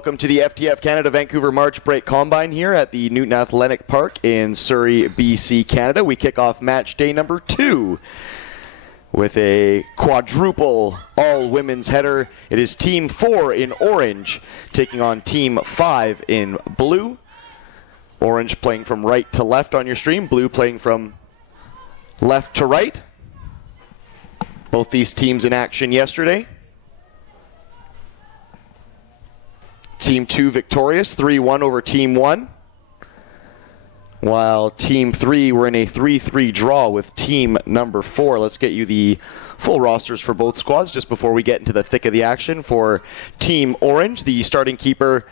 welcome to the FTF Canada Vancouver March Break Combine here at the Newton Athletic Park in Surrey, BC, Canada. We kick off match day number 2 with a quadruple all-women's header. It is Team 4 in orange taking on Team 5 in blue. Orange playing from right to left on your stream, blue playing from left to right. Both these teams in action yesterday. Team 2 victorious, 3-1 over Team 1. While Team 3 were in a 3-3 draw with Team number 4. Let's get you the full rosters for both squads just before we get into the thick of the action. For Team Orange, the starting keeper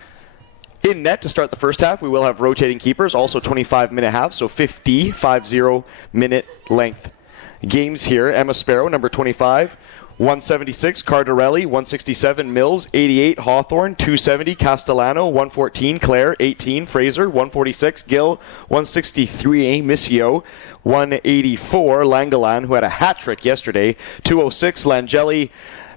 in net to start the first half. We will have rotating keepers, also 25-minute halves, so 50-minute length games here. Emma Sparrow, number 25. 176, Cardarelli. 167, Mills. 88, Hawthorne. 270, Castellano. 114, Clare. 18, Fraser. 146, Gill. 163, Missio. 184, Langelan, who had a hat trick yesterday. 206, Langeli.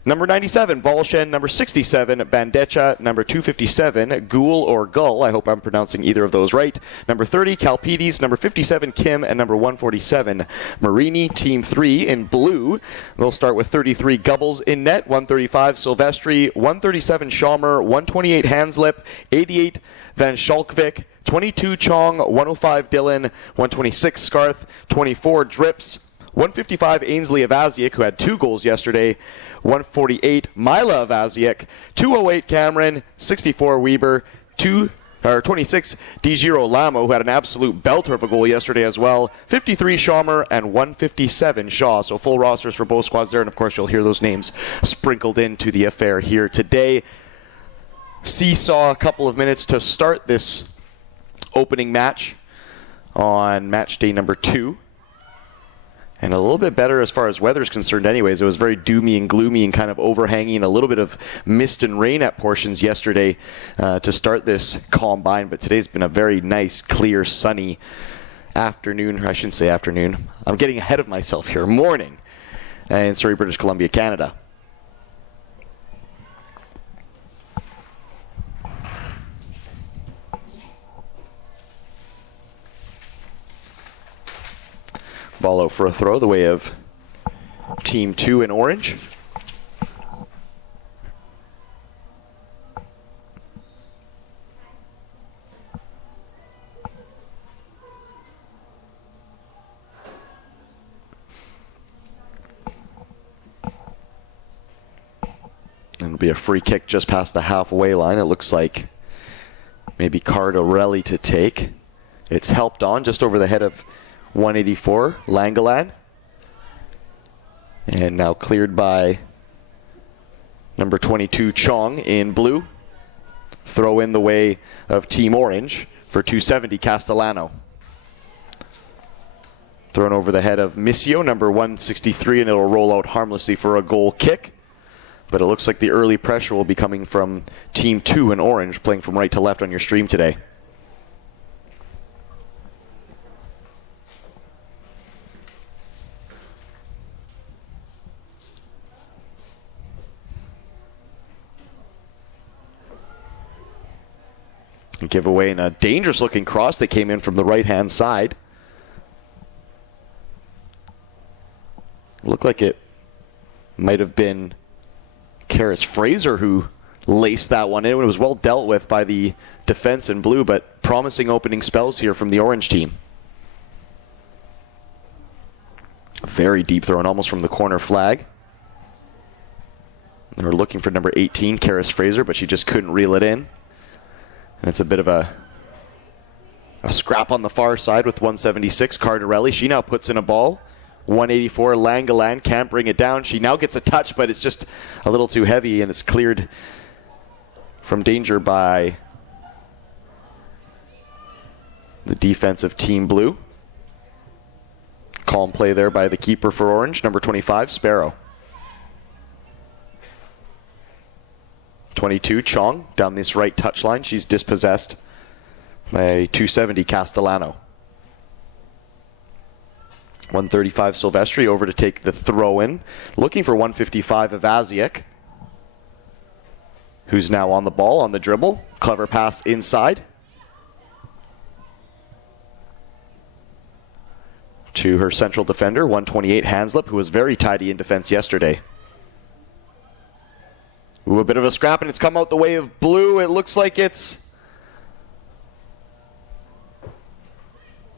Number 97, Balshen. Number 67, Bandecha. Number 257, Ghoul or Gull. I hope I'm pronouncing either of those right. Number 30, Kalpides. Number 57, Kim. And number 147, Marini. Team 3 in blue. They'll start with 33, Gubbles in net. 135, Silvestri. 137, Schaumer. 128, Hanslip. 88, Van Schalkvik. 22, Chong. 105, Dillon. 126, Scarth. 24, Drips. 155, Ainsley Avaziak, who had 2 goals yesterday. 148, Mila Avaziak. 208, Cameron. 64, Weber. 26, DiGiro Lamo, who had an absolute belter of a goal yesterday as well. 53, Schaumer, and 157, Shaw. So full rosters for both squads there, and of course you'll hear those names sprinkled into the affair here today. Seesaw a couple of minutes to start this opening match on match day number 2. And a little bit better as far as weather is concerned anyways. It was very doomy and gloomy and kind of overhanging, a little bit of mist and rain at portions yesterday to start this combine. But today's been a very nice, clear, sunny afternoon. I shouldn't say afternoon. I'm getting ahead of myself here. Morning in Surrey, British Columbia, Canada. Ball out for a throw, the way of Team 2 in orange. It'll be a free kick just past the halfway line. It looks like maybe Cardarelli to take. It's helped on just over the head of 184, Langelan. And now cleared by number 22, Chong in blue. Throw in the way of Team Orange for 270, Castellano. Thrown over the head of Missio, number 163, and it'll roll out harmlessly for a goal kick. But it looks like the early pressure will be coming from Team 2 in orange, playing from right to left on your stream today. Giveaway in a dangerous looking cross that came in from the right hand side. Looked like it might have been Karis Fraser who laced that one in. It was well dealt with by the defense in blue, but promising opening spells here from the orange team. Very deep throw and almost from the corner flag. They were looking for number 18, Karis Fraser, but she just couldn't reel it in. And it's a bit of a scrap on the far side with 176, Cardarelli. She now puts in a ball. 184, Langelan can't bring it down. She now gets a touch, but it's just a little too heavy, and it's cleared from danger by the defensive Team Blue. Calm play there by the keeper for Orange, number 25, Sparrow. 22, Chong, down this right touchline. She's dispossessed by 270, Castellano. 135, Silvestri over to take the throw-in. Looking for 155, Avaziak, who's now on the ball, on the dribble. Clever pass inside to her central defender, 128 Hanslip, who was very tidy in defense yesterday. Ooh, a bit of a scrap, and it's come out the way of blue. It looks like it's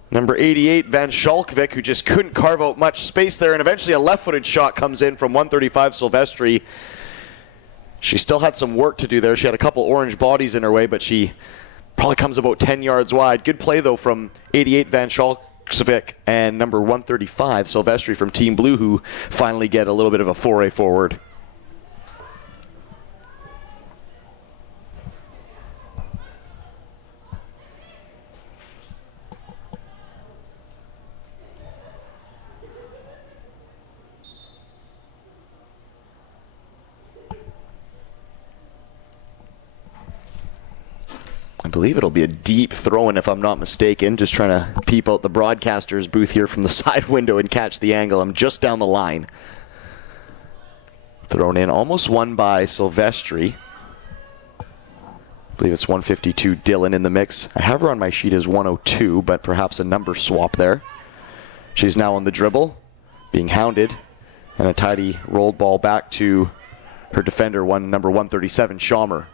number 88, Van Schalkvik, who just couldn't carve out much space there, and eventually a left-footed shot comes in from 135 Silvestri. She still had some work to do there. She had a couple orange bodies in her way, but she probably comes about 10 yards wide. Good play, though, from 88 Van Schalkvik and number 135 Silvestri from Team Blue, who finally get a little bit of a foray forward. I believe it'll be a deep throw-in if I'm not mistaken. Just trying to peep out the broadcaster's booth here from the side window and catch the angle. I'm just down the line. Thrown in, almost won by Silvestri. I believe it's 152 Dillon in the mix. I have her on my sheet as 102, but perhaps a number swap there. She's now on the dribble, being hounded, and a tidy rolled ball back to her defender, number 137, Schaumer.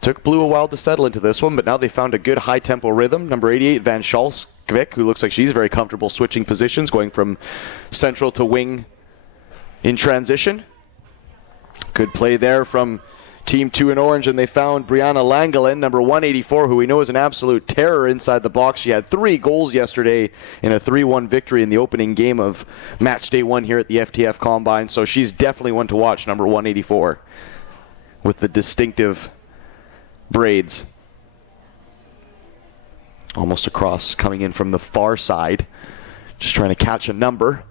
Took Blue a while to settle into this one, but now they found a good high-tempo rhythm. Number 88, Van Schalkvik, who looks like she's very comfortable switching positions, going from central to wing in transition. Good play there from Team 2 in orange, and they found Brianna Langelen, number 184, who we know is an absolute terror inside the box. She had 3 goals yesterday in a 3-1 victory in the opening game of match day 1 here at the FTF Combine, so she's definitely one to watch, number 184, with the distinctive braids. Almost across, coming in from the far side. Just trying to catch a number.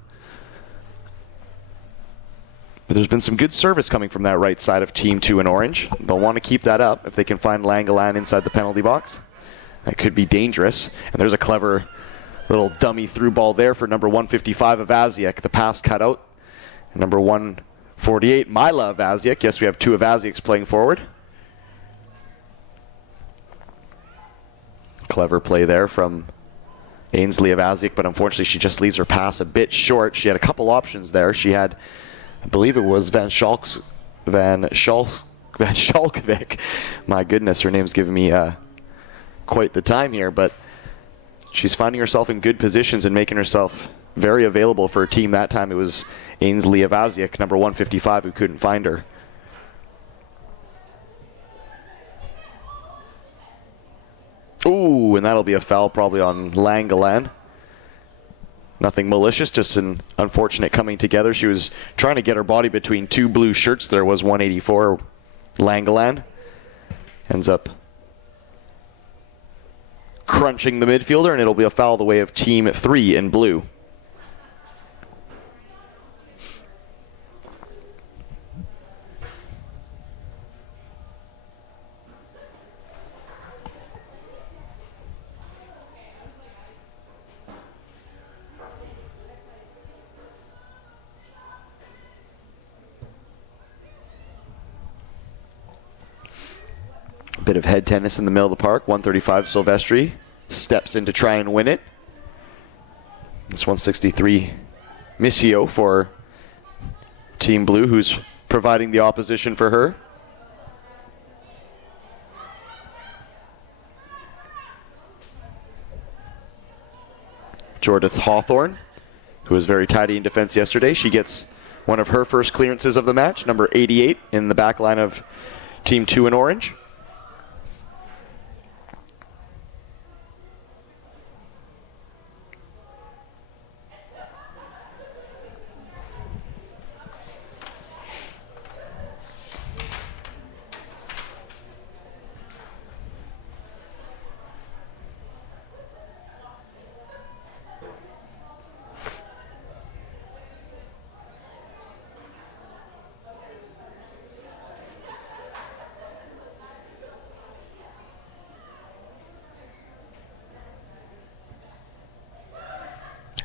But there's been some good service coming from that right side of Team 2 in orange. They'll want to keep that up if they can find Langelan inside the penalty box. That could be dangerous. And there's a clever little dummy through ball there for number 155 Avaziak. The pass cut out. Number 148, Mila Avaziak. Yes, we have 2 Avaziaks playing forward. Clever play there from Ainsley Avaziak, but unfortunately she just leaves her pass a bit short. She had a couple options there. She had, I believe it was Van Schalkvik. My goodness, her name's giving me quite the time here, but she's finding herself in good positions and making herself very available for a team. That time it was Ainsley Avaziak, number 155, who couldn't find her. Ooh, and that'll be a foul probably on Langelan. Nothing malicious, just an unfortunate coming together. She was trying to get her body between 2 blue shirts. There was 184 Langelan. Ends up crunching the midfielder, and it'll be a foul the way of Team 3 in blue. Bit of head tennis in the middle of the park. 135 Silvestri steps in to try and win it. It's 163 Missio for Team Blue, who's providing the opposition for her. Jordith Hawthorne, who was very tidy in defense yesterday. She gets one of her first clearances of the match, number 88 in the back line of Team 2 in orange.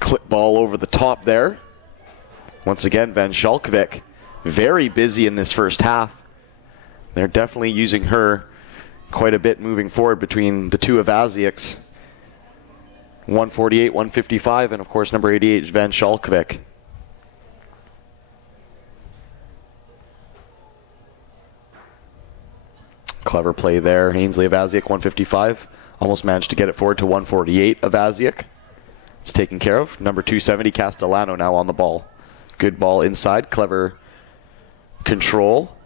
Clip ball over the top there. Once again, Van Schalkvik very busy in this first half. they're definitely using her quite a bit moving forward between the two Avaziaks. 148, 155, and of course number 88 is Van Schalkvik. Clever play there. Ainsley Avaziak, 155. Almost managed to get it forward to 148. Avaziak. It's taken care of. Number 270, Castellano, now on the ball. Good ball inside. Clever control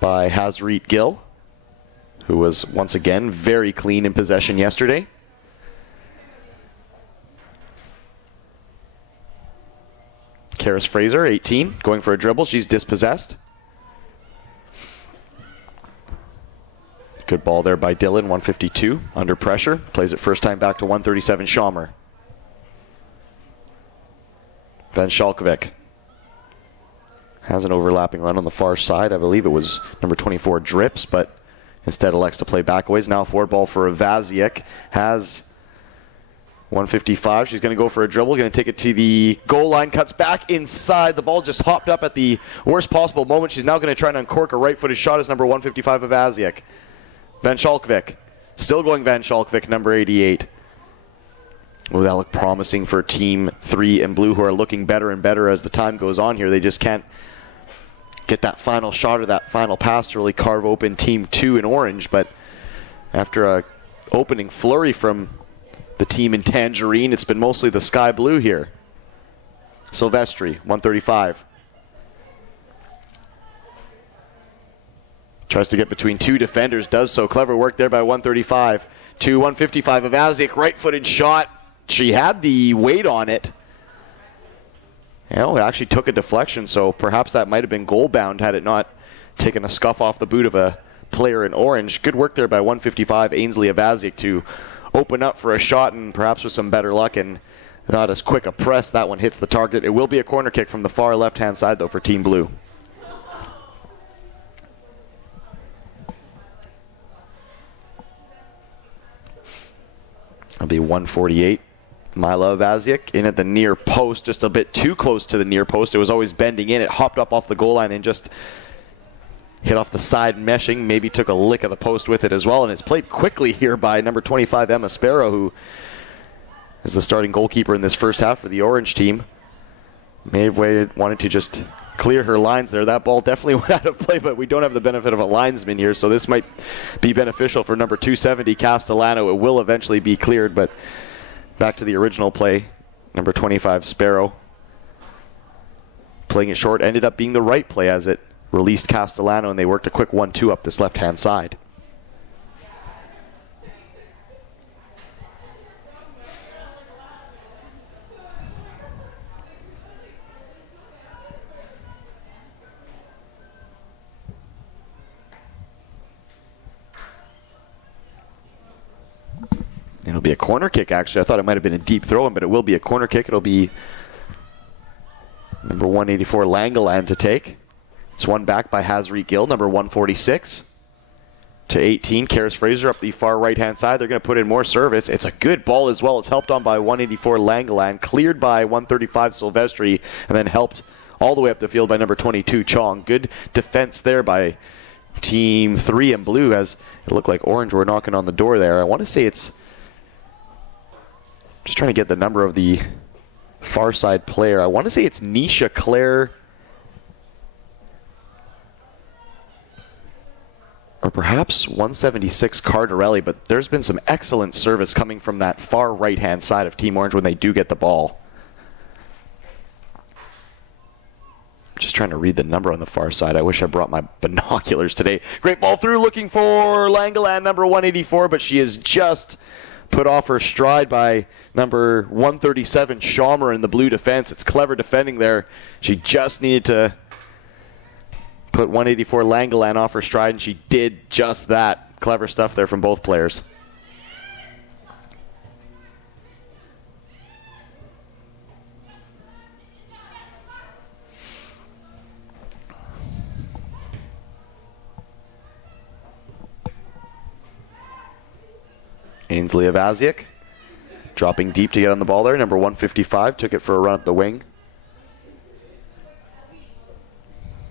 by Hazreet Gill, who was once again very clean in possession yesterday. Karis Fraser, 18, going for a dribble. She's dispossessed. Good ball there by Dillon, 152, under pressure. Plays it first time back to 137, Schaumer. Van Schalkvik has an overlapping run on the far side. I believe it was number 24, Drips, but instead elects to play backaways. Now forward ball for Avaziak. Has 155. She's going to go for a dribble. Going to take it to the goal line. Cuts back inside. The ball just hopped up at the worst possible moment. She's now going to try and uncork a right-footed shot as number 155, Avaziak. Van Schalkvik. Still going Van Schalkvik, number 88. Well, that looked promising for Team 3 in blue, who are looking better and better as the time goes on here. They just can't get that final shot or that final pass to really carve open Team 2 in orange. But after a opening flurry from the team in Tangerine, it's been mostly the sky blue here. Silvestri, 135. Tries to get between two defenders, does so. Clever work there by 135 to 155. Avaziak, right-footed shot. She had the weight on it. It actually took a deflection, so perhaps that might have been goal-bound had it not taken a scuff off the boot of a player in orange. Good work there by 155, Ainsley Avaziak, to open up for a shot, and perhaps with some better luck and not as quick a press, that one hits the target. It will be a corner kick from the far left-hand side, though, for Team Blue. It'll be 148. Mila Avaziak in at the near post, just a bit too close to the near post. It was always bending in. It hopped up off the goal line and just hit off the side meshing. Maybe took a lick of the post with it as well. And it's played quickly here by number 25, Emma Sparrow, who is the starting goalkeeper in this first half for the Orange team. May have wanted to just clear her lines there. That ball definitely went out of play, but we don't have the benefit of a linesman here, so this might be beneficial for number 270, Castellano. It will eventually be cleared, but back to the original play. Number 25, Sparrow, playing it short, ended up being the right play as it released Castellano, and they worked a quick 1-2 up this left-hand side. It'll be a corner kick, actually. I thought it might have been a deep throw-in, but it will be a corner kick. It'll be number 184, Langeland, to take. It's one back by Hazreet Gill, number 146. To 18, Karis Fraser up the far right-hand side. They're going to put in more service. It's a good ball as well. It's helped on by 184, Langeland, cleared by 135, Silvestri, and then helped all the way up the field by number 22, Chong. Good defense there by Team 3 in blue, as it looked like Orange were knocking on the door there. I want to say it's... Just trying to get the number of the far side player. I want to say it's Nisha Claire, or perhaps 176 Cardarelli, but there's been some excellent service coming from that far right-hand side of Team Orange when they do get the ball. I'm just trying to read the number on the far side. I wish I brought my binoculars today. Great ball through, looking for Langeland, number 184, but she is just put off her stride by number 137, Schaumer, in the blue defense. It's clever defending there. She just needed to put 184 Langeland off her stride, and she did just that. Clever stuff there from both players. Ainsley Avaziak dropping deep to get on the ball there. Number 155 took it for a run up the wing.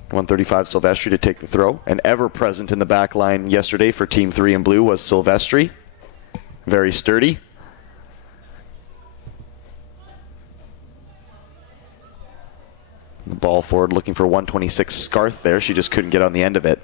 135 Silvestri to take the throw. And ever present in the back line yesterday for Team 3 in blue was Silvestri. Very sturdy. The ball forward looking for 126 Scarth there. She just couldn't get on the end of it.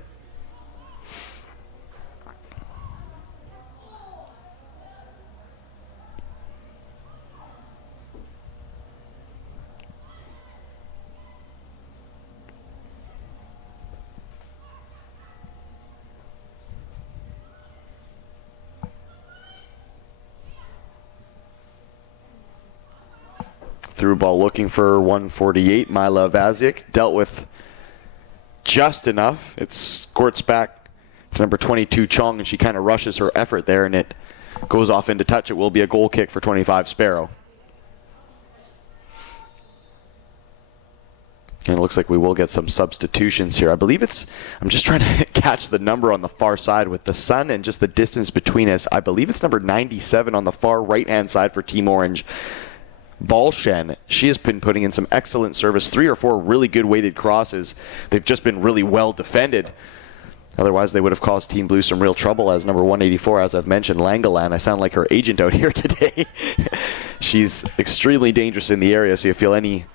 Through ball looking for 148. Mila Vazic dealt with just enough. It squirts back to number 22 Chong, and she kind of rushes her effort there, and it goes off into touch. It will be a goal kick for 25 Sparrow. And it looks like we will get some substitutions here. I believe I'm just trying to catch the number on the far side with the sun and just the distance between us. I believe it's number 97 on the far right-hand side for Team Orange. Balshen, she has been putting in some excellent service, 3 or 4 really good weighted crosses. They've just been really well defended. Otherwise, they would have caused Team Blue some real trouble, as number 184, as I've mentioned, Langeland. I sound like her agent out here today. She's extremely dangerous in the area, so you feel any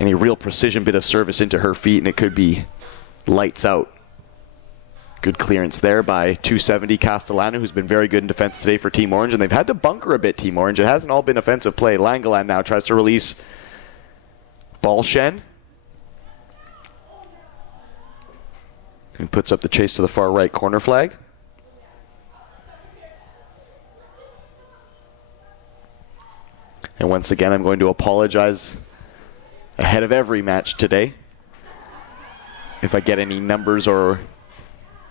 real precision bit of service into her feet, and it could be lights out. Good clearance there by 270 Castellano, who's been very good in defense today for Team Orange, and they've had to bunker a bit, Team Orange. It hasn't all been offensive play. Langeland now tries to release Balshen, and puts up the chase to the far right corner flag. And once again, I'm going to apologize ahead of every match today if I get any numbers or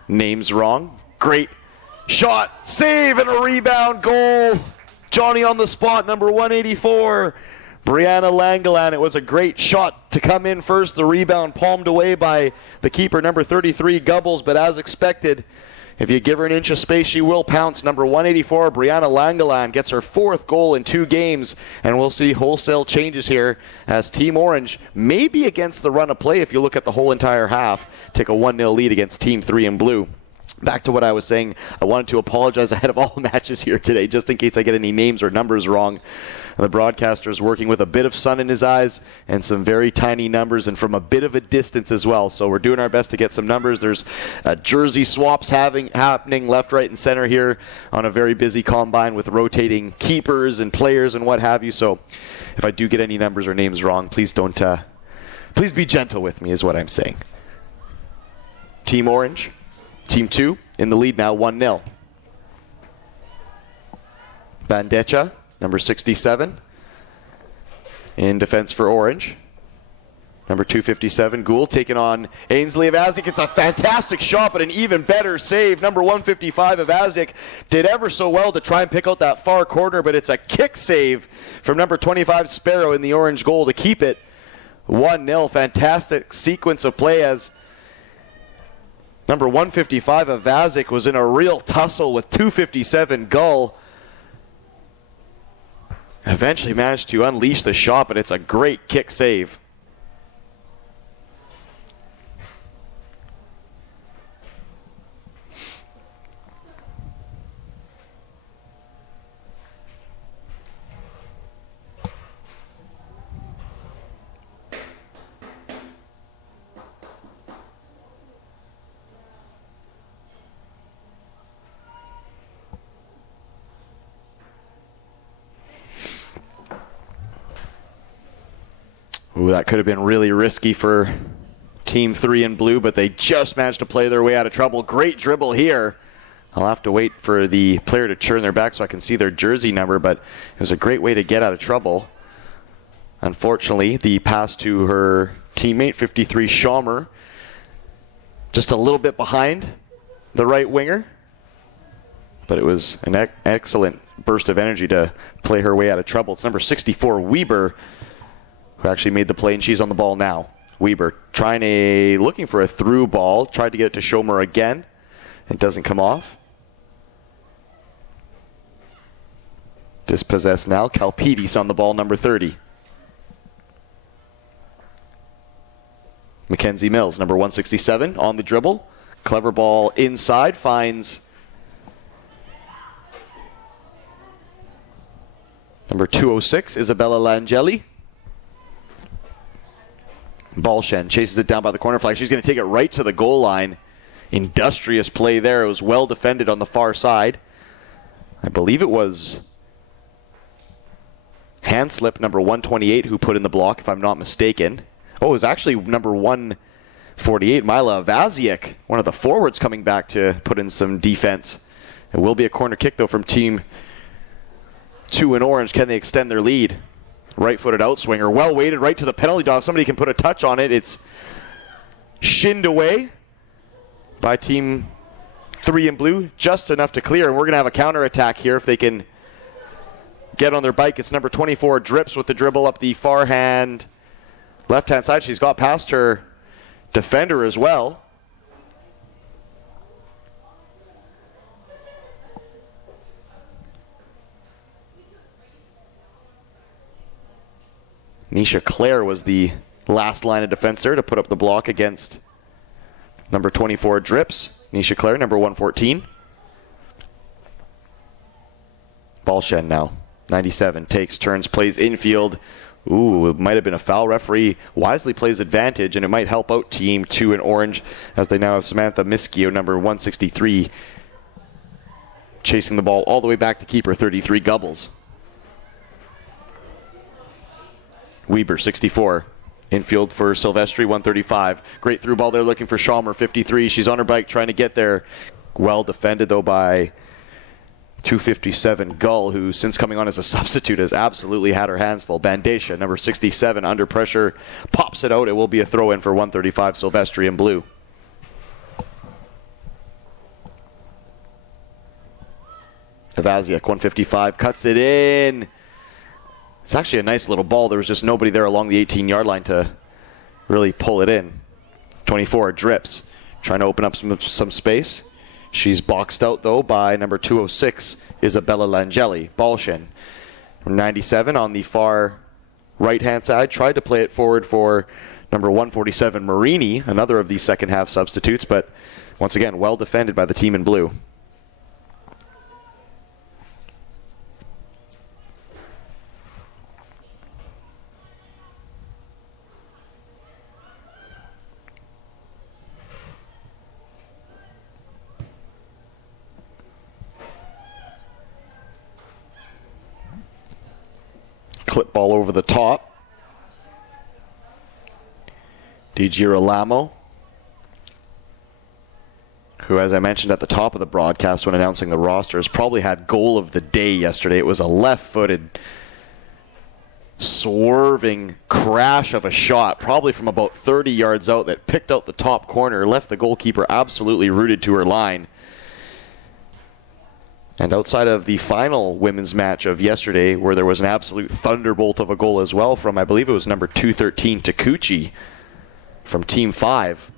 names wrong. Great shot, save, and a rebound goal. Johnny on the spot, number 184, Brianna Langeland. It was a great shot to come in first. The rebound palmed away by the keeper, number 33, Gubbles, but as expected, if you give her an inch of space, she will pounce. Number 184, Brianna Langeland, gets her 4th goal in 2 games, and we'll see wholesale changes here as Team Orange, maybe against the run of play, if you look at the whole entire half, take a 1-0 lead against Team 3 in blue. Back to what I was saying, I wanted to apologize ahead of all matches here today, just in case I get any names or numbers wrong. The broadcaster is working with a bit of sun in his eyes and some very tiny numbers, and from a bit of a distance as well. So we're doing our best to get some numbers. There's jersey swaps happening left, right, and center here on a very busy combine with rotating keepers and players and what have you. So if I do get any numbers or names wrong, please don't. Please be gentle with me, is what I'm saying. Team Orange, Team 2 in the lead now, 1-0. Bandecha, number 67, in defense for Orange. Number 257, Gould, taking on Ainsley Avazic. It's a fantastic shot, but an even better save. Number 155, Avazic, did ever so well to try and pick out that far corner, but it's a kick save from number 25, Sparrow, in the Orange goal to keep it 1-0. Fantastic sequence of play as number 155, Avazic, was in a real tussle with 257, Gull. Eventually managed to unleash the shot, but it's a great kick save. Ooh, that could have been really risky for Team 3 in blue, but they just managed to play their way out of trouble. Great dribble here. I'll have to wait for the player to turn their back so I can see their jersey number, but it was a great way to get out of trouble. Unfortunately, the pass to her teammate, 53, Schaumer, just a little bit behind the right winger, but it was an excellent burst of energy to play her way out of trouble. It's number 64, Weber, who actually made the play, and she's on the ball now. Weber looking for a through ball, tried to get it to Schomer again. It doesn't come off. Dispossessed now. Kalpidis on the ball, number 30. Mackenzie Mills, number 167, on the dribble. Clever ball inside, finds number 206, Isabella Langeli. Balshen chases it down by the corner flag. She's going to take it right to the goal line. Industrious play there. It was well defended on the far side. I believe it was hand slip number 128 who put in the block, if I'm not mistaken. Oh, it was actually number 148, Mila Vaziek, one of the forwards coming back to put in some defense. It will be a corner kick, though, from Team 2 in orange. Can they extend their lead? Right-footed outswinger, well weighted right to the penalty dot. If somebody can put a touch on it, it's shinned away by Team 3 in blue, just enough to clear. And we're going to have a counter-attack here if they can get on their bike. It's number 24, Drips, with the dribble up the left-hand side. She's got past her defender as well. Nisha Clare was the last line of defense there to put up the block against number 24, Drips. Nisha Clare, number 114. Balshen now, 97, takes, turns, plays infield. Ooh, it might have been a foul. Referee wisely plays advantage, and it might help out Team 2 in orange as they now have Samantha Miskio, number 163, chasing the ball all the way back to keeper 33, Gubbles. Weber, 64. Infield for Silvestri, 135. Great through ball there looking for Chalmer, 53. She's on her bike trying to get there. Well defended, though, by 257 Gull, who since coming on as a substitute has absolutely had her hands full. Bandesha, number 67, under pressure, pops it out. It will be a throw-in for 135 Silvestri in blue. Avaziak, 155, cuts it in. It's actually a nice little ball. There was just nobody there along the 18-yard line to really pull it in. 24, Drips, trying to open up some space. She's boxed out, though, by number 206, Isabella Langeli. Balshen, 97 on the far right-hand side. Tried to play it forward for number 147, Marini, another of these second-half substitutes, but once again, well defended by the team in blue. Clip ball over the top. Di Girolamo, who, as I mentioned at the top of the broadcast when announcing the rosters, probably had goal of the day yesterday. It was a left-footed, swerving crash of a shot, probably from about 30 yards out, that picked out the top corner, left the goalkeeper absolutely rooted to her line. And outside of the final women's match of yesterday, where there was an absolute thunderbolt of a goal as well from, I believe it was number 213, Takuchi, from Team 5.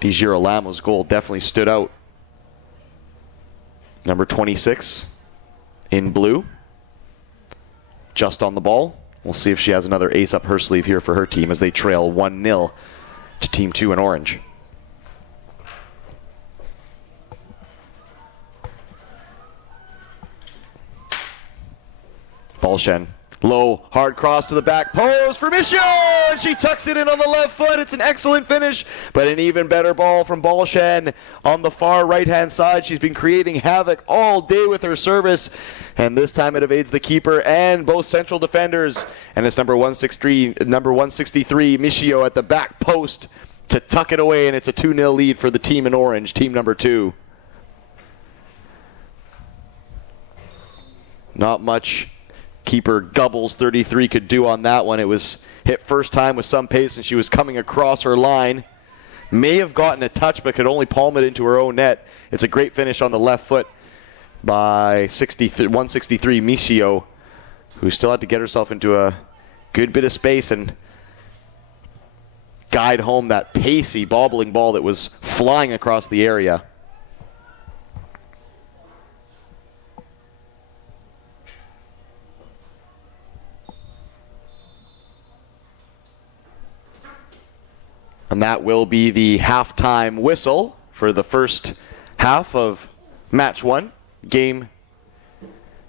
Di Girolamo's goal definitely stood out. Number 26 in blue, just on the ball. We'll see if she has another ace up her sleeve here for her team as they trail 1-0 to Team 2 in orange. Balshen, low, hard cross to the back post for Michaud, and she tucks it in on the left foot. It's an excellent finish, but an even better ball from Balshen on the far right-hand side. She's been creating havoc all day with her service, and this time it evades the keeper and both central defenders, and it's number 163, Michaud, at the back post to tuck it away, and it's a 2-0 lead for the team in orange, team number 2. Not much keeper Gubbles, 33, could do on that one. It was hit first time with some pace, and she was coming across her line. May have gotten a touch, but could only palm it into her own net. It's a great finish on the left foot by 163 Michaud, who still had to get herself into a good bit of space and guide home that pacey, bobbling ball that was flying across the area. And that will be the halftime whistle for the first half of match 1, game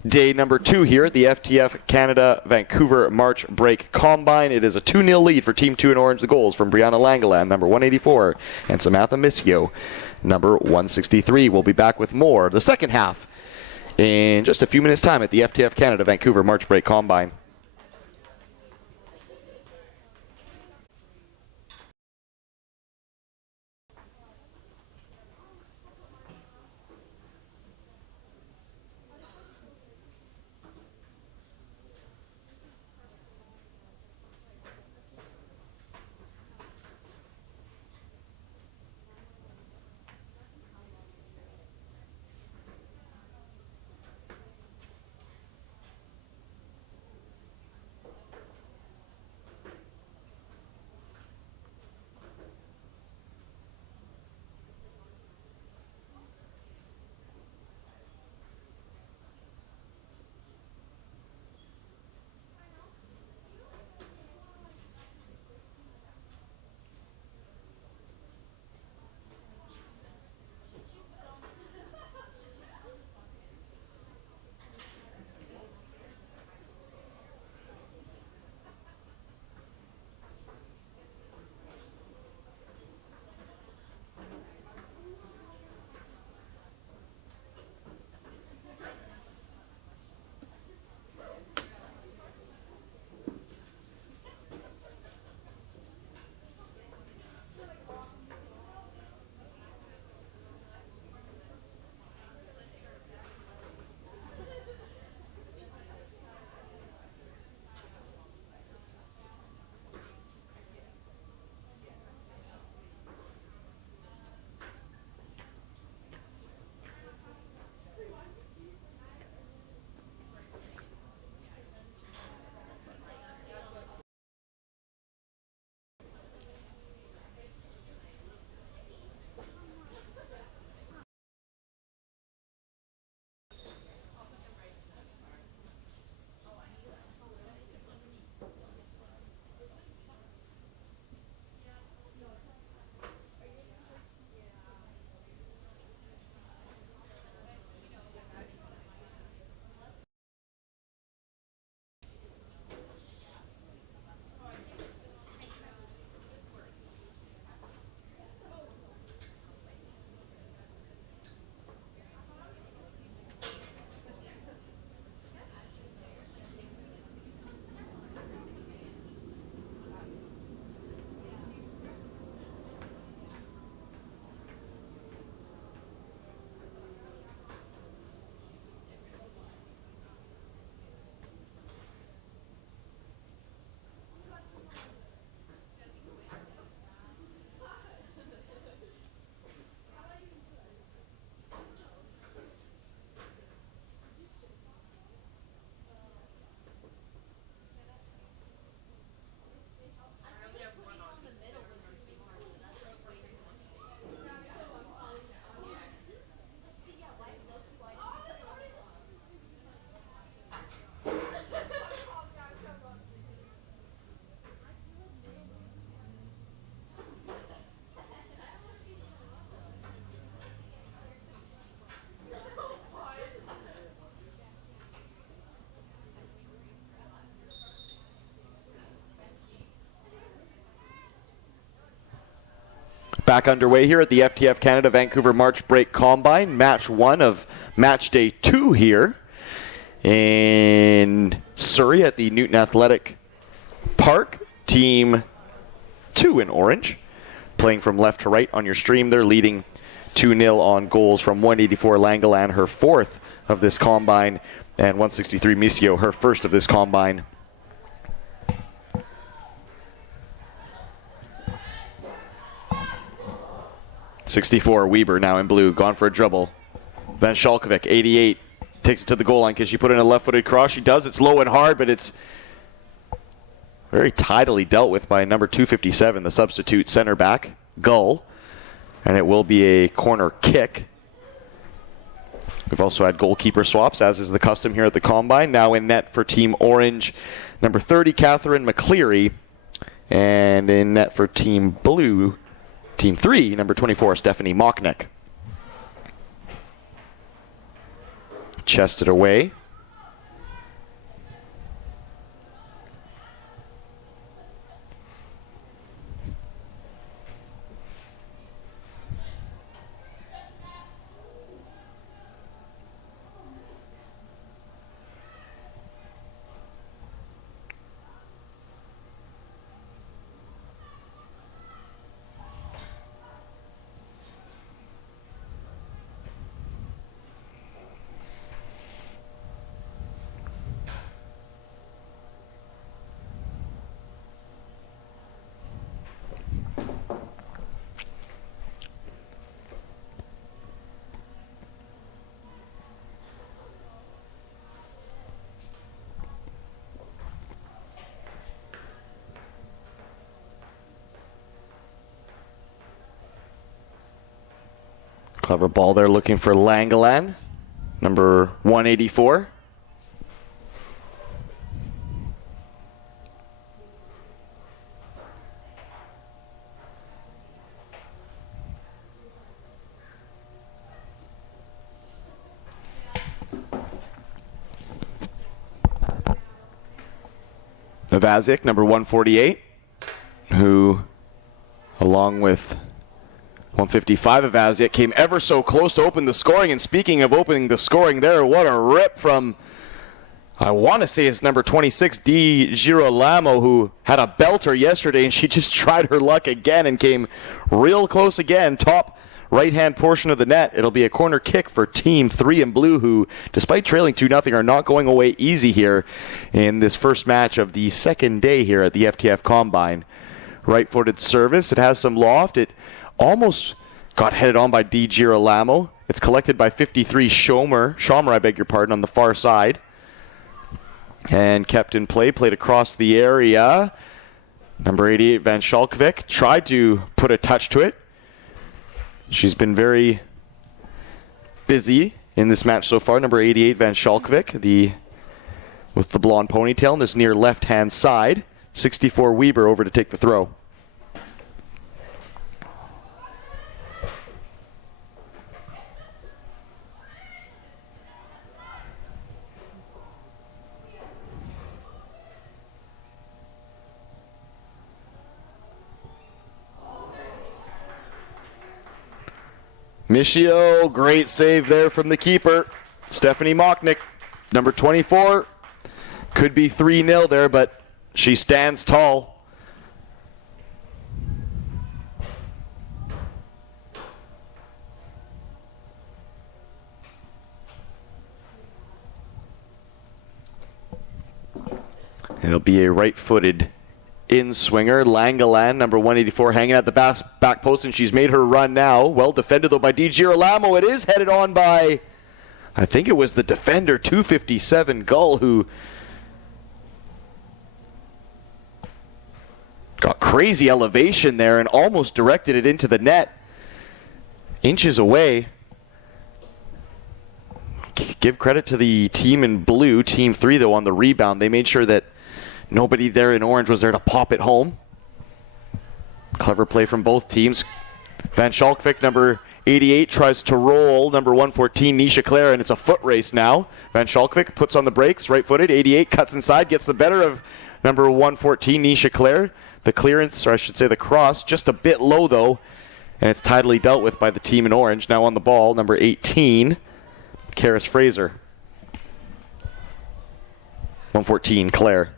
day number 2 here at the FTF Canada Vancouver March Break Combine. It is a 2-0 lead for Team 2 in orange. The goals from Brianna Langeland, number 184, and Samantha Missio, number 163. We'll be back with more of the second half in just a few minutes' time at the FTF Canada Vancouver March Break Combine. Back underway here at the FTF Canada Vancouver March Break Combine. Match 1 of match day 2 here in Surrey at the Newton Athletic Park. Team 2 in orange. Playing from left to right on your stream. They're leading 2-0 on goals from 184 Langeland, her 4th of this combine, and 163 Missio, her 1st of this combine. .64 Weber now in blue, gone for a dribble. Van Schalkovic, 88, takes it to the goal line. Can she put in a left-footed cross? She does. It's low and hard, but it's very tidily dealt with by number 257, the substitute center back, Gull. And it will be a corner kick. We've also had goalkeeper swaps, as is the custom here at the Combine. Now in net for Team Orange, number 30, Catherine McCleary, And in net for Team Blue, Team 3, number 24, Stephanie Mocknick. Chested away. Clever ball there looking for Langeland, number 184. Vazic, number 148, who, along with 155 of Vazic, came ever so close to open the scoring. And speaking of opening the scoring there, what a rip from, I want to say it's number 26, Di Girolamo, who had a belter yesterday, and she just tried her luck again and came real close again. Top right-hand portion of the net. It'll be a corner kick for Team 3 in blue, who, despite trailing 2-0, are not going away easy here in this first match of the second day here at the FTF Combine. Right-footed service. It has some loft. It almost got headed on by Di Girolamo. It's collected by 53 Schomer, I beg your pardon, on the far side. And kept in play, played across the area. Number 88, Van Schalkvik, tried to put a touch to it. She's been very busy in this match so far. Number 88, Van Schalkvik, with the blonde ponytail on this near left-hand side. 64 Weber over to take the throw. Michio, great save there from the keeper. Stephanie Mocknick, number 24. Could be 3-0 there, but she stands tall. It'll be a right-footed in-swinger. Langeland, number 184, hanging at the back post, and she's made her run now. Well defended, though, by Di Girolamo. It is headed on by, I think it was the defender, 257 Gull, who got crazy elevation there and almost directed it into the net. Inches away. Give credit to the team in blue, Team 3, though, on the rebound. They made sure that nobody there in orange was there to pop it home. Clever play from both teams. Van Schalkvik, number 88, tries to roll number 114, Nisha Clare, and it's a foot race now. Van Schalkvik puts on the brakes, right-footed. 88 cuts inside, gets the better of number 114, Nisha Clare. The clearance, or I should say the cross, just a bit low, though, and it's tidily dealt with by the team in orange. Now on the ball, number 18, Karis Fraser. 114, Clare.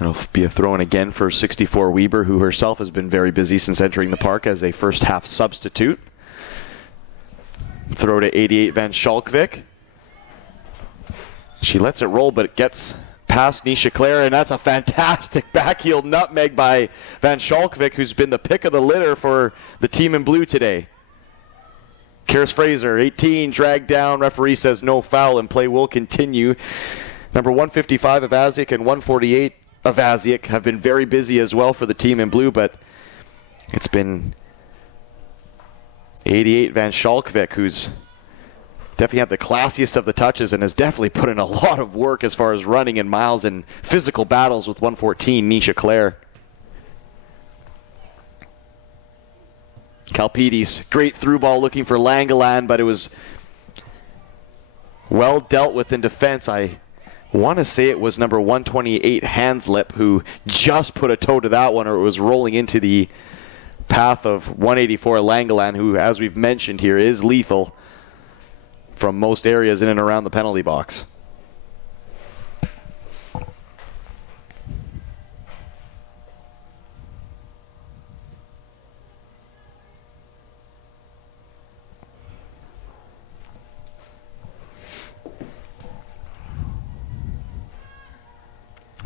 It'll be a throw-in again for 64 Weber, who herself has been very busy since entering the park as a first-half substitute. Throw to 88 Van Schalkvik. She lets it roll, but it gets past Nisha Clare, and that's a fantastic backheel nutmeg by Van Schalkvik, who's been the pick of the litter for the team in blue today. Karis Fraser, 18, dragged down. Referee says no foul, and play will continue. Number 155 of Azic and 148 Avaziak have been very busy as well for the team in blue, but it's been 88 Van Schalkwyk, who's definitely had the classiest of the touches and has definitely put in a lot of work as far as running in miles and physical battles with 114, Nisha Clare. Kalpidis, great through ball looking for Langeland, but it was well dealt with in defense. I want to say it was number 128, Hanslip, who just put a toe to that one, or it was rolling into the path of 184, Langeland, who, as we've mentioned here, is lethal from most areas in and around the penalty box.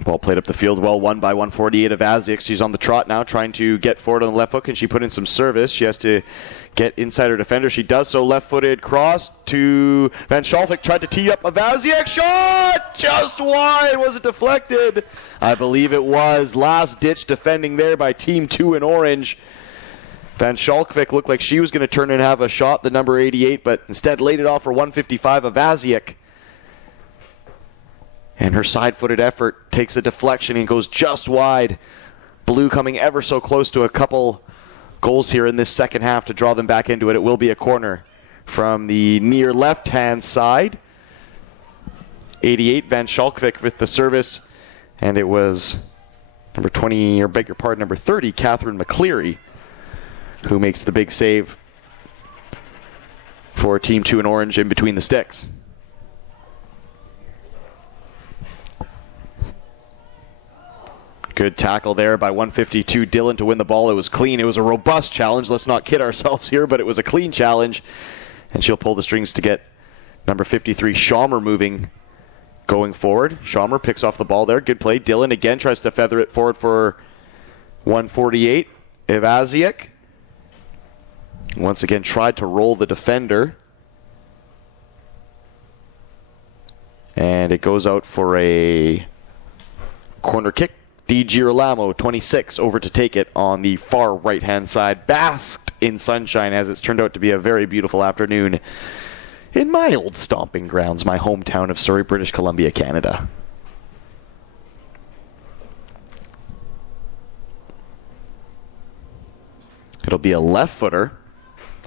Ball played up the field, well won by 148 of Avaziak. She's on the trot now, trying to get forward on the left foot. Can she put in some service? She has to get inside her defender. She does so. Left-footed cross to Van Schalkwyk. Tried to tee up Avaziak. Shot! Just wide. Was it deflected? I believe it was. Last-ditch defending there by Team 2 in orange. Van Schalkwyk looked like she was going to turn and have a shot, the number 88, but instead laid it off for 155 of Avaziak. And her side-footed effort takes a deflection and goes just wide. Blue coming ever so close to a couple goals here in this second half to draw them back into it. It will be a corner from the near left-hand side. 88, Van Schalkwyk with the service. And it was number 20, or beg your pardon, number 30, Catherine McCleary, who makes the big save for Team 2 in orange in between the sticks. Good tackle there by 152 Dillon to win the ball. It was clean. It was a robust challenge. Let's not kid ourselves here, but it was a clean challenge. And she'll pull the strings to get number 53 Schaumer moving going forward. Schaumer picks off the ball there. Good play. Dillon again tries to feather it forward for 148 Avaziak. Once again tried to roll the defender. And it goes out for a corner kick. Di Girolamo, 26, over to take it on the far right-hand side. Basked in sunshine, as it's turned out to be a very beautiful afternoon in my old stomping grounds, my hometown of Surrey, British Columbia, Canada. It'll be a left-footer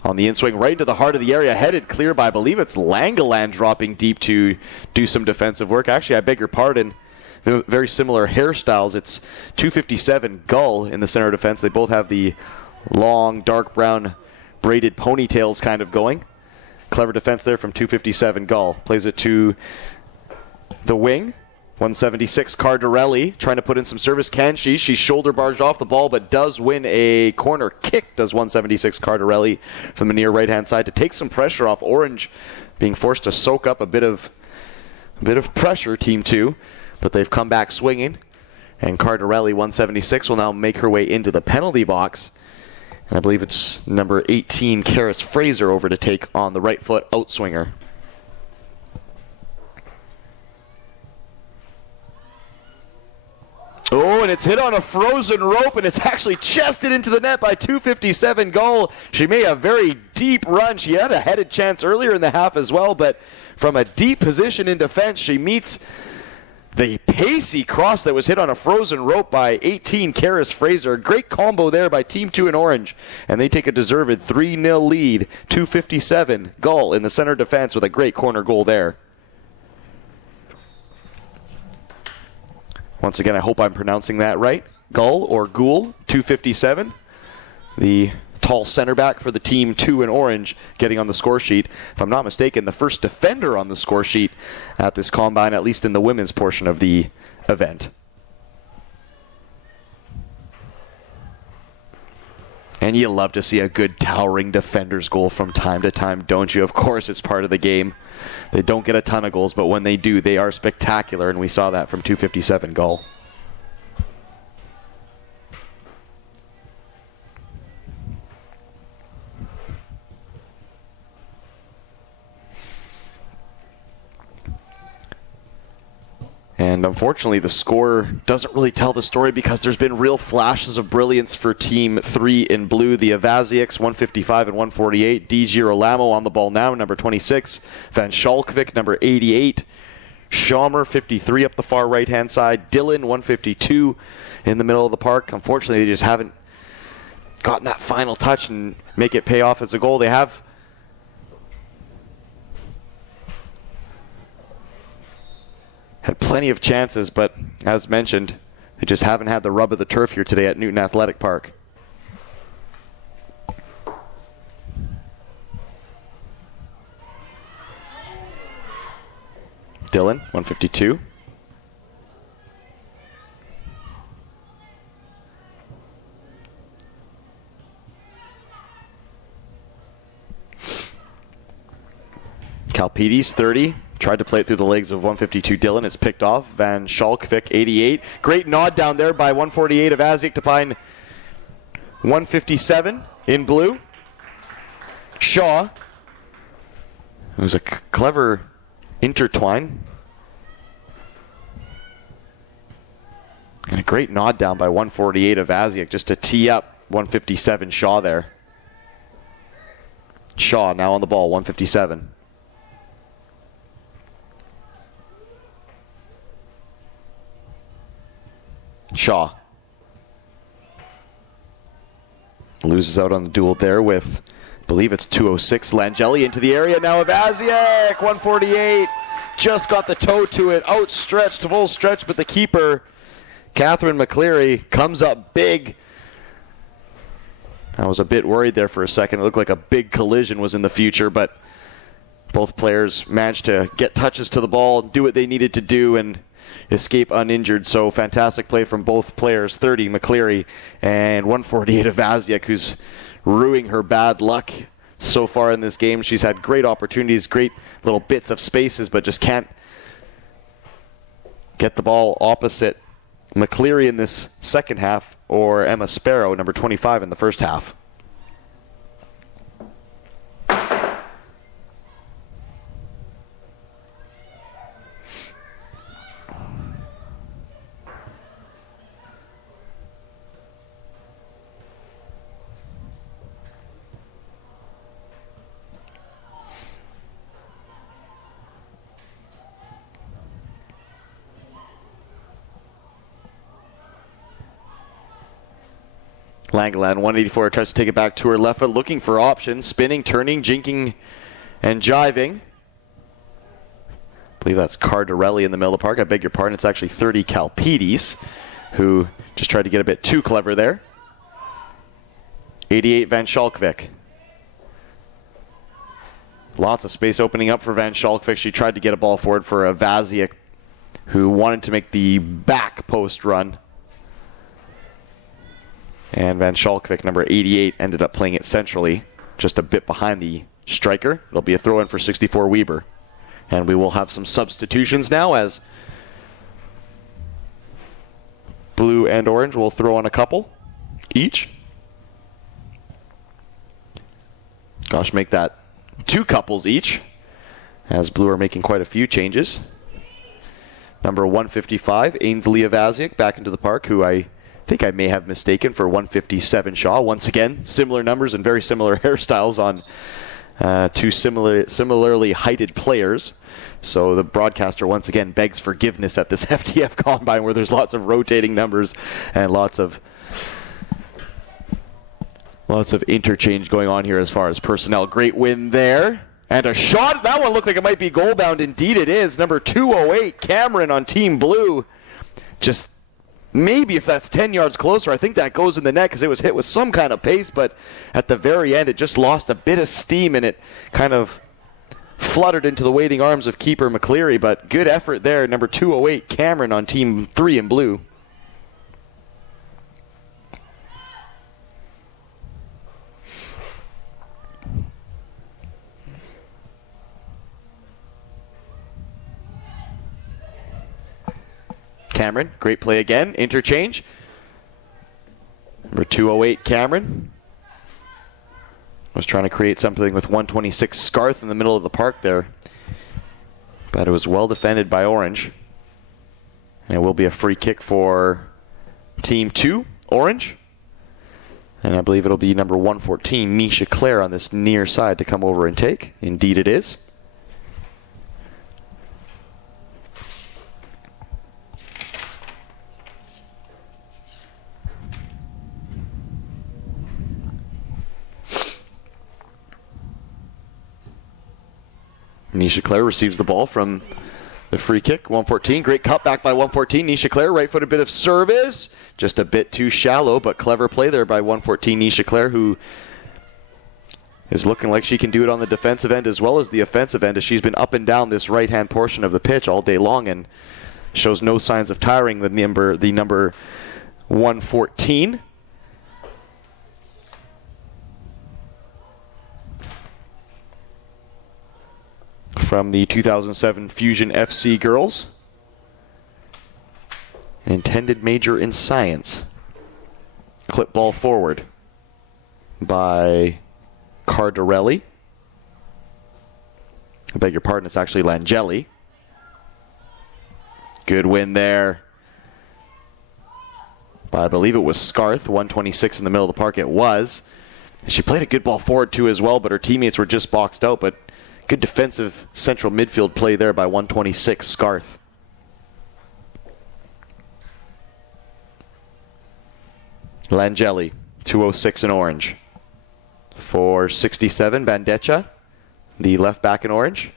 on the in-swing right into the heart of the area, headed clear by, I believe it's Langeland, dropping deep to do some defensive work. Actually, I beg your pardon. Very similar hairstyles. It's 257 Gull in the center of defense. They both have the long, dark brown braided ponytails kind of going. Clever defense there from 257 Gull. Plays it to the wing. 176 Cardarelli trying to put in some service. Can she? She's shoulder barged off the ball, but does win a corner kick, does 176 Cardarelli from the near right-hand side to take some pressure off Orange, being forced to soak up a bit of pressure, Team 2. But they've come back swinging, and Cardarelli, 176, will now make her way into the penalty box. And I believe it's number 18, Karis Fraser, over to take on the right foot outswinger. Oh, and it's hit on a frozen rope, and it's actually chested into the net by 257 Gull. She made a very deep run. She had a headed chance earlier in the half as well, but from a deep position in defense, she meets the pacey cross that was hit on a frozen rope by 18, Karis Fraser. Great combo there by Team 2 in orange. And they take a deserved 3-0 lead. 257 Gull in the center defense with a great corner goal there. Once again, I hope I'm pronouncing that right. Gull or Ghoul, 257. The tall center back for the Team 2 in orange getting on the score sheet. If I'm not mistaken, the first defender on the score sheet at this combine, at least in the women's portion of the event. And you love to see a good towering defender's goal from time to time, don't you? Of course, it's part of the game. They don't get a ton of goals, but when they do, they are spectacular, and we saw that from 257 Gull. And unfortunately, the score doesn't really tell the story because there's been real flashes of brilliance for Team 3 in blue. The Avaziaks, 155 and 148. D. Girolamo on the ball now, number 26. Van Schalkvik, number 88. Schaumer, 53 up the far right-hand side. Dillon, 152 in the middle of the park. Unfortunately, they just haven't gotten that final touch and make it pay off as a goal. They have had plenty of chances, but as mentioned, they just haven't had the rub of the turf here today at Newton Athletic Park. Dillon, 152. Kalpides, 30. Tried to play it through the legs of 152 Dillon. It's picked off. Van Schalkvik, 88. Great nod down there by 148 of Aziak to find 157 in blue. Shaw. It was a clever intertwine. And a great nod down by 148 of Aziak just to tee up 157 Shaw there. Shaw now on the ball, 157. Shaw loses out on the duel there with, I believe it's 206. Langeli into the area now of Aziak, 148. Just got the toe to it, outstretched, full stretch, but the keeper, Catherine McCleary, comes up big. I was a bit worried there for a second. It looked like a big collision was in the future, but both players managed to get touches to the ball, do what they needed to do, and escape uninjured. So fantastic play from both players. 30 McCleary and 148 of Aziak, who's ruining her bad luck so far in this game. She's had great opportunities, great little bits of spaces, but just can't get the ball opposite McCleary in this second half, or Emma Sparrow, number 25, in the first half. Langeland, 184, tries to take it back to her left foot, looking for options, spinning, turning, jinking, and jiving. I believe that's Cardarelli in the middle of the park. I beg your pardon, it's actually 30 Kalpides, who just tried to get a bit too clever there. 88 Van Schalkvik. Lots of space opening up for Van Schalkvik. She tried to get a ball forward for Avaziak, who wanted to make the back post run. And Van Schalkvik, number 88, ended up playing it centrally, just a bit behind the striker. It'll be a throw-in for 64 Weber. And we will have some substitutions now, as blue and orange will throw on a couple each. Gosh, make that 2 couples each, as blue are making quite a few changes. Number 155, Ainsley Avaziak, back into the park, who I think I may have mistaken for 157 Shaw. Once again, similar numbers and very similar hairstyles on two similarly heighted players. So the broadcaster once again begs forgiveness at this FTF combine, where there's lots of rotating numbers and lots of interchange going on here as far as personnel. Great win there. And a shot. That one looked like it might be goal bound. Indeed it is. Number 208, Cameron on Team Blue. Just maybe if that's 10 yards closer, I think that goes in the net, because it was hit with some kind of pace, but at the very end it just lost a bit of steam and it kind of fluttered into the waiting arms of keeper McCleary. But good effort there. Number 208, Cameron on Team 3 in blue. Cameron, great play again. Interchange. Number 208, Cameron. Was trying to create something with 126 Scarth in the middle of the park there. But it was well defended by Orange. And it will be a free kick for Team 2, Orange. And I believe it'll be number 114, Nisha Clare, on this near side to come over and take. Indeed it is. Nisha Clare receives the ball from the free kick, 114. Great cutback by 114. Nisha Clare, right-footed bit of service. Just a bit too shallow, but clever play there by 114 Nisha Clare, who is looking like she can do it on the defensive end as well as the offensive end, as she's been up and down this right-hand portion of the pitch all day long and shows no signs of tiring, the number 114. From the 2007 Fusion FC girls. An intended major in science. Clip ball forward by Cardarelli. I beg your pardon, it's actually Langeli. Good win there by, I believe it was Scarth, 126 in the middle of the park. It was. She played a good ball forward too as well, but her teammates were just boxed out. But good defensive central midfield play there by 126 Scarth. Langeli, 206 in Orange. For 67, Bandecha, the left back in Orange.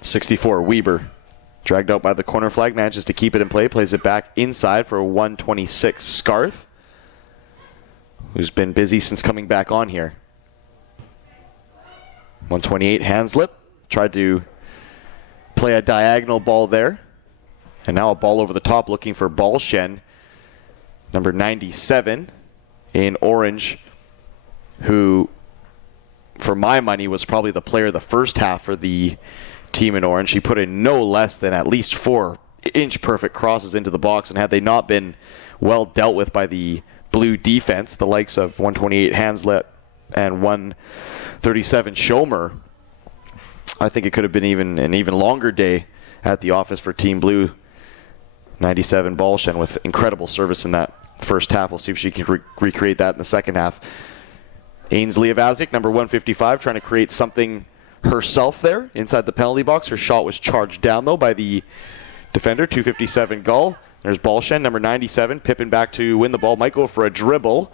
'64, Weber. Dragged out by the corner flag, manages to keep it in play, plays it back inside for 126 Scarth, who's been busy since coming back on here. 128 Hanslip, tried to play a diagonal ball there, and now a ball over the top looking for Balshen, number 97 in Orange, who, for my money, was probably the player of the first half for the team in Orange. He put in no less than at least 4-inch perfect crosses into the box, and had they not been well dealt with by the blue defense, the likes of 128 Hanslip and 137 Schomer, I think it could have been an even longer day at the office for Team Blue. 97 Balshen with incredible service in that first half. We'll see if she can recreate that in the second half. Ainsley Avazic, number 155, trying to create something herself there inside the penalty box. Her shot was charged down, though, by the defender. 257 Gull. There's Balshen, number 97. Pippin back to win the ball. Might go for a dribble.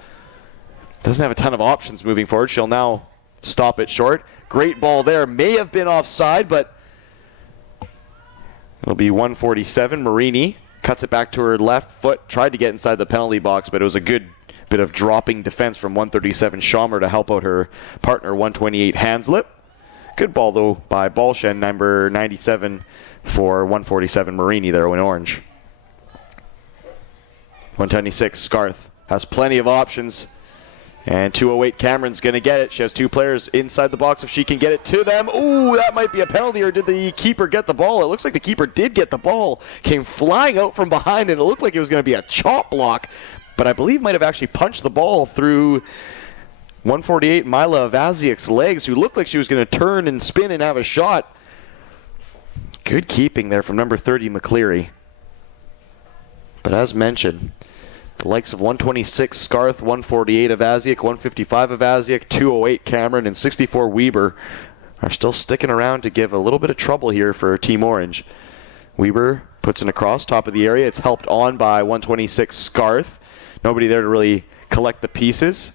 Doesn't have a ton of options moving forward. She'll now stop it short. Great ball there. May have been offside, but it'll be 147. Marini cuts it back to her left foot. Tried to get inside the penalty box, but it was a good bit of dropping defense from 137 Schomer to help out her partner, 128 Hanslip. Good ball, though, by Balshen, number 97 for 147 Marini there in Orange. 126 Scarth has plenty of options. And 208 Cameron's going to get it. She has two players inside the box if she can get it to them. Ooh, that might be a penalty, or did the keeper get the ball? It looks like the keeper did get the ball. Came flying out from behind, and it looked like it was going to be a chop block. But I believe might have actually punched the ball through 148 Mila Avaziak's legs, who looked like she was going to turn and spin and have a shot. Good keeping there from number 30 McCleary. But as mentioned, the likes of 126 Scarth, 148 Avaziak, 155 Avaziak, 208 Cameron, and 64 Weber are still sticking around to give a little bit of trouble here for Team Orange. Weber puts it across, top of the area. It's helped on by 126 Scarth. Nobody there to really collect the pieces.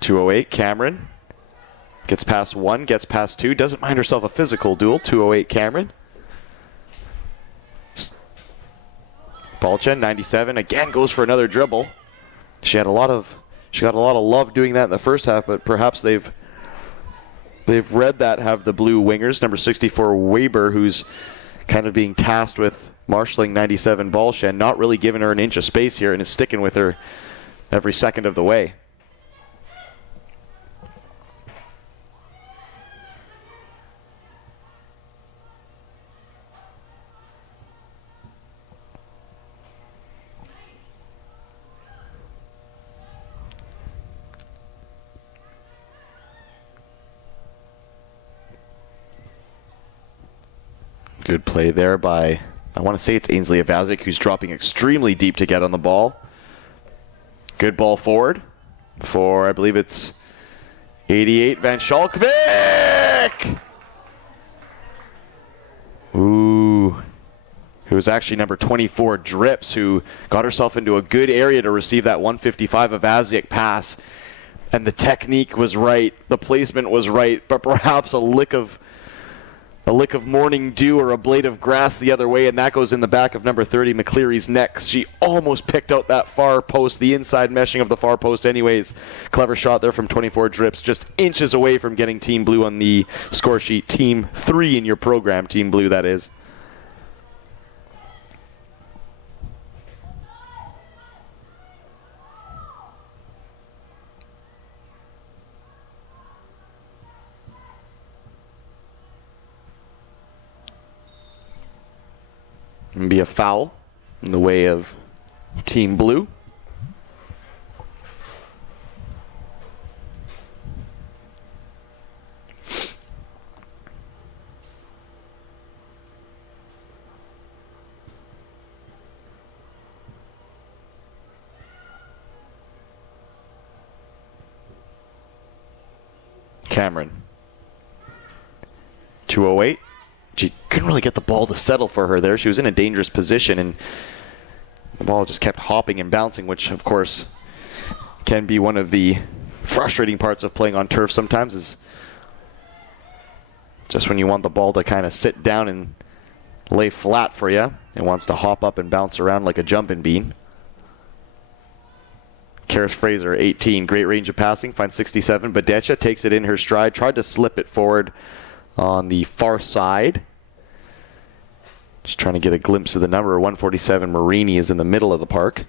.208 Cameron gets past one, gets past two, doesn't mind herself a physical duel. 208 Cameron. Balchen, 97, again goes for another dribble. She got a lot of love doing that in the first half, but perhaps they've read that, have the blue wingers. Number 64 Weber, who's kind of being tasked with marshalling 97 Balchen, not really giving her an inch of space here, and is sticking with her every second of the way. Good play there by, I want to say it's Ainsley Avazic, who's dropping extremely deep to get on the ball. Good ball forward for, I believe it's 88, Van Schalkvik! Ooh. It was actually number 24, Drips, who got herself into a good area to receive that 155 Avazic pass. And the technique was right, the placement was right, but perhaps a lick of morning dew or a blade of grass the other way, and that goes in the back of number 30, McCleary's neck. She almost picked out that far post, the inside meshing of the far post anyways. Clever shot there from 24 Drips, just inches away from getting Team Blue on the score sheet. Team 3 in your program, Team Blue, that is. And be a foul in the way of Team Blue. Cameron. 2:08. She couldn't really get the ball to settle for her there. She was in a dangerous position, and the ball just kept hopping and bouncing, which, of course, can be one of the frustrating parts of playing on turf sometimes, is just when you want the ball to kind of sit down and lay flat for you, it wants to hop up and bounce around like a jumping bean. Karis Fraser, 18, great range of passing, finds 67. Badetcha takes it in her stride, tried to slip it forward on the far side. Just trying to get a glimpse of the number. 147 Marini is in the middle of the park.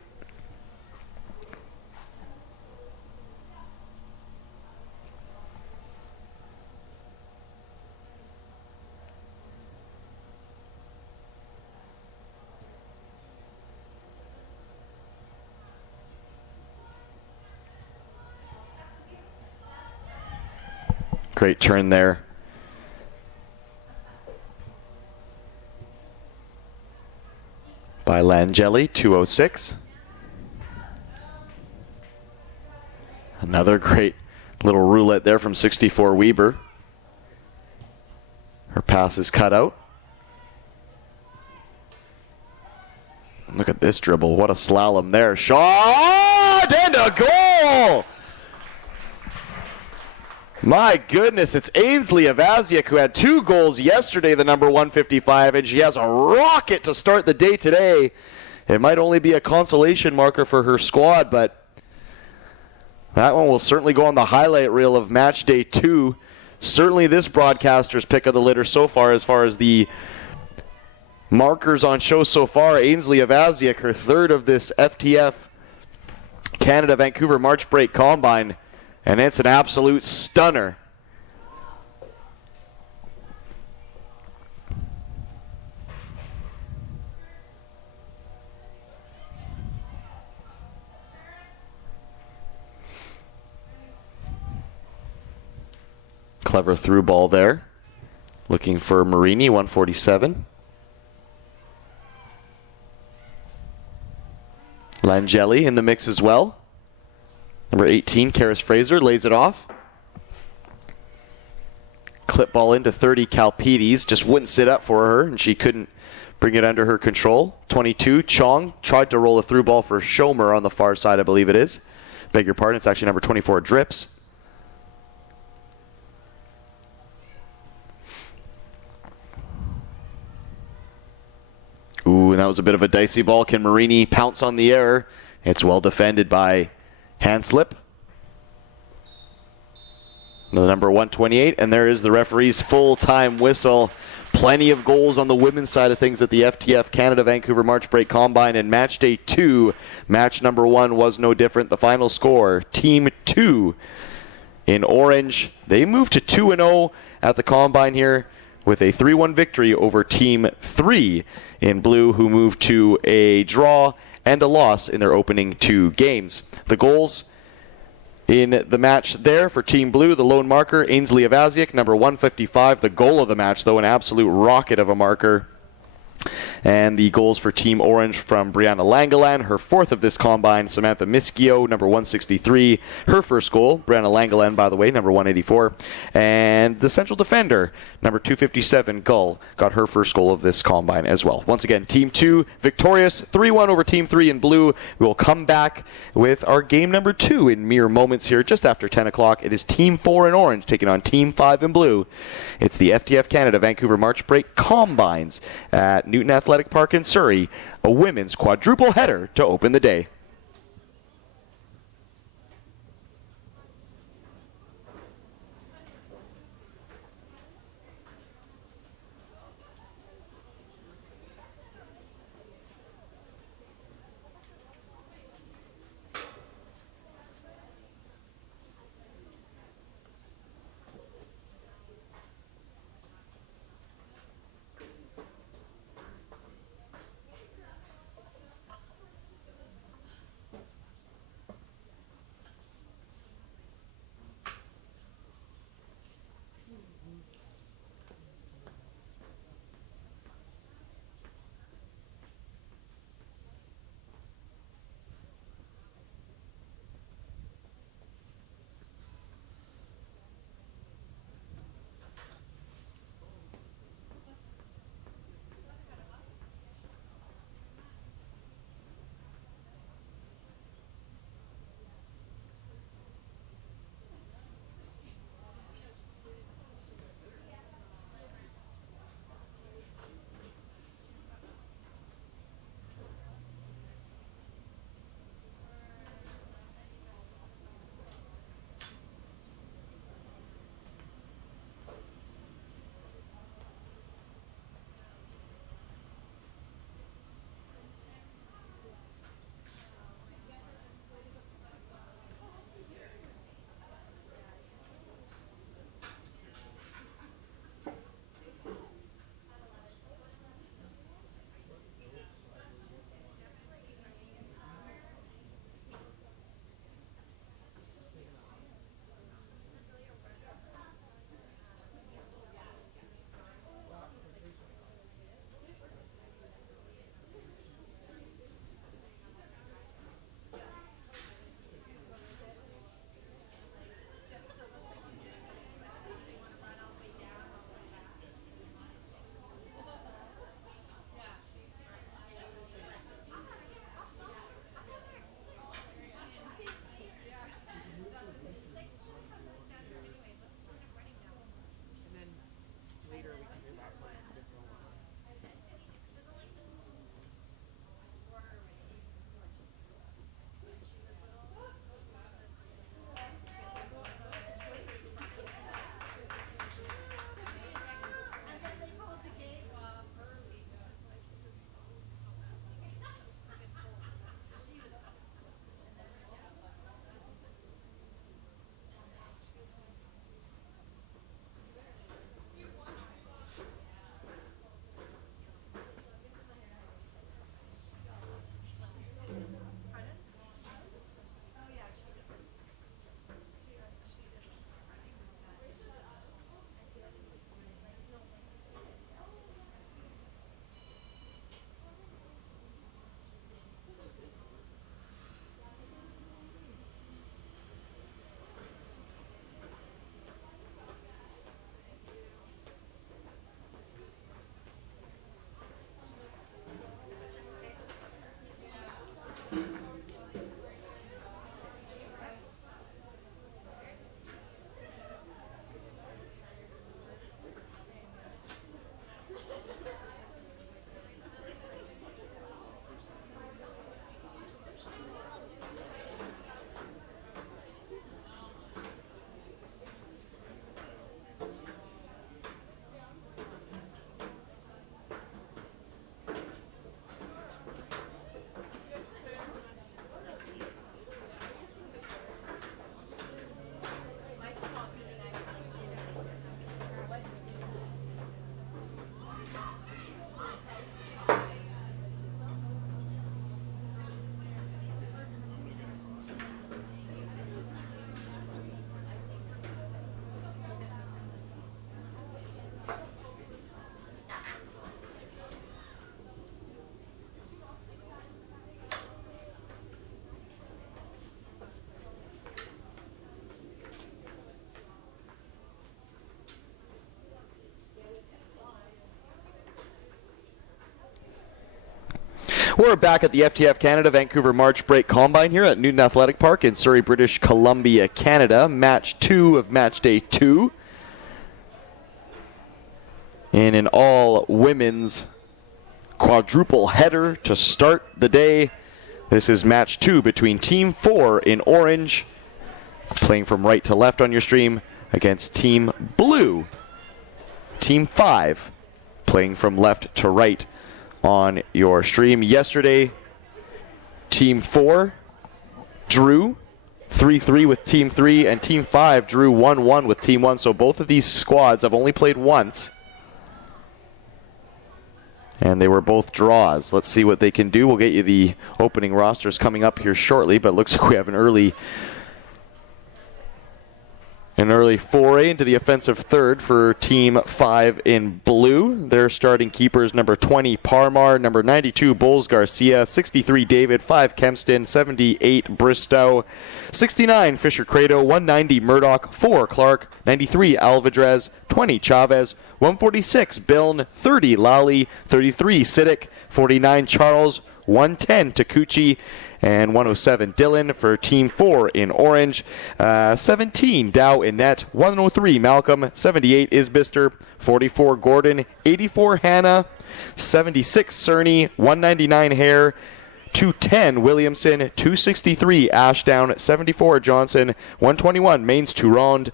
Great turn there by Langeli, 2:06. Another great little roulette there from 64 Weber. Her pass is cut out. Look at this dribble. What a slalom there. Shot and a goal! My goodness, it's Ainsley Avazic, who had 2 goals yesterday, the number 155, and she has a rocket to start the day today. It might only be a consolation marker for her squad, but that one will certainly go on the highlight reel of match day 2. Certainly this broadcaster's pick of the litter so far as the markers on show so far. Ainsley Avazic, her 3rd of this FTF Canada Vancouver March Break Combine. And it's an absolute stunner. Clever through ball there. Looking for Marini, 147. Langeli in the mix as well. Number 18, Karis Fraser, lays it off. Clip ball into 30, Kalpides. Just wouldn't sit up for her, and she couldn't bring it under her control. 22, Chong tried to roll a through ball for Schomer on the far side, I believe it is. Beg your pardon, it's actually number 24, Drips. Ooh, and that was a bit of a dicey ball. Can Marini pounce on the error? It's well defended by hand slip. The number 128, and there is the referee's full-time whistle. Plenty of goals on the women's side of things at the FTF Canada Vancouver March Break Combine, and match day 2, match number 1 was no different. The final score, Team 2 in orange. They moved to 2-0 at the Combine here with a 3-1 victory over Team 3 in blue, who moved to a draw and a loss in their opening 2 games. The goals In the match there for Team Blue, the lone marker, Ainsley Avaziak, number 155. The goal of the match, though, an absolute rocket of a marker. And the goals for Team Orange from Brianna Langeland, her fourth of this combine. Samantha Mischio, number 163, her first goal. Brianna Langeland, by the way, number 184. And the central defender, number 257, Gull, got her first goal of this combine as well. Once again, Team 2 victorious, 3-1 over Team 3 in blue. We will come back with our game number 2 in mere moments here, just after 10 o'clock. It is Team 4 in orange taking on Team 5 in blue. It's the FTF Canada Vancouver March Break Combines at Newton Athletic Park in Surrey, a women's quadruple header to open the day. We're back at the FTF Canada Vancouver March Break Combine here at Newton Athletic Park in Surrey, British Columbia, Canada. Match 2 of match day 2. In an all-women's quadruple header to start the day. This is match 2 between Team 4 in orange, playing from right to left on your stream, against Team Blue. Team 5 playing from left to right on your stream. Yesterday, Team 4 drew 3-3 with Team 3, and Team 5 drew 1-1 with Team 1. So both of these squads have only played once, and they were both draws. Let's see what they can do. We'll get you the opening rosters coming up here shortly, but it looks like we have an early foray into the offensive third for Team 5 in blue. Their starting keepers, number 20, Parmar, number 92, Bowles Garcia, 63, David, 5, Kempston, 78, Bristow, 69, Fisher Credo, 190, Murdoch, 4, Clark, 93, Alvidrez, 20, Chavez, 146, Biln, 30, Lally, 33, Siddick, 49, Charles, 110, Takuchi, and 107, Dylan for Team 4 in orange. 17, Dow in net. 103, Malcolm. 78, Isbister. 44, Gordon. 84, Hannah. 76, Cerny. 199, Hare. 210, Williamson. 263, Ashdown. 74, Johnson. 121, Mains Tourond.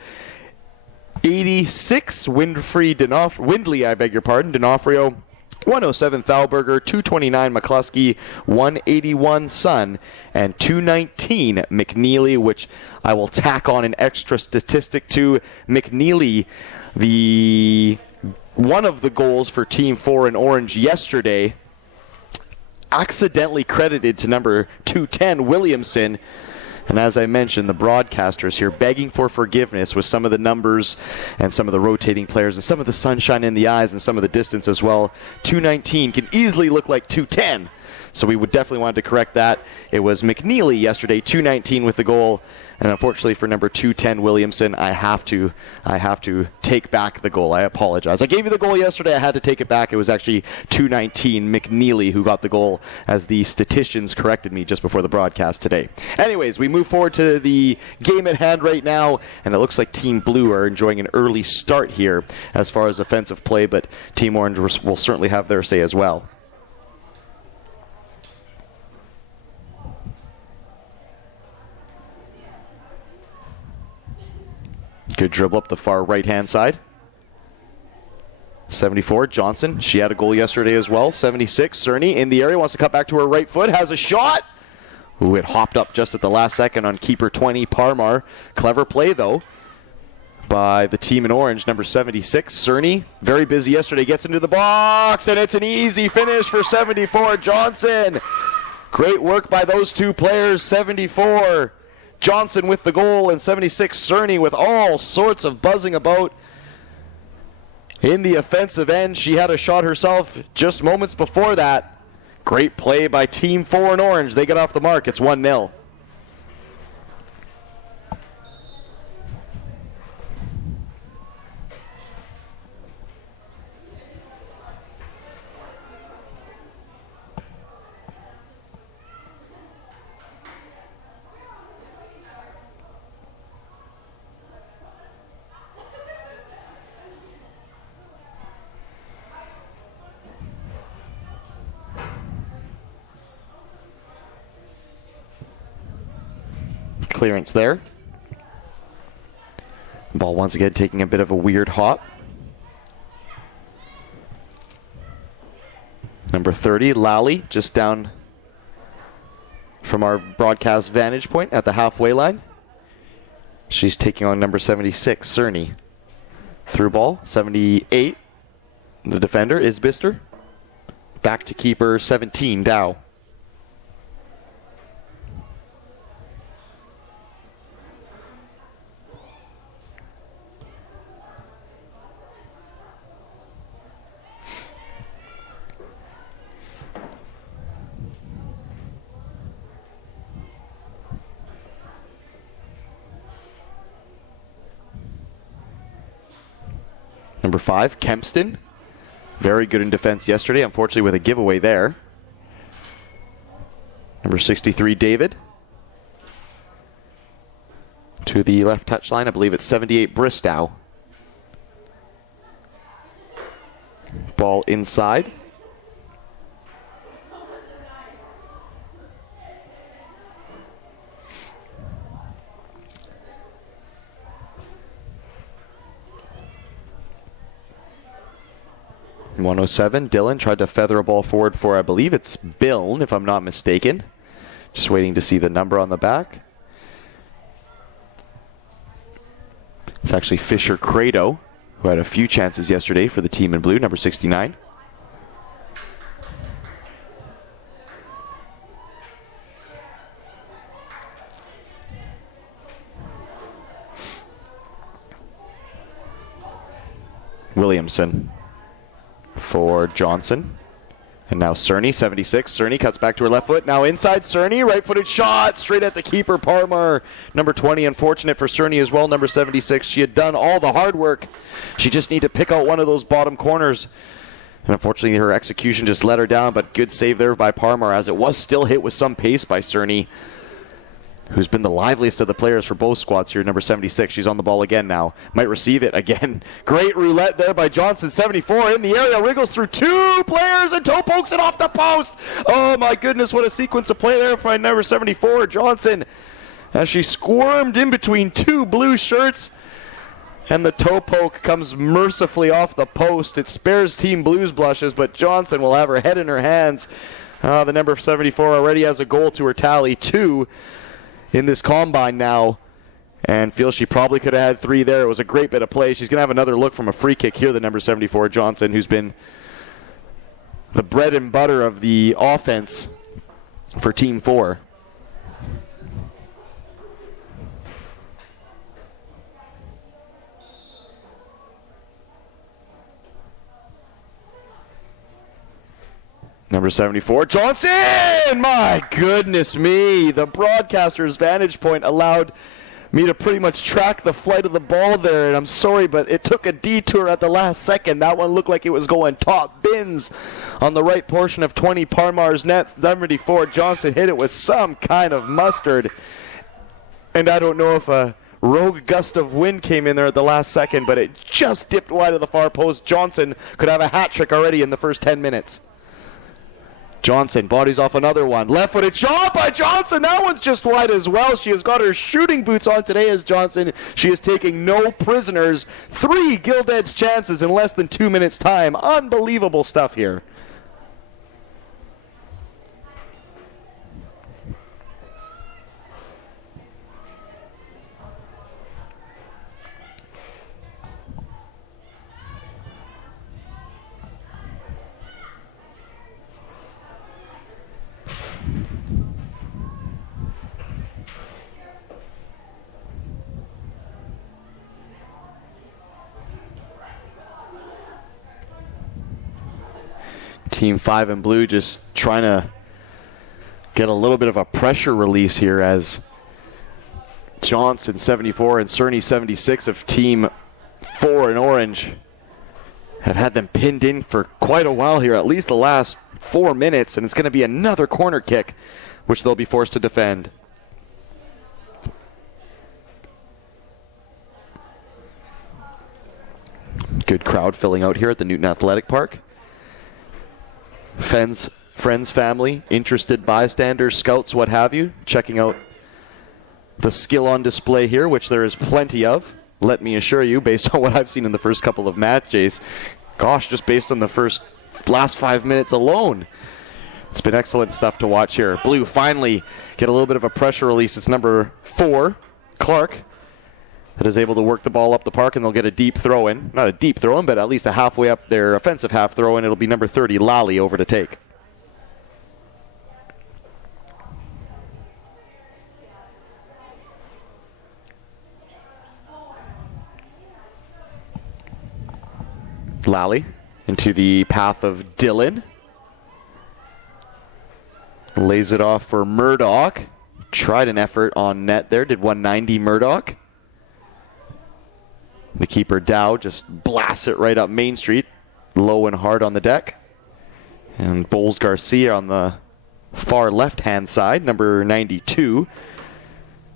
86, Windley, D'Onofrio. 107, Thalberger, 229, McCluskey, 181, Sun, and 219, McNeely, which I will tack on an extra statistic to. McNeely, one of the goals for Team 4 in orange yesterday, accidentally credited to number 210, Williamson. And as I mentioned, the broadcasters here begging for forgiveness with some of the numbers and some of the rotating players and some of the sunshine in the eyes and some of the distance as well. 219 can easily look like 210. So we would definitely want to correct that. It was McNeely yesterday, 219 with the goal. And unfortunately for number 210 Williamson, I have to take back the goal. I apologize. I gave you the goal yesterday. I had to take it back. It was actually 219 McNeely who got the goal, as the statisticians corrected me just before the broadcast today. Anyways, we move forward to the game at hand right now, and it looks like Team Blue are enjoying an early start here as far as offensive play, but Team Orange will certainly have their say as well. Good dribble up the far right-hand side. 74, Johnson. She had a goal yesterday as well. 76, Cerny in the area. Wants to cut back to her right foot. Has a shot. Ooh, it hopped up just at the last second on keeper 20, Parmar. Clever play, though, by the team in orange. Number 76, Cerny. Very busy yesterday. Gets into the box, and it's an easy finish for 74, Johnson. Great work by those two players. 74, Johnson with the goal, and 76, Cerny with all sorts of buzzing about in the offensive end. She had a shot herself just moments before that. Great play by Team 4 in orange. They get off the mark. It's 1-0. Clearance there. Ball once again taking a bit of a weird hop. Number 30, Lally, just down from our broadcast vantage point at the halfway line. She's taking on number 76, Cerny. Through ball, 78, the defender, Isbister. Back to keeper 17, Dow. Number 5, Kempston. Very good in defense yesterday, unfortunately with a giveaway there. Number 63, David. To the left touchline, I believe it's 78, Bristow. Ball inside. .107, Dylan tried to feather a ball forward for, I believe it's Bill, if I'm not mistaken. Just waiting to see the number on the back. It's actually Fisher Credo, who had a few chances yesterday for the team in blue, number 69. Williamson for Johnson. And now Cerny, 76. Cerny cuts back to her left foot. Now inside Cerny, right-footed shot straight at the keeper, Parmar. Number 20, unfortunate for Cerny as well, number 76. She had done all the hard work. She just need to pick out one of those bottom corners. And unfortunately, her execution just let her down, but good save there by Parmar, as it was still hit with some pace by Cerny, who's been the liveliest of the players for both squads here, number 76. She's on the ball again now. Might receive it again. Great roulette there by Johnson, 74 in the area. Wriggles through two players and toe pokes it off the post. Oh my goodness, what a sequence of play there by number 74, Johnson, as she squirmed in between two blue shirts. And the toe poke comes mercifully off the post. It spares Team Blues blushes, but Johnson will have her head in her hands. The number 74 already has a goal to her tally, 2 in this combine now, and feels she probably could have had 3 there. It was a great bit of play. She's going to have another look from a free kick here, the number 74, Johnson, who's been the bread and butter of the offense for Team 4. Number 74, Johnson! My goodness me. The broadcaster's vantage point allowed me to pretty much track the flight of the ball there, and I'm sorry, but it took a detour at the last second. That one looked like it was going top bins on the right portion of 20 Parmar's net. 74, Johnson hit it with some kind of mustard, and I don't know if a rogue gust of wind came in there at the last second, but it just dipped wide of the far post. Johnson could have a hat trick already in the first 10 minutes. Johnson bodies off another one. Left-footed shot by Johnson. That one's just wide as well. She has got her shooting boots on today as Johnson. She is taking no prisoners. 3 gilt-edged chances in less than 2 minutes' time. Unbelievable stuff here. Team 5 in blue just trying to get a little bit of a pressure release here, as Johnson 74 and Cerny 76 of Team 4 in orange have had them pinned in for quite a while here, at least the last 4 minutes, and it's going to be another corner kick which they'll be forced to defend. Good crowd filling out here at the Newton Athletic Park. Friends, family, interested bystanders, scouts, what have you, checking out the skill on display here, which there is plenty of. Let me assure you, based on what I've seen in the first couple of matches, gosh, just based on the last 5 minutes alone, it's been excellent stuff to watch here. Blue finally get a little bit of a pressure release. It's number 4, Clark, that is able to work the ball up the park, and they'll get a deep throw in. Not a deep throw in, but at least a halfway up their offensive half throw in. It'll be number 30, Lally, over to take. Lally into the path of Dylan. Lays it off for Murdoch. Tried an effort on net there. Did 190 Murdoch. The keeper, Dow, just blasts it right up Main Street, low and hard on the deck. And Bowles Garcia on the far left-hand side, number 92.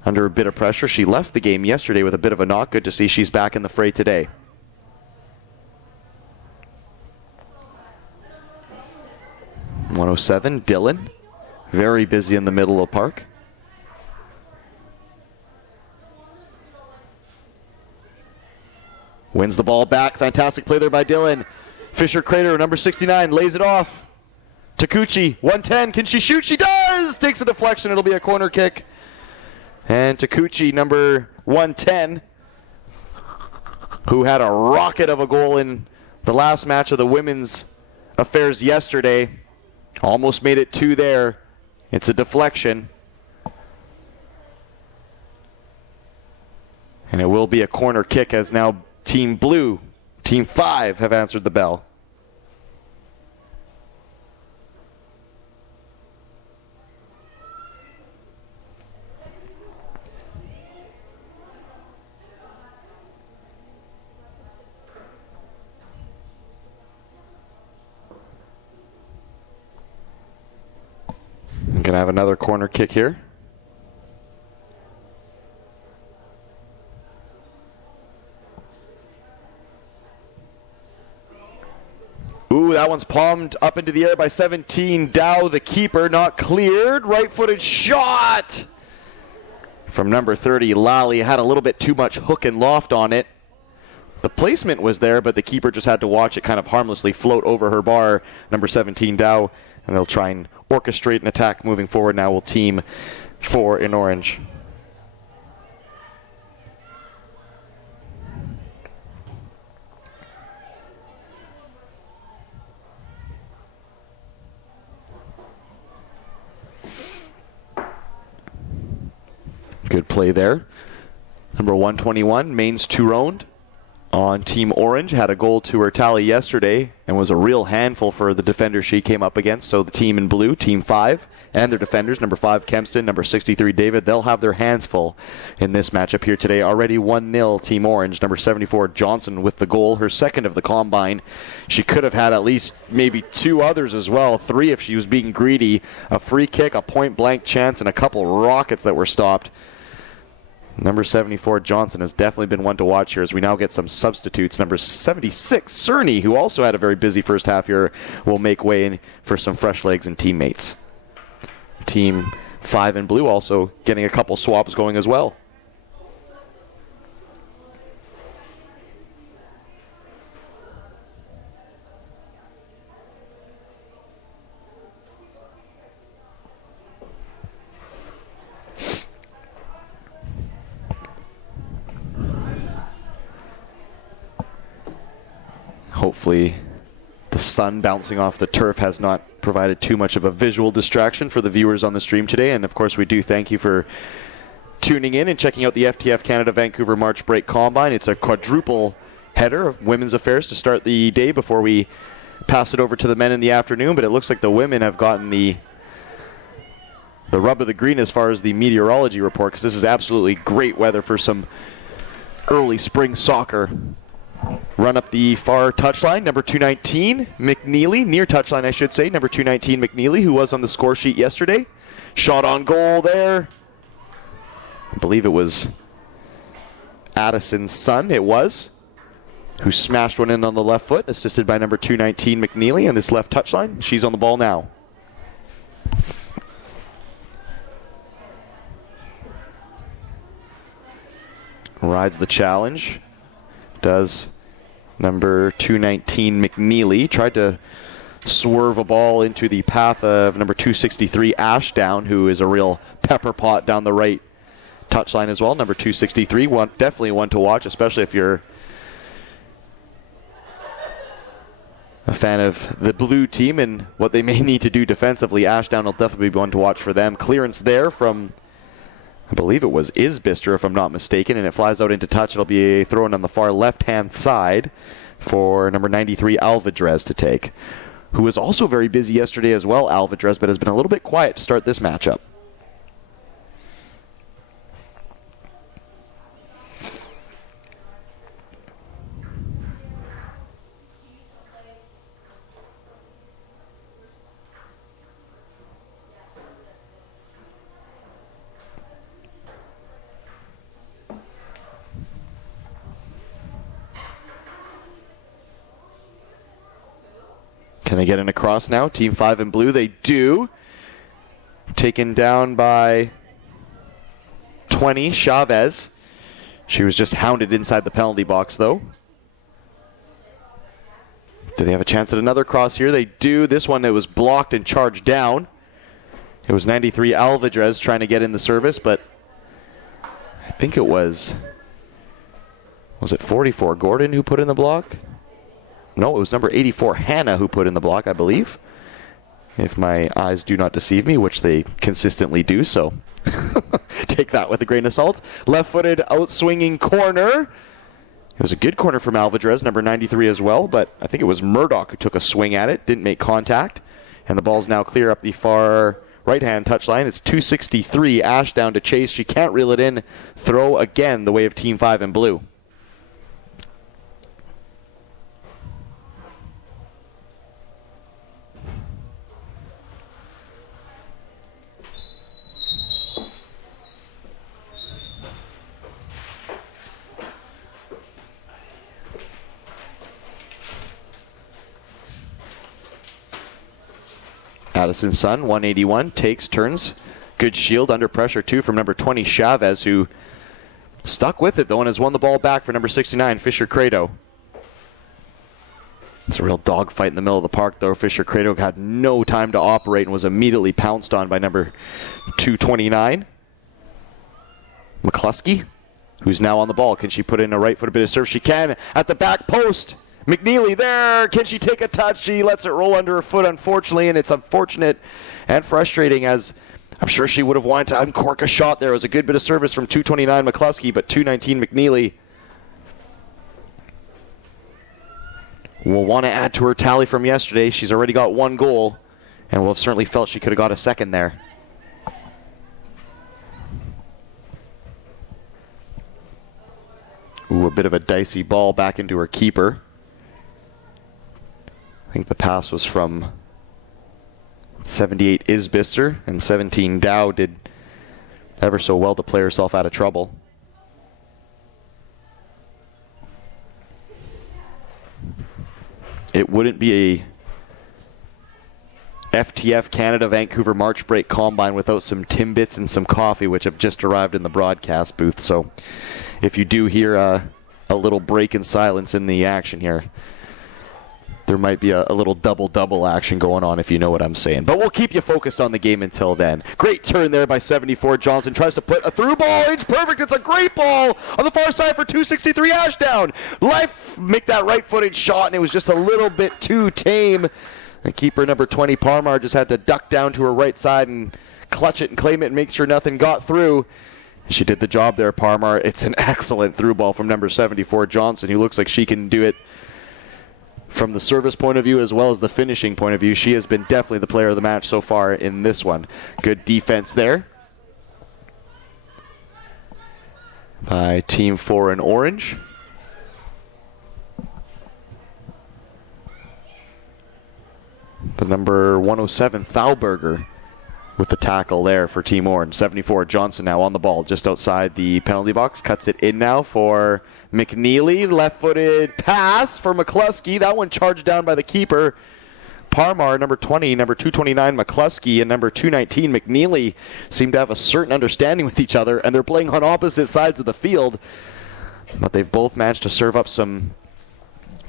Under a bit of pressure. She left the game yesterday with a bit of a knock. Good to see she's back in the fray today. .107, Dylan. Very busy in the middle of the park. Wins the ball back. Fantastic play there by Dylan. Fisher Crater, number 69, lays it off. Takuchi, 110. Can she shoot? She does! Takes a deflection. It'll be a corner kick. And Takuchi, number 110, who had a rocket of a goal in the last match of the women's affairs yesterday. Almost made it 2 there. It's a deflection. And it will be a corner kick as now Team Blue, Team 5 have answered the bell. I'm going to have another corner kick here. Ooh, that one's palmed up into the air by 17. Dow, the keeper, not cleared. Right-footed shot from number 30. Lally had a little bit too much hook and loft on it. The placement was there, but the keeper just had to watch it kind of harmlessly float over her bar. Number 17, Dow, and they'll try and orchestrate an attack moving forward. Now will Team 4 in orange. Good play there. Number 121, Maine's Touronde on Team Orange. Had a goal to her tally yesterday and was a real handful for the defender she came up against. So the team in blue, Team 5, and their defenders, number 5, Kempston, number 63, David, they'll have their hands full in this matchup here today. Already 1-0 Team Orange. Number 74, Johnson with the goal, her second of the combine. She could have had at least maybe 2 others as well, 3 if she was being greedy. A free kick, a point-blank chance, and a couple rockets that were stopped. Number 74, Johnson, has definitely been one to watch here as we now get some substitutes. Number 76, Cerny, who also had a very busy first half here, will make way in for some fresh legs and teammates. Team 5 in blue also getting a couple swaps going as well. Hopefully the sun bouncing off the turf has not provided too much of a visual distraction for the viewers on the stream today. And of course we do thank you for tuning in and checking out the FTF Canada Vancouver March Break Combine. It's a quadruple header of women's affairs to start the day before we pass it over to the men in the afternoon. But it looks like the women have gotten the rub of the green as far as the meteorology report, because this is absolutely great weather for some early spring soccer. Run up the far touchline, number 219, McNeely, near touchline I should say, number 219 McNeely, who was on the score sheet yesterday. Shot on goal there. I believe it was Addison's son, it was, who smashed one in on the left foot, assisted by number 219 McNeely on this left touchline. She's on the ball now. Rides the challenge. Does number 219 McNeely. Tried to swerve a ball into the path of number 263 Ashdown, who is a real pepper pot down the right touchline as well. Number 263, definitely one to watch, especially if you're a fan of the blue team and what they may need to do defensively. Ashdown will definitely be one to watch for them. Clearance there from, I believe it was Isbister, if I'm not mistaken, and it flies out into touch. It'll be a throw-in on the far left-hand side for number 93, Alvidrez, to take, who was also very busy yesterday as well, Alvidrez, but has been a little bit quiet to start this matchup. Can they get in across now? Team 5 in blue, they do. Taken down by 20, Chavez. She was just hounded inside the penalty box, though. Do they have a chance at another cross here? They do. This one, it was blocked and charged down. It was 93 Alvidrez trying to get in the service, but I think it was it 44 Gordon who put in the block? No, it was number 84 Hannah who put in the block, I believe. If my eyes do not deceive me, which they consistently do, so take that with a grain of salt. Left-footed outswinging corner. It was a good corner from Alvidrez, number 93 as well, but I think it was Murdoch who took a swing at it, didn't make contact, and the ball's now clear up the far right-hand touchline. It's 263, Ash down to chase. She can't reel it in. Throw again the way of Team 5 in blue. Addison Sun, 181, takes, turns. Good shield under pressure, too, from number 20, Chavez, who stuck with it, though, and has won the ball back for number 69, Fisher Credo. It's a real dogfight in the middle of the park, though. Fisher Credo had no time to operate and was immediately pounced on by number 229. McCluskey, who's now on the ball. Can she put in a right-footed bit of serve? She can at the back post. McNeely there. Can she take a touch? She lets it roll under her foot, unfortunately, and it's unfortunate and frustrating, as I'm sure she would have wanted to uncork a shot there. It was a good bit of service from 229 McCluskey, but 219 McNeely will want to add to her tally from yesterday. She's already got one goal, and will have certainly felt she could have got a second there. Ooh, a bit of a dicey ball back into her keeper. I think the pass was from 78 Isbister, and 17 Dow did ever so well to play herself out of trouble. It wouldn't be a FTF Canada Vancouver March Break Combine without some Timbits and some coffee, which have just arrived in the broadcast booth. So if you do hear a little break in silence in the action here, there might be a little double-double action going on, if you know what I'm saying. But we'll keep you focused on the game until then. Great turn there by 74 Johnson. Tries to put a through ball. It's perfect. It's a great ball on the far side for 263 Ashdown. Make that right-footed shot, and it was just a little bit too tame. The keeper, number 20, Parmar, just had to duck down to her right side and clutch it and claim it and make sure nothing got through. She did the job there, Parmar. It's an excellent through ball from number 74 Johnson, who looks like she can do it from the service point of view as well as the finishing point of view. She has been definitely the player of the match so far in this one. Good defense there by Team 4 in orange. The number 107, Thalberger, with the tackle there for Team Orange. 74 Johnson now on the ball just outside the penalty box. Cuts it in now for McNeely. Left-footed pass for McCluskey. That one charged down by the keeper. Parmar, number 20, number 229 McCluskey, and number 219 McNeely seem to have a certain understanding with each other, and they're playing on opposite sides of the field. But they've both managed to serve up some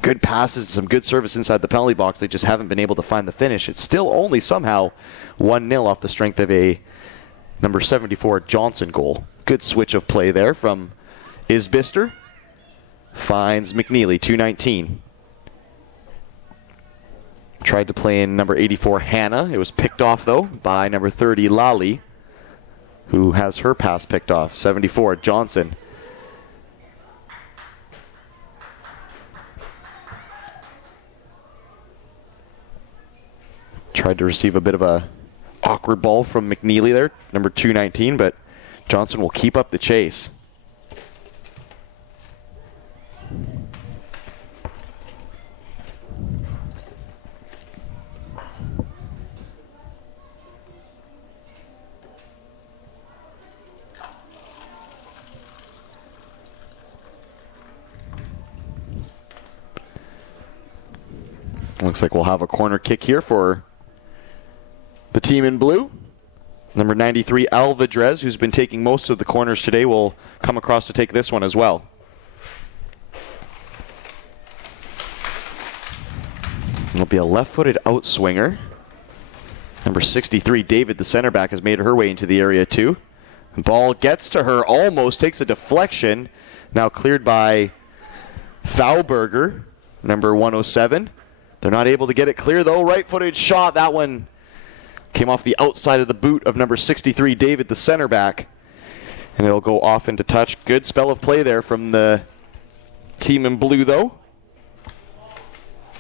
good passes, some good service inside the penalty box. They just haven't been able to find the finish. It's still only somehow 1-0 off the strength of a number 74 Johnson goal. Good switch of play there from Isbister. Finds McNeely, 219. Tried to play in number 84 Hannah. It was picked off, though, by number 30 Lally, who has her pass picked off. 74 Johnson. Tried to receive a bit of a awkward ball from McNeely there, number 219, but Johnson will keep up the chase. Looks like we'll have a corner kick here for the team in blue. Number 93, Alvidrez, who's been taking most of the corners today, will come across to take this one as well. It'll be a left-footed outswinger. Number 63, David, the center back, has made her way into the area too. The ball gets to her, almost takes a deflection. Now cleared by Fauberger, number 107. They're not able to get it clear though. Right-footed shot. That one came off the outside of the boot of number 63, David, the center back. And it'll go off into touch. Good spell of play there from the team in blue though.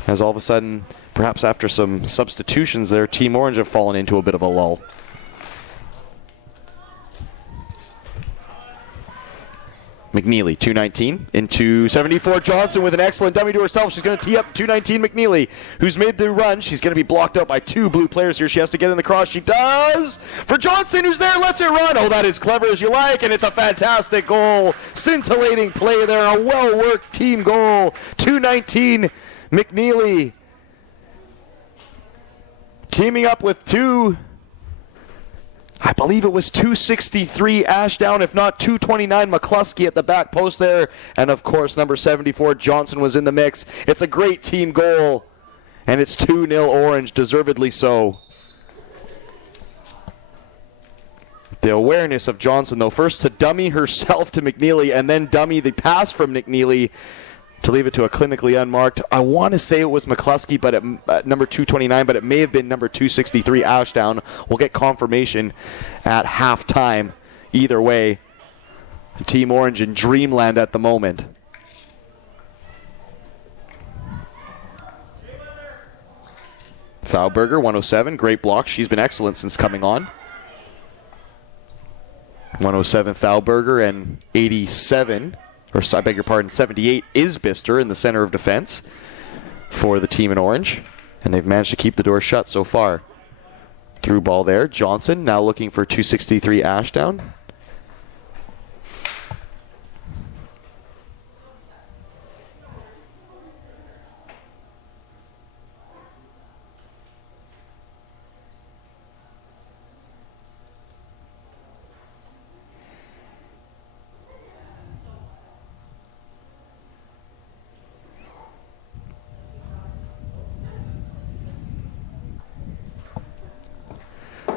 As all of a sudden, perhaps after some substitutions there, Team Orange have fallen into a bit of a lull. McNeely, 219 into 74. Johnson with an excellent dummy to herself. She's going to tee up 219 McNeely, who's made the run. She's going to be blocked out by two blue players here. She has to get in the cross. She does for Johnson, who's there. Lets it run. Oh, that is clever as you like, and it's a fantastic goal. Scintillating play there. A well-worked team goal. 219 McNeely teaming up with I believe it was 263 Ashdown, if not 229 McCluskey at the back post there. And of course, number 74 Johnson was in the mix. It's a great team goal, and it's 2-0 Orange, deservedly so. The awareness of Johnson, though, first to dummy herself to McNeely, and then dummy the pass from McNeely to leave it to a clinically unmarked. I want to say it was McCluskey, but number 229, but it may have been number 263 Ashdown. We'll get confirmation at halftime. Either way, Team Orange in dreamland at the moment. Fauberger, 107, great block. She's been excellent since coming on. 107 Fauberger and 87. Or I beg your pardon, 78 Isbister in the center of defense for the team in orange. And they've managed to keep the door shut so far. Through ball there. Johnson now looking for 263 Ashdown.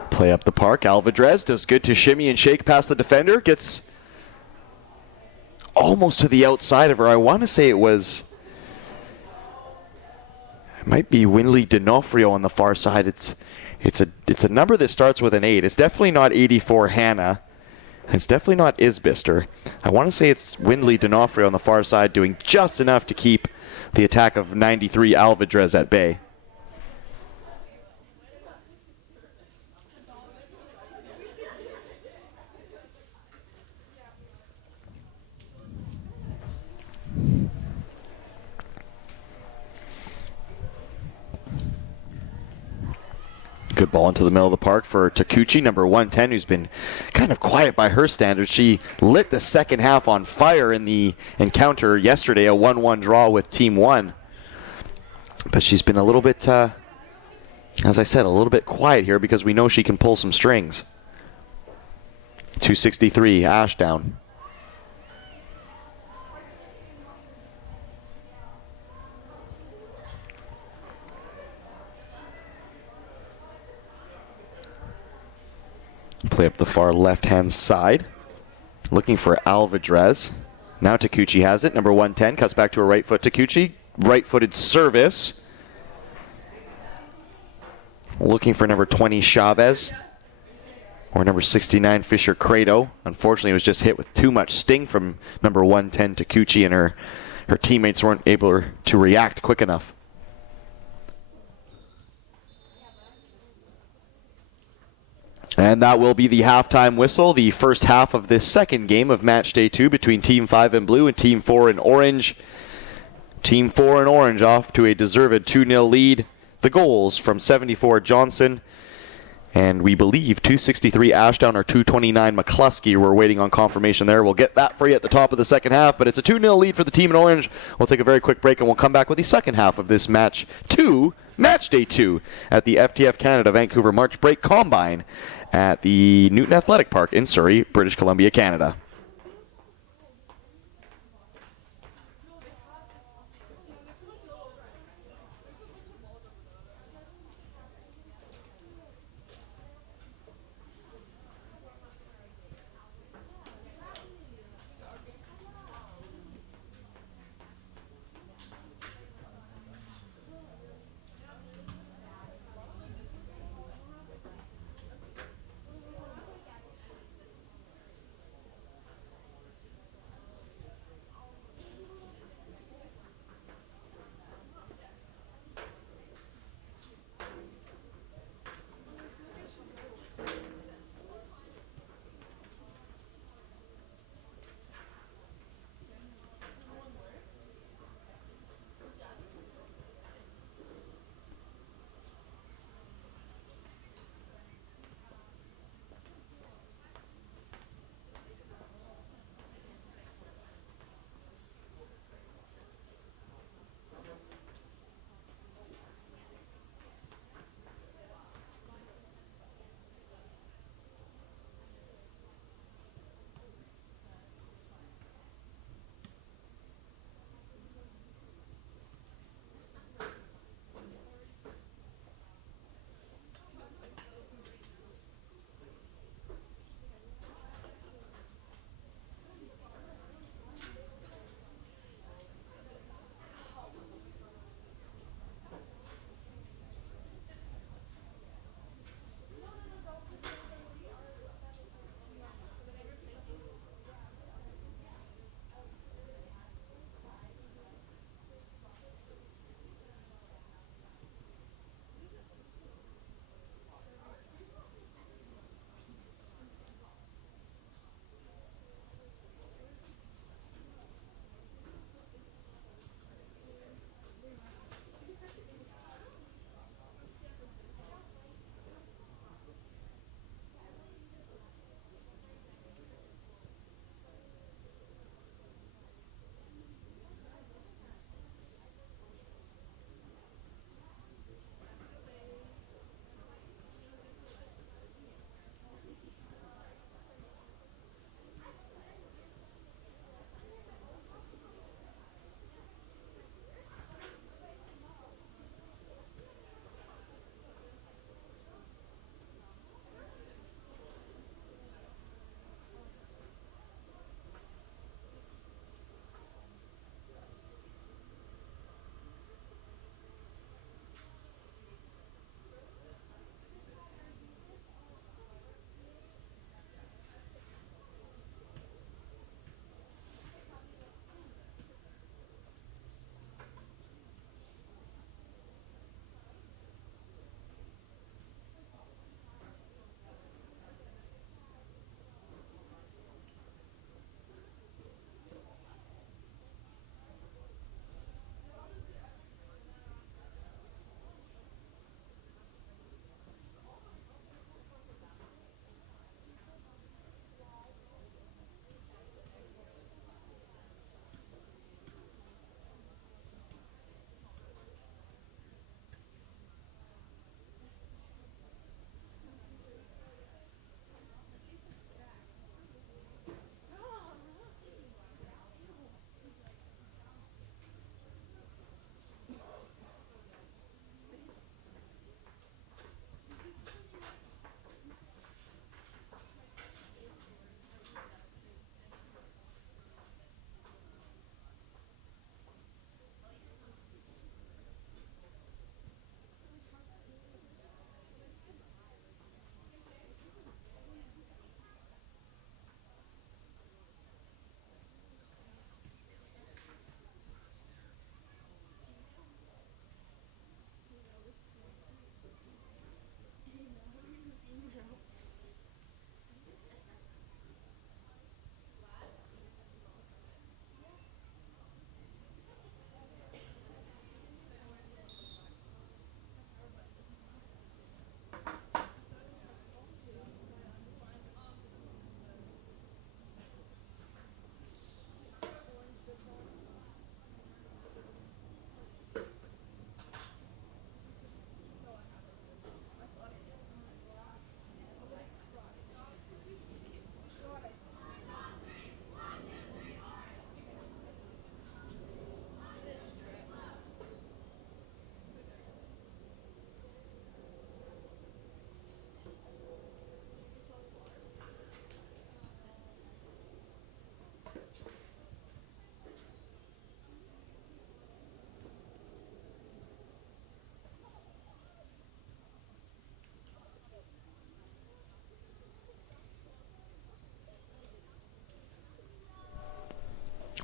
Play up the park. Alvidrez does good to shimmy and shake past the defender. Gets almost to the outside of her. I want to say it might be Winley D'Onofrio on the far side. It's a number that starts with an 8. It's definitely not 84 Hannah. It's definitely not Isbister. I want to say it's Winley D'Onofrio on the far side doing just enough to keep the attack of 93 Alvidrez at bay. Good ball into the middle of the park for Takuchi, number 110, who's been kind of quiet by her standards. She lit the second half on fire in the encounter yesterday, a 1-1 draw with Team 1. But she's been a little bit, as I said, a little bit quiet here because we know she can pull some strings. 263, Ashdown. Play up the far left-hand side. Looking for Alvidrez. Now Takuchi has it. Number 110 cuts back to a right foot. Takuchi, right-footed service. Looking for number 20 Chavez. Or number 69 Fisher Credo. Unfortunately, it was just hit with too much sting from number 110 Takuchi, and her teammates weren't able to react quick enough. And that will be the halftime whistle, the first half of this second game of match day 2 between Team 5 in blue and Team 4 in orange. Team 4 in orange off to a deserved 2-0 lead. The goals from 74 Johnson And we believe 263 Ashdown or 229 McCluskey. We're waiting on confirmation there. We'll get that for you at the top of the second half, but it's a 2-0 lead for the team in orange. We'll take a very quick break, and we'll come back with the second half of this match day 2 at the FTF Canada Vancouver March Break Combine at the Newton Athletic Park in Surrey, British Columbia, Canada.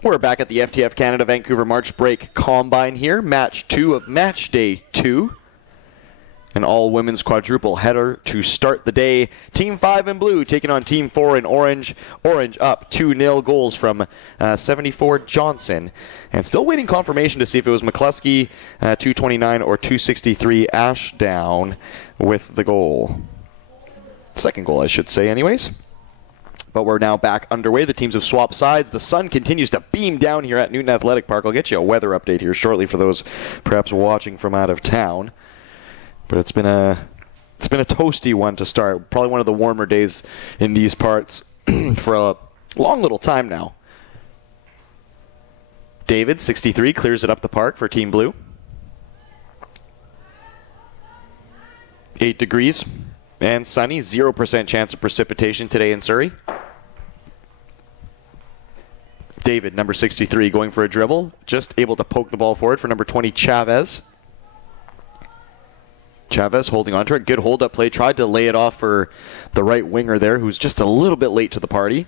We're back at the FTF Canada Vancouver March Break Combine here. Match 2 of match day 2. An all-women's quadruple header to start the day. Team 5 in blue taking on Team 4 in orange. Orange up 2-0, goals from 74 Johnson. And still waiting confirmation to see if it was McCluskey, 229, or 263 Ashdown with the goal. Second goal, I should say, anyways. But we're now back underway. The teams have swapped sides. The sun continues to beam down here at Newton Athletic Park. I'll get you a weather update here shortly for those perhaps watching from out of town. But it's been a toasty one to start. Probably one of the warmer days in these parts for a long little time now. David, 63, clears it up the park for Team Blue. 8 degrees and sunny. 0% chance of precipitation today in Surrey. David, number 63, going for a dribble. Just able to poke the ball forward for number 20, Chavez. Chavez holding on to it. Good hold-up play. Tried to lay it off for the right winger there, who's just a little bit late to the party.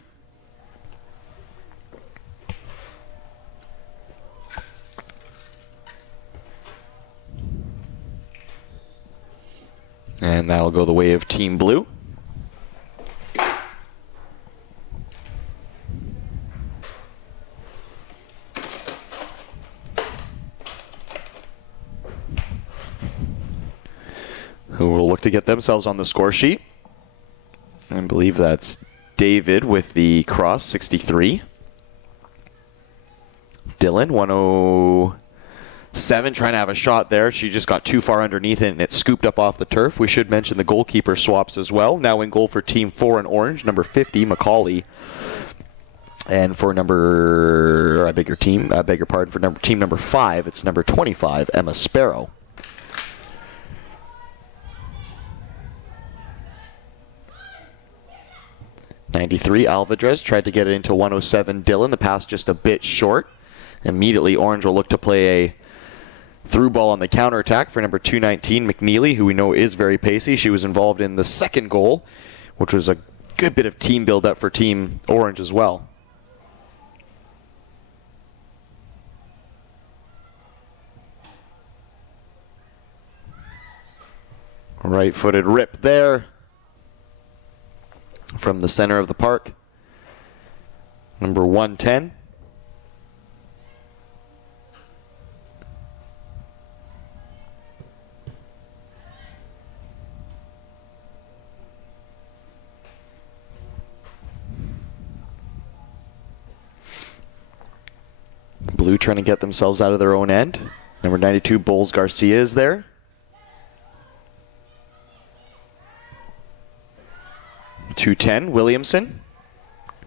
And that'll go the way of Team Blue. Who will look to get themselves on the score sheet. I believe that's David with the cross, 63. Dylan, 107, trying to have a shot there. She just got too far underneath it, and it scooped up off the turf. We should mention the goalkeeper swaps as well. Now in goal for Team 4 in orange, number 50, Macaulay. And for I beg your pardon, for team number 5, it's number 25, Emma Sparrow. '93, Alvarez tried to get it into 107, Dylan. The pass just a bit short. Immediately, Orange will look to play a through ball on the counterattack for number 219, McNeely, who we know is very pacey. She was involved in the second goal, which was a good bit of team build-up for Team Orange as well. Right-footed rip there from the center of the park. Number 110. Blue trying to get themselves out of their own end. Number 92, Bowles Garcia is there. .210, Williamson,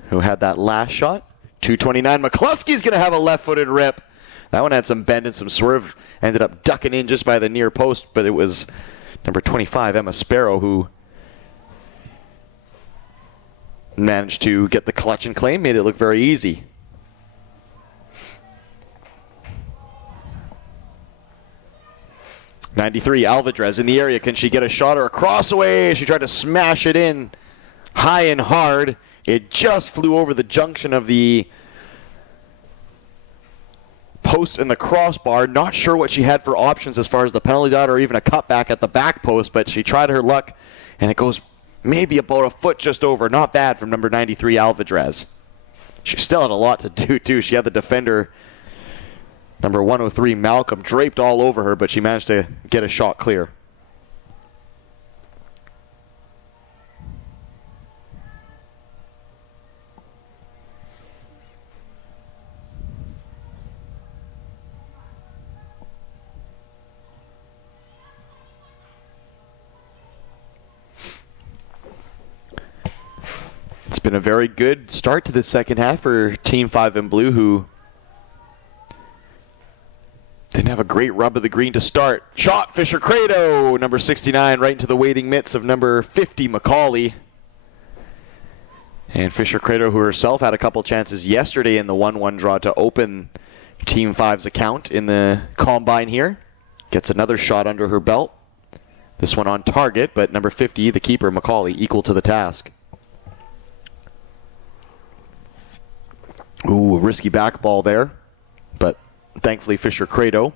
who had that last shot. .229, McCluskey's going to have a left-footed rip. That one had some bend and some swerve. Ended up ducking in just by the near post, but it was number 25, Emma Sparrow, who managed to get the clutch and claim, made it look very easy. '93, Alvarez in the area. Can she get a shot or a cross away? She tried to smash it in high and hard. It just flew over the junction of the post and the crossbar. Not sure what she had for options as far as the penalty dot or even a cutback at the back post, but she tried her luck, and it goes maybe about a foot just over. Not bad from number 93, Alvarez. She still had a lot to do, too. She had the defender, number 103, Malcolm, draped all over her, but she managed to get a shot clear. It's been a very good start to the second half for Team 5 in blue, who didn't have a great rub of the green to start. Shot, Fisher Credo, number 69, right into the waiting mitts of number 50, Macaulay. And Fisher Credo, who herself had a couple chances yesterday in the 1-1 draw to open Team 5's account in the combine here, gets another shot under her belt. This one on target, but number 50, the keeper, Macaulay, equal to the task. Ooh, risky back ball there. But thankfully Fisher-Crado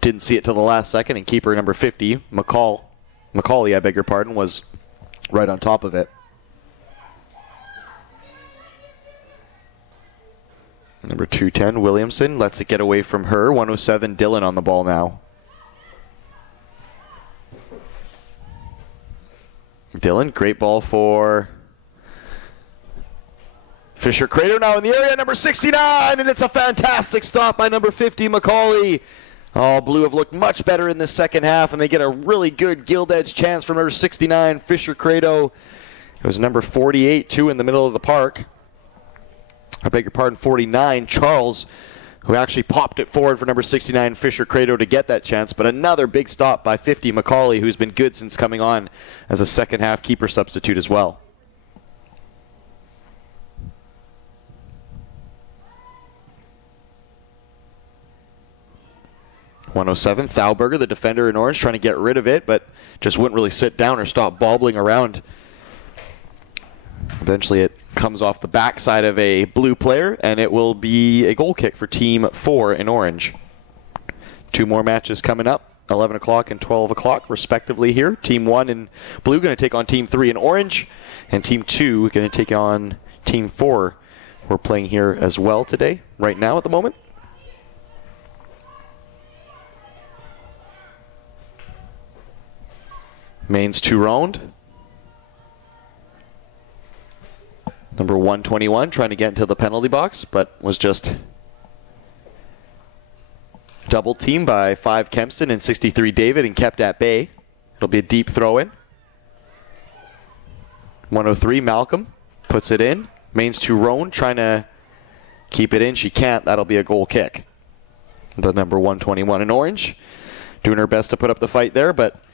didn't see it till the last second, and keeper number 50, Macaulay, I beg your pardon, was right on top of it. Number 210, Williamson, lets it get away from her. 107, Dillon on the ball now. Dillon, great ball for Fisher-Crado now in the area, number 69, and it's a fantastic stop by number 50, Macaulay. Oh, Blue have looked much better in this second half, and they get a really good gilt-edge chance from number 69, Fisher-Crado. It was number 48, too, in the middle of the park. I beg your pardon, 49, Charles, who actually popped it forward for number 69, Fisher-Crado, to get that chance. But another big stop by 50, Macaulay, who's been good since coming on as a second-half keeper substitute as well. .107, Thalberger, the defender in orange, trying to get rid of it, but just wouldn't really sit down or stop bobbling around. Eventually it comes off the backside of a blue player, and it will be a goal kick for Team 4 in orange. Two more matches coming up, 11 o'clock and 12 o'clock respectively here. Team 1 in blue going to take on Team 3 in orange, and Team 2 going to take on Team 4. We're playing here as well today, right now at the moment. Mains 2 round. Number 121 trying to get into the penalty box, but was just double teamed by 5 Kempston and 63 David and kept at bay. It'll be a deep throw in. 103 Malcolm puts it in. Mains 2 Roan trying to keep it in. She can't. That'll be a goal kick. The number 121 in orange doing her best to put up the fight there, but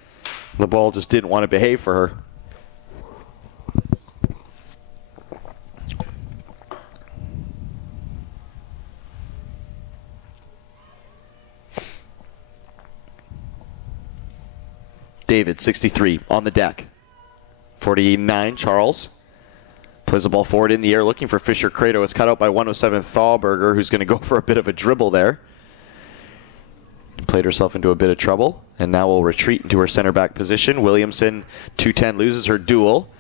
the ball just didn't want to behave for her. David, 63, on the deck. 49, Charles. Plays the ball forward in the air, looking for Fisher-Crado. It's cut out by 107, Thalberger, who's going to go for a bit of a dribble there. Played herself into a bit of trouble, and now will retreat into her center back position. Williamson, 210, loses her duel.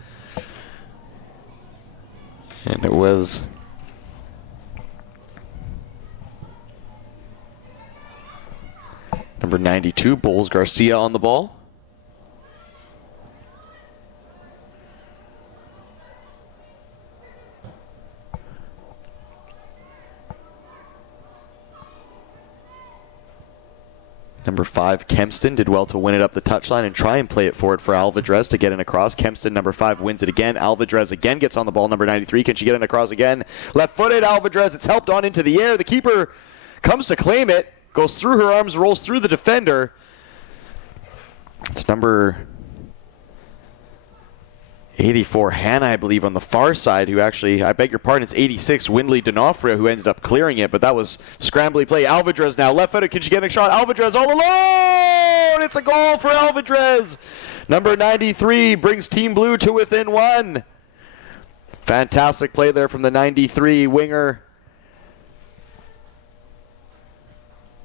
And it was number 92, Bowles Garcia on the ball. Number 5, Kempston, did well to win it up the touchline and try and play it forward for Alvadrez to get in across. Kempston, number 5, wins it again. Alvadrez again gets on the ball, number 93. Can she get in across again? Left-footed, Alvadrez. It's helped on into the air. The keeper comes to claim it, goes through her arms, rolls through the defender. It's number 84, Hannah, I believe, on the far side, who actually, I beg your pardon, it's 86, Windley D'Onofrio, who ended up clearing it, but that was scrambly play. Alvadrez now, left-footed, can she get a shot? Alvadrez all alone! It's a goal for Alvadrez! Number 93 brings Team Blue to within 1. Fantastic play there from the 93 winger.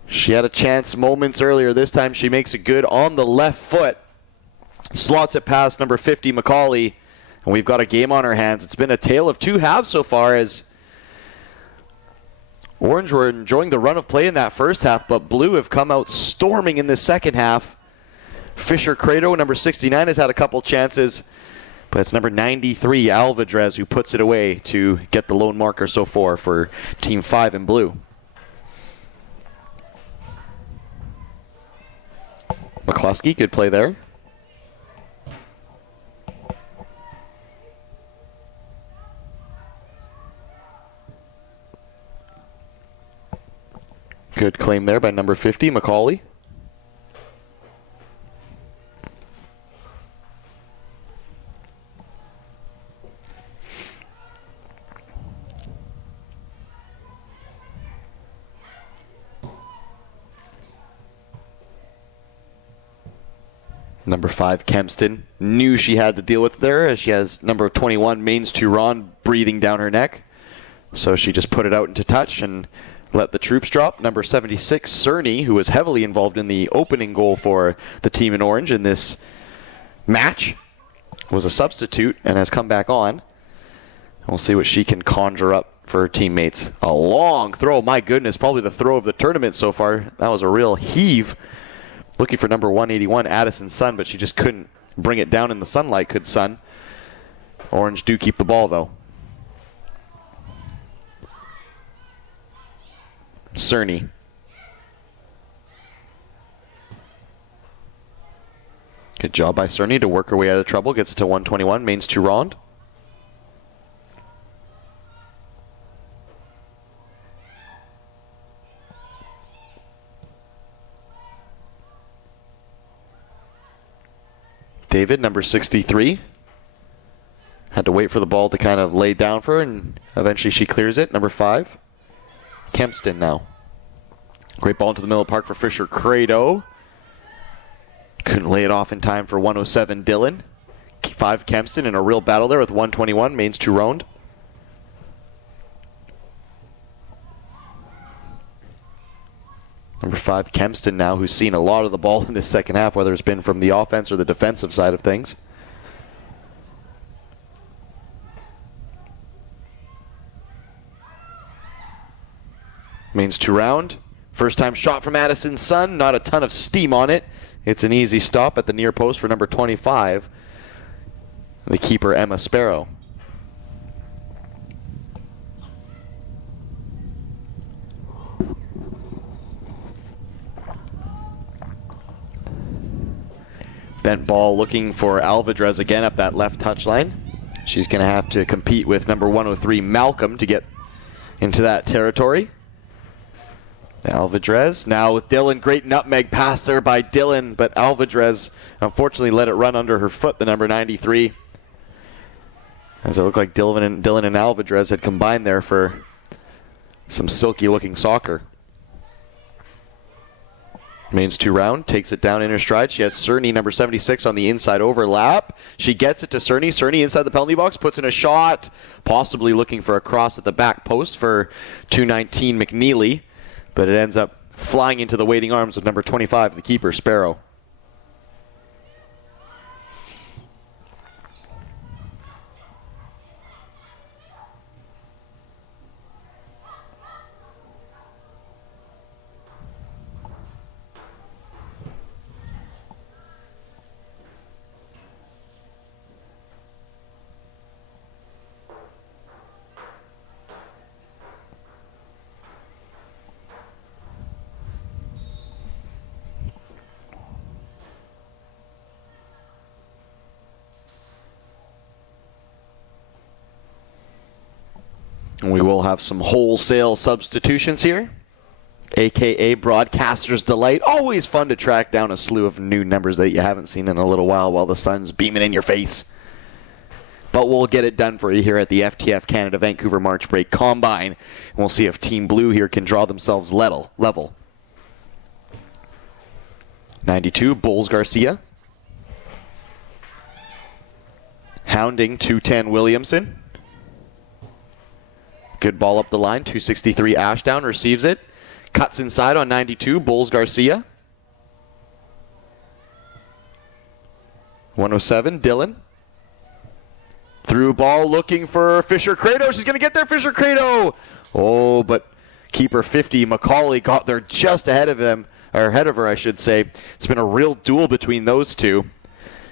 She had a chance moments earlier. This time she makes it good on the left foot. Slots it past number 50, Macaulay. And we've got a game on our hands. It's been a tale of two halves so far, as Orange were enjoying the run of play in that first half, but Blue have come out storming in the second half. Fisher-Crado, number 69, has had a couple chances, but it's number 93, Alvadrez, who puts it away to get the lone marker so far for Team 5 in Blue. McCluskey, good play there. Good claim there by number 50, Macaulay. Number 5, Kempston, knew she had to deal with there, as she has number 21, Mains Turon, breathing down her neck. So she just put it out into touch and let the troops drop. Number 76, Cerny, who was heavily involved in the opening goal for the team in orange in this match, was a substitute and has come back on. We'll see what she can conjure up for her teammates. A long throw, my goodness, probably the throw of the tournament so far. That was a real heave. Looking for number 181, Addison Sun, but she just couldn't bring it down in the sunlight, could Sun. Orange do keep the ball, though. Cerny. Good job by Cerny to work her way out of trouble. Gets it to 121, mains to Rond. David, number 63. Had to wait for the ball to kind of lay down for her, and eventually she clears it. Number 5. Kempston now. Great ball into the middle of the park for Fisher Credo. Couldn't lay it off in time for 107 Dylan. 5 Kempston in a real battle there with 121, mains to Rond. Number 5 Kempston now, who's seen a lot of the ball in this second half, whether it's been from the offense or the defensive side of things. Mains to Round. First time shot from Addison Sun. Not a ton of steam on it. It's an easy stop at the near post for number 25, the keeper Emma Sparrow. Bent ball looking for Alvidrez again up that left touchline. She's going to have to compete with number 103 Malcolm to get into that territory. Alvidrez now with Dylan. Great nutmeg pass there by Dylan, but Alvidrez unfortunately let it run under her foot, the number 93. As it looked like Dylan and Alvidrez had combined there for some silky looking soccer. Mains to Round, takes it down in her stride. She has Cerny, number 76, on the inside overlap. She gets it to Cerny. Cerny inside the penalty box, puts in a shot, possibly looking for a cross at the back post for 219 McNeely. But it ends up flying into the waiting arms of number 25, the keeper, Sparrow. We will have some wholesale substitutions here, a.k.a. Broadcaster's Delight. Always fun to track down a slew of new numbers that you haven't seen in a little while the sun's beaming in your face. But we'll get it done for you here at the FTF Canada Vancouver March Break Combine. And we'll see if Team Blue here can draw themselves level. 92, Bulls Garcia. Hounding 210 Williamson. Good ball up the line. 263 Ashdown receives it. Cuts inside on 92. Bulls Garcia. 107 Dylan. Through ball looking for Fisher Credo. She's going to get there. Fisher Credo. Oh, but keeper 50 Macaulay got there just ahead of him. Or ahead of her, I should say. It's been a real duel between those two.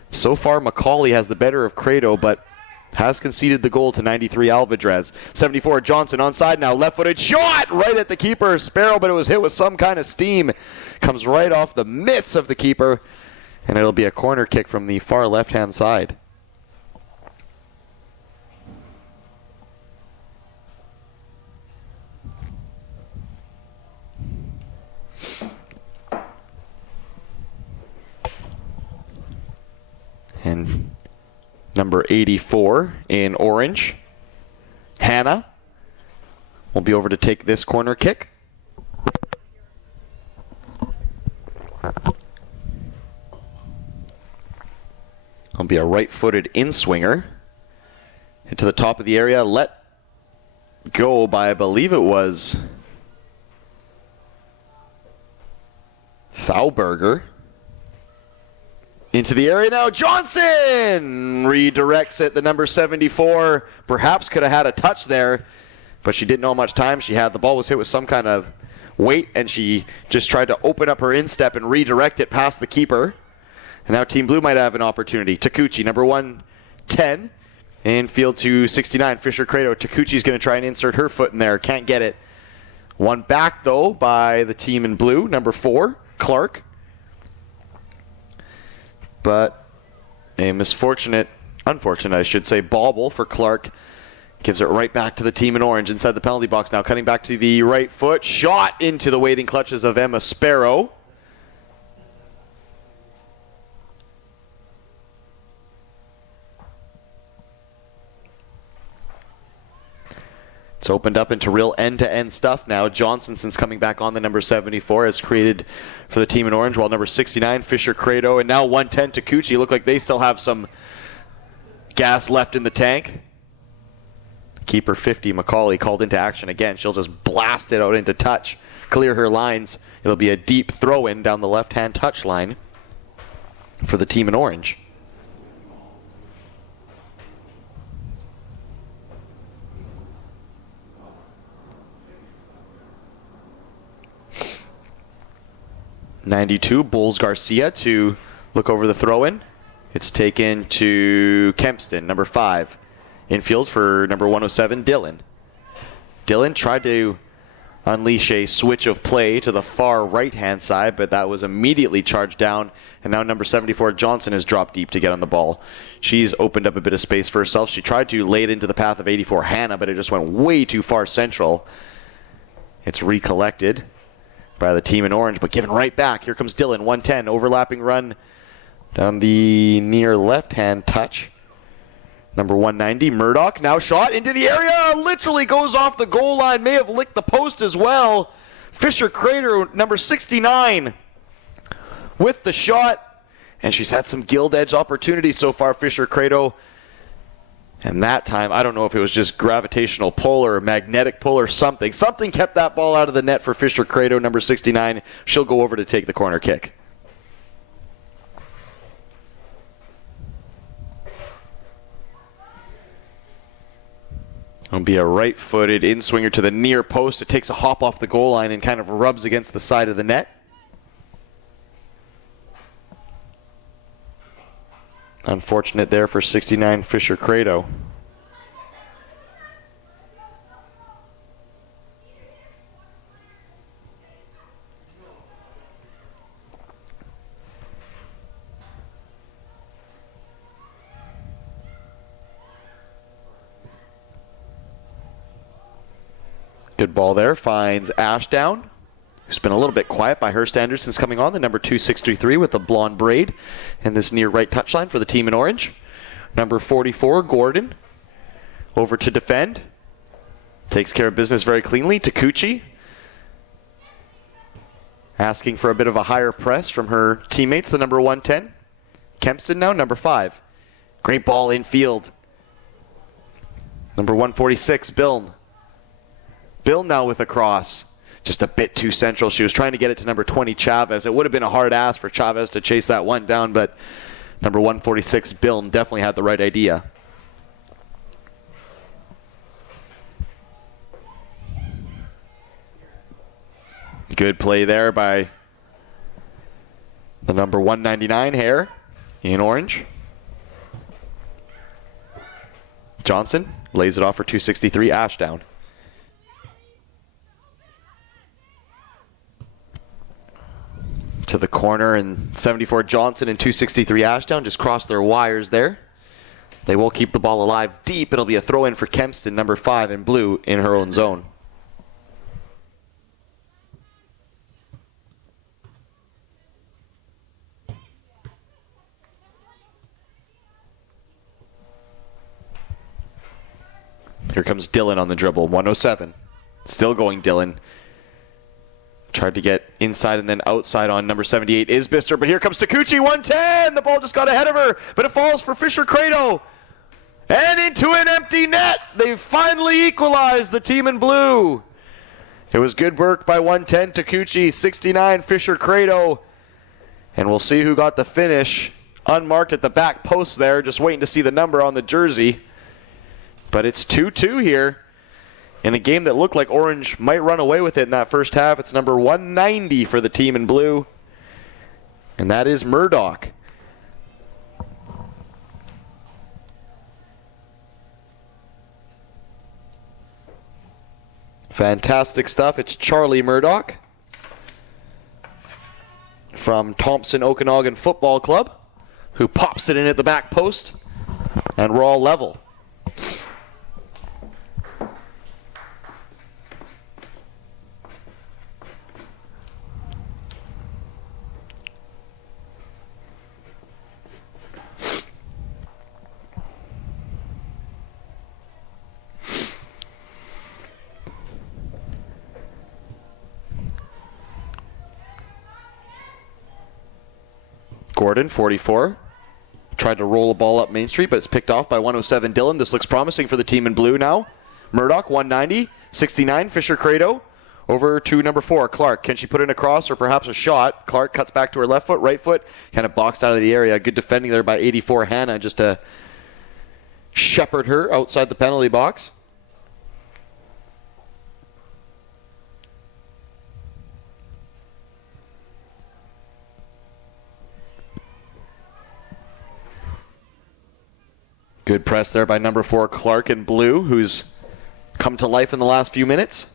So far, Macaulay has the better of Credo, but has conceded the goal to 93 Alvidrez. 74 Johnson onside now. Left-footed shot right at the keeper, Sparrow, but it was hit with some kind of steam. Comes right off the mitts of the keeper, and it'll be a corner kick from the far left-hand side. And number 84 in orange, Hannah, will be over to take this corner kick. It'll be a right-footed in-swinger. Into the top of the area, let go by, I believe it was Thalberger. Into the area now, Johnson redirects it. The number 74 perhaps could have had a touch there, but she didn't know how much time she had. The ball was hit with some kind of weight, and she just tried to open up her instep and redirect it past the keeper. And now Team Blue might have an opportunity. Takuchi, number 110, infield to 69, Fisher Credo. Takuchi's going to try and insert her foot in there. Can't get it. One back, though, by the team in blue, number 4, Clark. But a unfortunate, I should say, bobble for Clark. Gives it right back to the team in orange inside the penalty box now. Cutting back to the right foot. Shot into the waiting clutches of Emma Sparrow. It's opened up into real end-to-end stuff now. Johnson, since coming back on the number 74, has created for the team in orange, while number 69, Fisher Credo, and now 110, Takuchi, look like they still have some gas left in the tank. Keeper 50, McCauley, called into action again. She'll just blast it out into touch, clear her lines. It'll be a deep throw-in down the left-hand touch line for the team in orange. .92, Bulls Garcia to look over the throw-in. It's taken to Kempston, number 5. Infield for number 107, Dillon. Dillon tried to unleash a switch of play to the far right-hand side, but that was immediately charged down. And now number 74, Johnson, has dropped deep to get on the ball. She's opened up a bit of space for herself. She tried to lay it into the path of 84, Hannah, but it just went way too far central. It's recollected by the team in orange, but given right back. Here comes Dillon, 110, overlapping run down the near left-hand touch. Number 190, Murdoch, now shot into the area, literally goes off the goal line, may have licked the post as well. Fisher Crater, number 69, with the shot, and she's had some gild edge opportunities so far, Fisher Crater. And that time, I don't know if it was just gravitational pull or magnetic pull or something. Something kept that ball out of the net for Fisher Credo, number 69. She'll go over to take the corner kick. It'll be a right-footed in-swinger to the near post. It takes a hop off the goal line and kind of rubs against the side of the net. Unfortunate there for 69, Fisher Credo. Good ball there, finds Ashdown, who's been a little bit quiet by her standards since coming on, the number 263 with the blonde braid and this near right touchline for the team in orange. Number 44, Gordon, over to defend. Takes care of business very cleanly. Takuchi asking for a bit of a higher press from her teammates, the number 110. Kempston now, number 5. Great ball infield. Number 146, Biln. Bill now with a cross. Just a bit too central. She was trying to get it to number 20, Chavez. It would have been a hard ask for Chavez to chase that one down, but number 146, Bill, definitely had the right idea. Good play there by the number 199, Hare, in orange. Johnson lays it off for 263, Ashdown. To the corner, and 74 Johnson and 263 Ashdown just crossed their wires there. They will keep the ball alive deep. It'll be a throw in for Kempston, number 5 in blue, in her own zone. Here comes Dillon on the dribble, 107. Still going Dillon. Tried to get inside and then outside on number 78 is Bister, but here comes Takuchi, 110! The ball just got ahead of her, but it falls for Fisher Credo. And into an empty net. They finally equalized, the team in blue. It was good work by 110 Takuchi, 69 Fisher Credo. And we'll see who got the finish. Unmarked at the back post there, just waiting to see the number on the jersey. But it's 2-2 here in a game that looked like Orange might run away with it in that first half. It's number 190 for the team in blue. And that is Murdoch. Fantastic stuff. It's Charlie Murdoch from Thompson Okanagan Football Club, who pops it in at the back post, and we're all level. Gordon, 44, tried to roll a ball up Main Street, but it's picked off by 107 Dillon. This looks promising for the team in blue now. Murdoch, 190, 69, Fisher Credo, over to number 4, Clark. Can she put in a cross or perhaps a shot? Clark cuts back to her left foot, right foot, kind of boxed out of the area. Good defending there by 84 Hannah, just to shepherd her outside the penalty box. Good press there by number 4, Clark in blue, who's come to life in the last few minutes.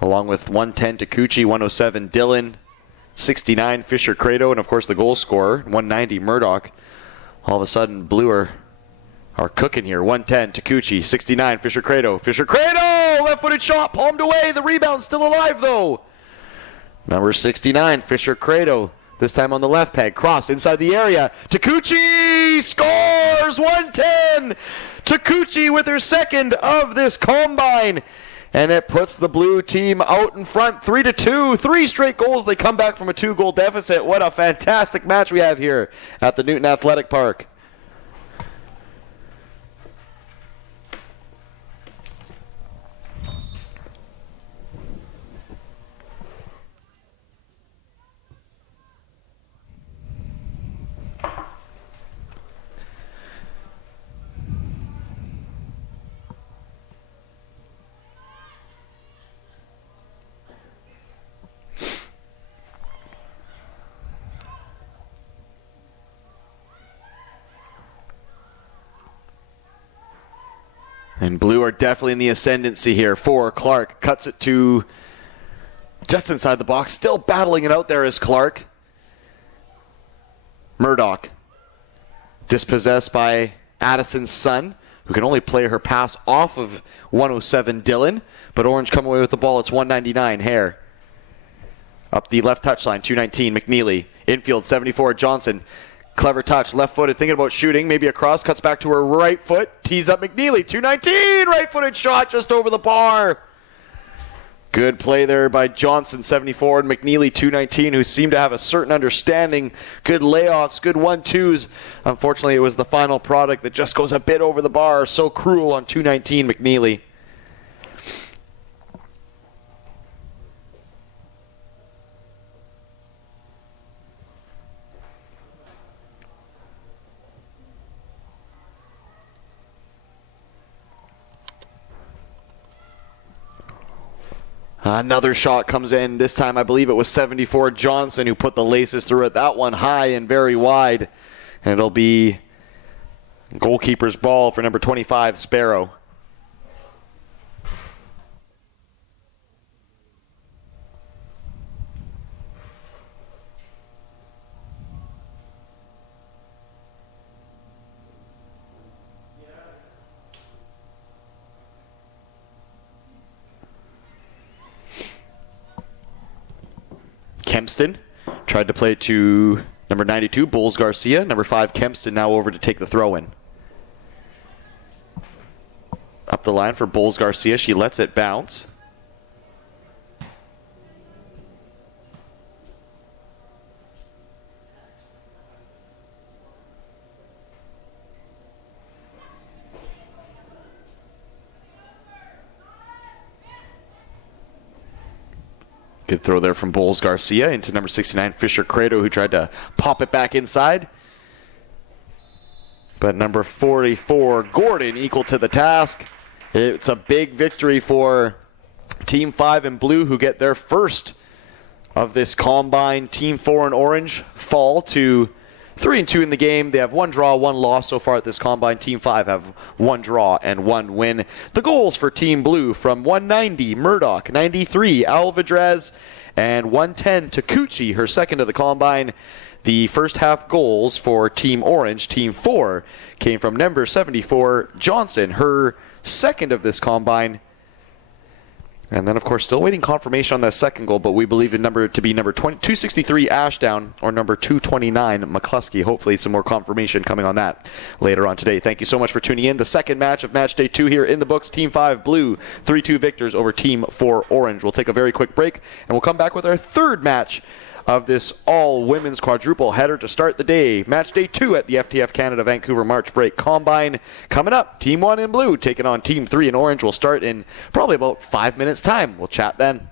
Along with 110 Takuchi, 107 Dillon, 69 Fisher Credo, and of course the goal scorer, 190 Murdoch. All of a sudden, blue are cooking here. 110 Takuchi, 69 Fisher Credo. Fisher Credo! Left-footed shot, palmed away. The rebound still alive though. Number 69, Fisher Credo. This time on the left peg. Cross inside the area. Takuchi scores! 110! Takuchi with her second of this combine. And it puts the blue team out in front 3-2. 3 straight goals. They come back from a 2-goal deficit. What a fantastic match we have here at the Newton Athletic Park. And blue are definitely in the ascendancy here. 4, Clark cuts it to just inside the box. Still battling it out there is Clark. Murdoch. Dispossessed by Addison's son, who can only play her pass off of 107 Dillon. But Orange come away with the ball. It's 199 Hare. Up the left touchline, 219 McNeely. Infield, 74 Johnson. Clever touch, left-footed, thinking about shooting. Maybe a cross, cuts back to her right foot. Tees up McNeely, 219, right-footed shot just over the bar. Good play there by Johnson, 74, and McNeely, 219, who seemed to have a certain understanding. Good layoffs, good 1-2s. Unfortunately, it was the final product that just goes a bit over the bar. So cruel on 219 McNeely. Another shot comes in. This time I believe it was 74 Johnson who put the laces through it. That one high and very wide. And it'll be goalkeeper's ball for number 25, Sparrow. Kempston tried to play it to number 92, Bowles Garcia. Number 5, Kempston now over to take the throw-in. Up the line for Bowles Garcia. She lets it bounce. Good throw there from Bowles Garcia into number 69, Fisher Credo, who tried to pop it back inside. But number 44, Gordon, equal to the task. It's a big victory for Team 5 in blue, who get their first of this combine. Team 4 in orange fall to 3-2 in the game. They have 1 draw, 1 loss so far at this combine. Team 5 have 1 draw and 1 win. The goals for Team Blue from 190, Murdoch, 93, Alvidrez, and 110, Takuchi, her second of the combine. The first half goals for Team Orange, Team 4, came from number 74, Johnson, her second of this combine. And then, of course, still waiting confirmation on that second goal, but we believe it to be number 263, Ashdown, or number 229, McCluskey. Hopefully some more confirmation coming on that later on today. Thank you so much for tuning in. The second match of match day 2 here in the books. Team 5 Blue, 3-2 victors over Team 4 Orange. We'll take a very quick break, and we'll come back with our third match of this all-women's quadruple header to start the day. Match day 2 at the FTF Canada Vancouver March Break Combine. Coming up, Team 1 in blue taking on Team 3 in orange. We'll start in probably about 5 minutes' time. We'll chat then.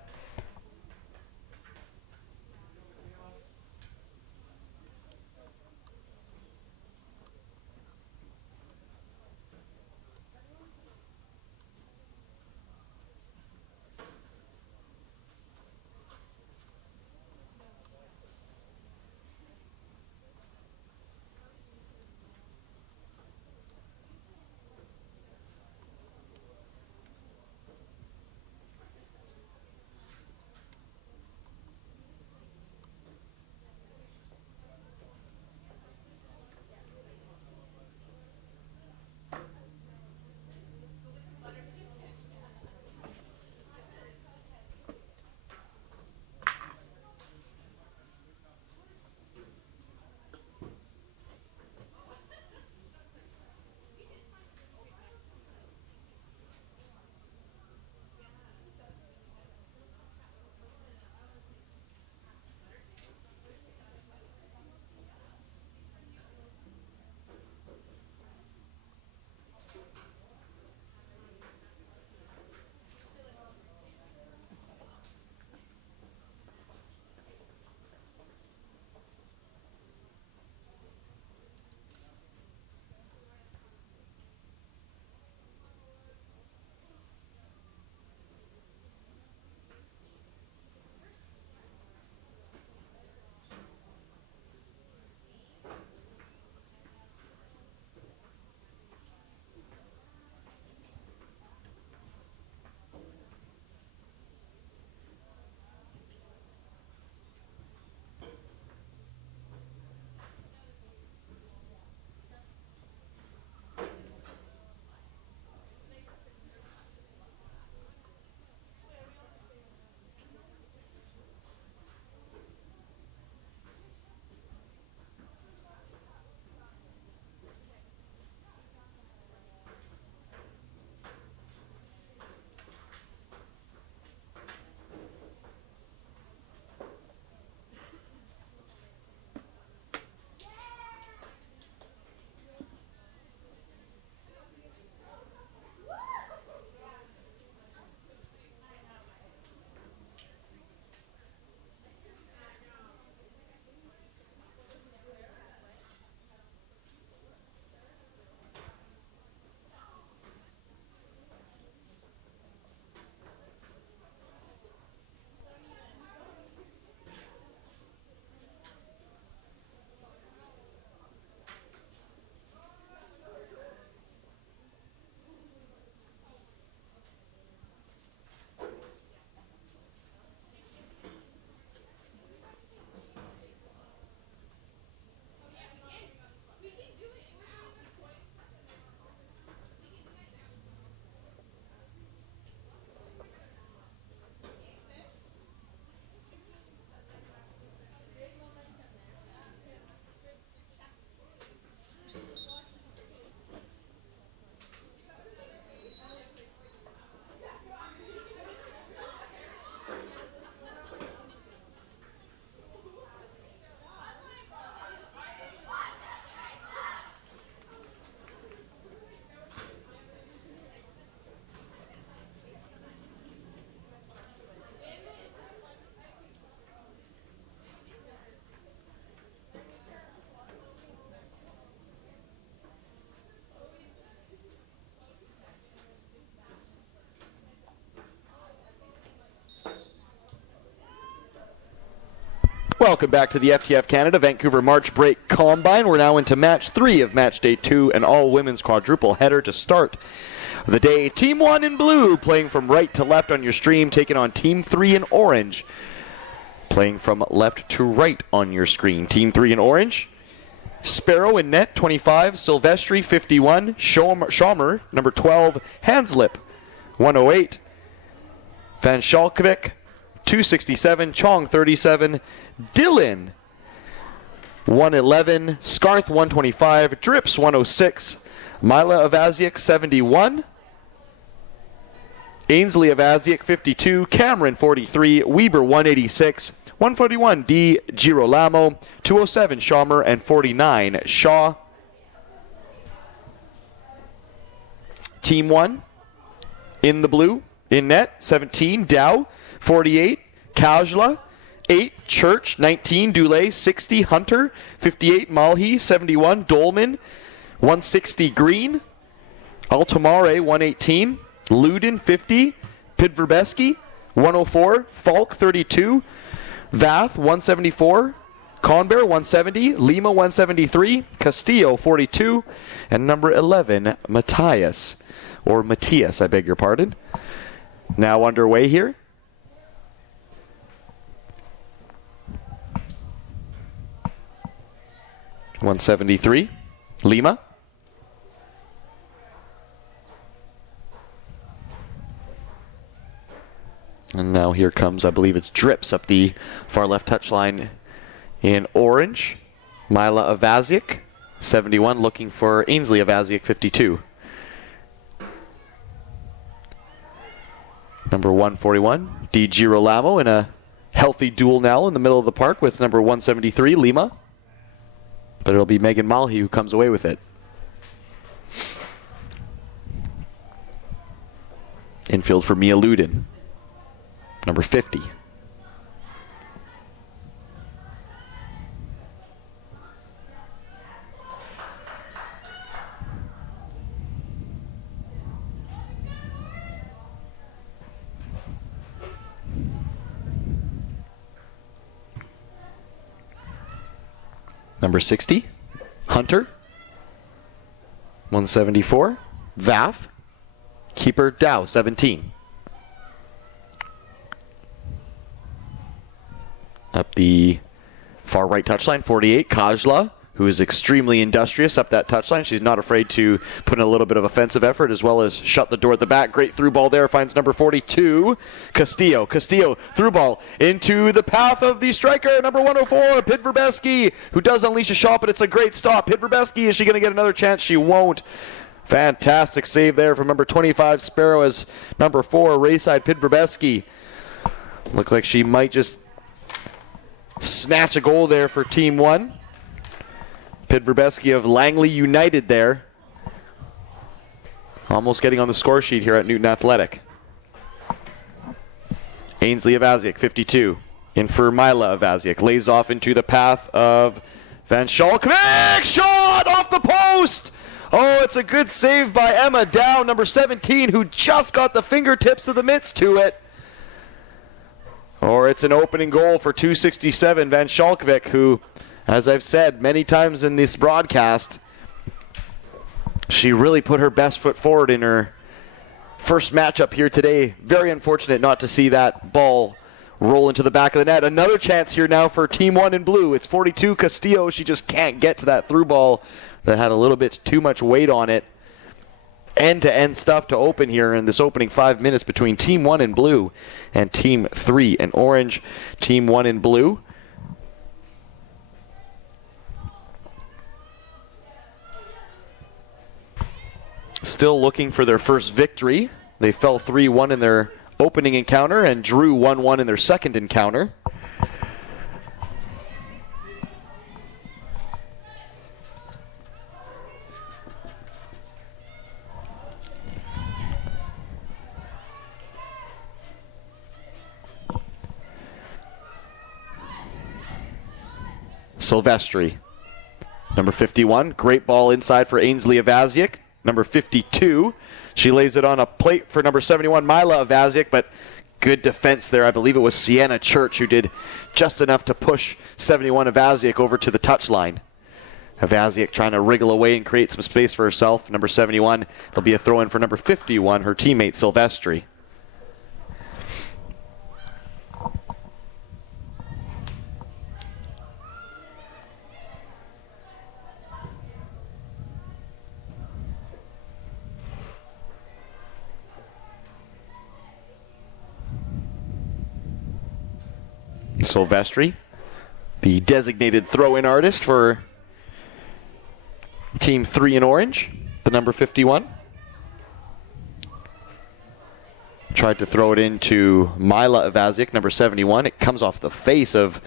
Welcome back to the FTF Canada Vancouver March Break Combine. We're now into match 3 of match day 2, an all-women's quadruple header to start the day. Team 1 in blue playing from right to left on your stream, taking on Team 3 in orange, playing from left to right on your screen. Team 3 in orange, Sparrow in net, 25, Silvestri, 51, Schaumer, number 12, Hanslip, 108, Van Schalkovic, 267, Chong, 37, Dylan, 111, Scarth, 125, Drips, 106, Mila Avaziak, 71, Ainsley Avaziak, 52, Cameron, 43, Weber, 186, 141, Di Girolamo, 207, Schaumer, and 49, Shaw. Team 1 in the blue, in net, 17, Dow, 48, Kajla, 8, Church, 19, Dulé, 60, Hunter, 58, Malhi, 71, Dolman, 160, Green, Altomare, 118, Luden, 50, Pidverbeski, 104, Falk, 32, Vath, 174, Conbear, 170, Lima, 173, Castillo, 42, and number 11, Matthias, or Matthias, I beg your pardon. Now underway here. .173, Lima. And now here comes, I believe it's Drips up the far left touchline in orange. Mila Avaziak, 71, looking for Ainsley Avaziak, 52. Number 141, Di Girolamo in a healthy duel now in the middle of the park with number 173, Lima. But it'll be Megan Malhi who comes away with it. Infield for Mia Luden, number 50. Number 60, Hunter, 174, Vath, keeper Dow, 17. Up the far right touchline, 48, Kajla, who is extremely industrious up that touchline. She's not afraid to put in a little bit of offensive effort as well as shut the door at the back. Great through ball there, finds number 42, Castillo. Castillo, through ball into the path of the striker, number 104, Pidverbeski, who does unleash a shot, but it's a great stop. Pidverbeski, is she going to get another chance? She won't. Fantastic save there from number 25, Sparrow, as number 4, Rayside Pidverbeski. Looks like she might just snatch a goal there for Team 1. Pidverbeski of Langley United there. Almost getting on the score sheet here at Newton Athletic. Ainsley Avaziak, 52. In for Mila Avaziak. Lays off into the path of Van Schalkovic. Shot off the post! Oh, it's a good save by Emma Dow, number 17, who just got the fingertips of the mitts to it. Or it's an opening goal for 267, Van Schalkovic, who, as I've said many times in this broadcast, she really put her best foot forward in her first matchup here today. Very unfortunate not to see that ball roll into the back of the net. Another chance here now for Team 1 in blue. It's 42, Castillo. She just can't get to that through ball that had a little bit too much weight on it. End-to-end stuff to open here in this opening 5 minutes between Team 1 in blue and Team 3 in orange. Team 1 in blue. Still looking for their first victory. They fell 3-1 in their opening encounter and drew 1-1 in their second encounter. Silvestri, number 51. Great ball inside for Ainsley Avaziak, number 52. She lays it on a plate for number 71, Mila Avaziak, but good defense there. I believe it was Sienna Church who did just enough to push 71 Avaziak over to the touchline. Avaziak trying to wriggle away and create some space for herself. Number 71, it'll be a throw-in for number 51, her teammate Silvestri. Silvestri, the designated throw-in artist for Team 3 in orange, the number 51. Tried to throw it into Mila Avaziak, number 71. It comes off the face of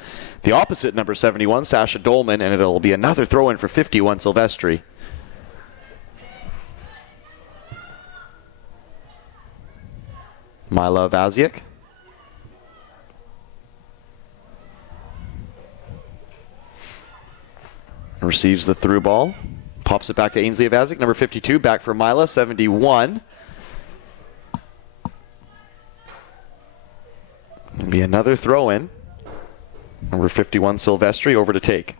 the opposite number 71, Sasha Dolman, and it'll be another throw-in for 51, Silvestri. Mila Avaziak. Receives the through ball. Pops it back to Ainsley Avaziak, number 52. Back for Mila, 71. It'll be another throw-in. Number 51, Silvestri, over to take.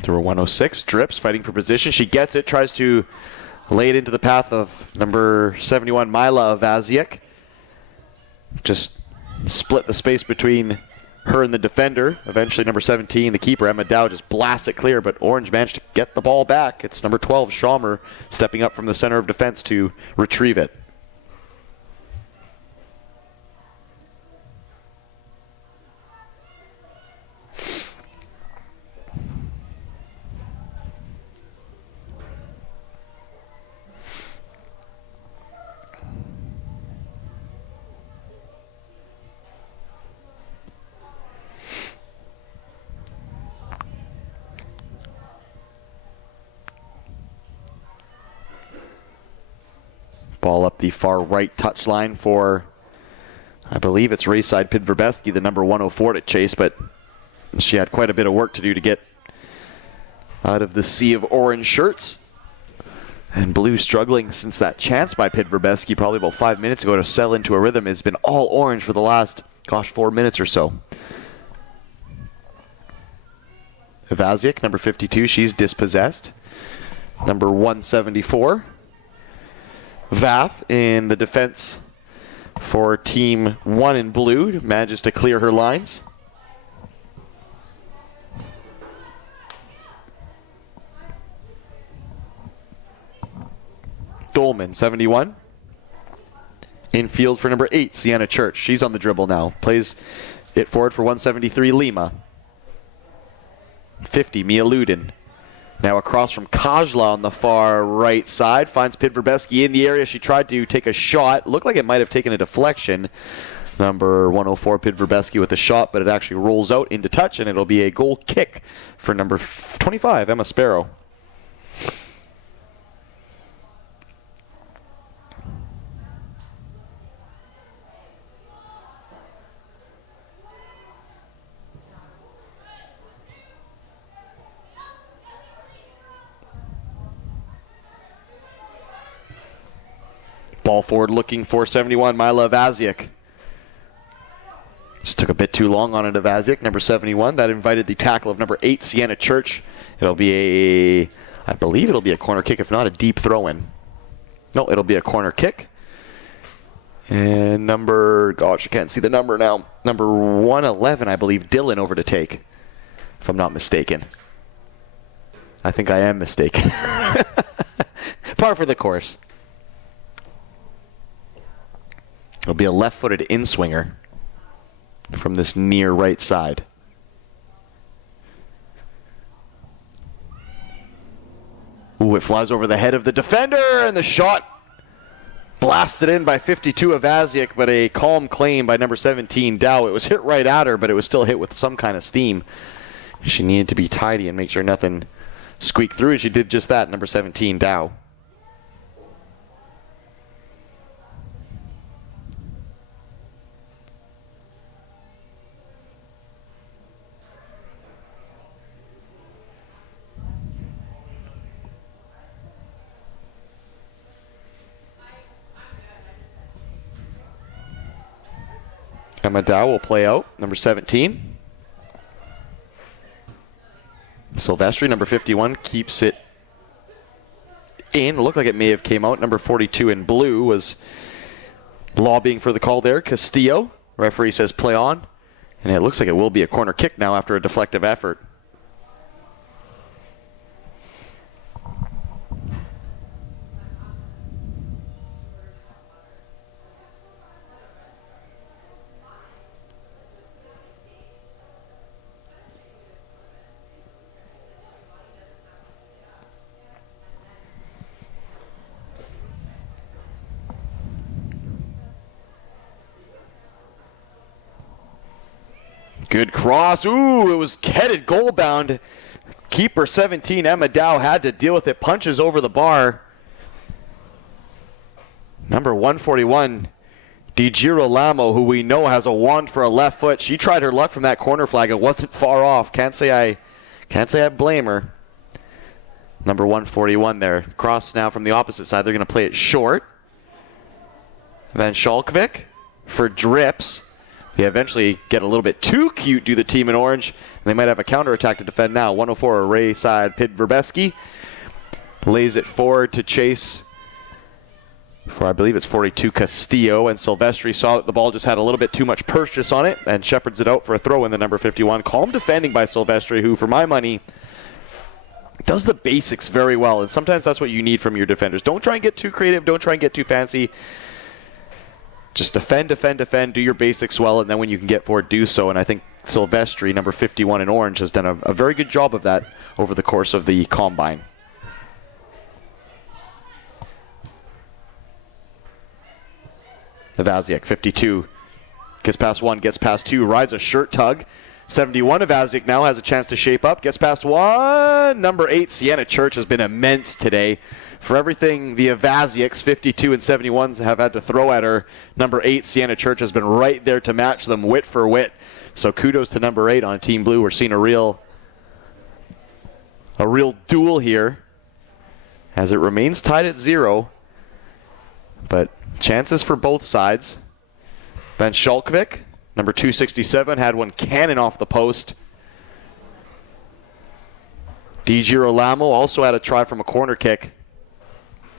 Through a 106, drips, fighting for position. She gets it, tries to lay it into the path of number 71, Mila Avaziak. Just split the space between her and the defender. Eventually, number 17, the keeper, Emma Dow, just blasts it clear, but Orange managed to get the ball back. It's number 12, Schaumer, stepping up from the center of defense to retrieve it. Ball up the far right touchline for, I believe it's Rayside Pidverbeski, the number 104 to chase, but she had quite a bit of work to do to get out of the sea of orange shirts. And Blue struggling since that chance by Pidverbeski probably about 5 minutes ago to settle into a rhythm. It's been all orange for the last, 4 minutes or so. Avaziak, number 52, she's dispossessed. Number 174. Vath in the defense for Team 1 in blue, manages to clear her lines. Dolman, 71. Infield for number 8, Sienna Church. She's on the dribble now. Plays it forward for 173, Lima. 50, Mia Ludin. Now across from Kajla on the far right side. Finds Pidverbeski in the area. She tried to take a shot. Looked like it might have taken a deflection. Number 104, Pidverbeski with the shot, but it actually rolls out into touch, and it'll be a goal kick for number 25, Emma Sparrow. Ball forward looking for 71, Mila Avaziak. Just took a bit too long on it, Avaziak, number 71. That invited the tackle of number 8, Sienna Church. It'll be I believe it'll be a corner kick, if not a deep throw-in. No, it'll be a corner kick. And number, I can't see the number now. Number 111, I believe, Dylan over to take, if I'm not mistaken. I think I am mistaken. Par for the course. It'll be a left-footed in-swinger from this near right side. Ooh, it flies over the head of the defender, and the shot blasted in by 52 Avaziak, but a calm claim by number 17, Dow. It was hit right at her, but it was still hit with some kind of steam. She needed to be tidy and make sure nothing squeaked through, and she did just that, number 17, Dow. Emma Dow will play out, number 17. Silvestri, number 51, keeps it in. It looked like it may have came out. Number 42 in blue was lobbying for the call there. Castillo, referee says play on. And it looks like it will be a corner kick now after a deflective effort. Good cross. Ooh, it was headed goal bound. Keeper 17, Emma Dow, had to deal with it. Punches over the bar. Number 141, Di Girolamo, who we know has a wand for a left foot. She tried her luck from that corner flag. It wasn't far off. Can't say I blame her. Number 141 there. Cross now from the opposite side. They're going to play it short. Then Schalkvik for Drips. They eventually get a little bit too cute, do the team in orange. And they might have a counterattack to defend now. 104, Ray side, Pidverbeski. Lays it forward to chase for, I believe it's 42, Castillo. And Silvestri saw that the ball just had a little bit too much purchase on it and shepherds it out for a throw in the number 51. Calm defending by Silvestri, who, for my money, does the basics very well. And sometimes that's what you need from your defenders. Don't try and get too creative. Don't try and get too fancy. Just defend, do your basics well, and then when you can get forward, do so. And I think Silvestri, number 51 in orange, has done a very good job of that over the course of the combine. Ivasiak, 52, gets past one, gets past two, rides a shirt tug. 71, Ivasiak now has a chance to shape up, gets past one. Number 8, Sienna Church, has been immense today. For everything the Ivasiaks, 52 and 71s, have had to throw at her, number 8, Sienna Church, has been right there to match them wit for wit. So kudos to number 8 on Team Blue. We're seeing a real duel here as it remains tied at 0. But chances for both sides. Van Schalkvik, number 267, had one cannon off the post. Di Girolamo also had a try from a corner kick.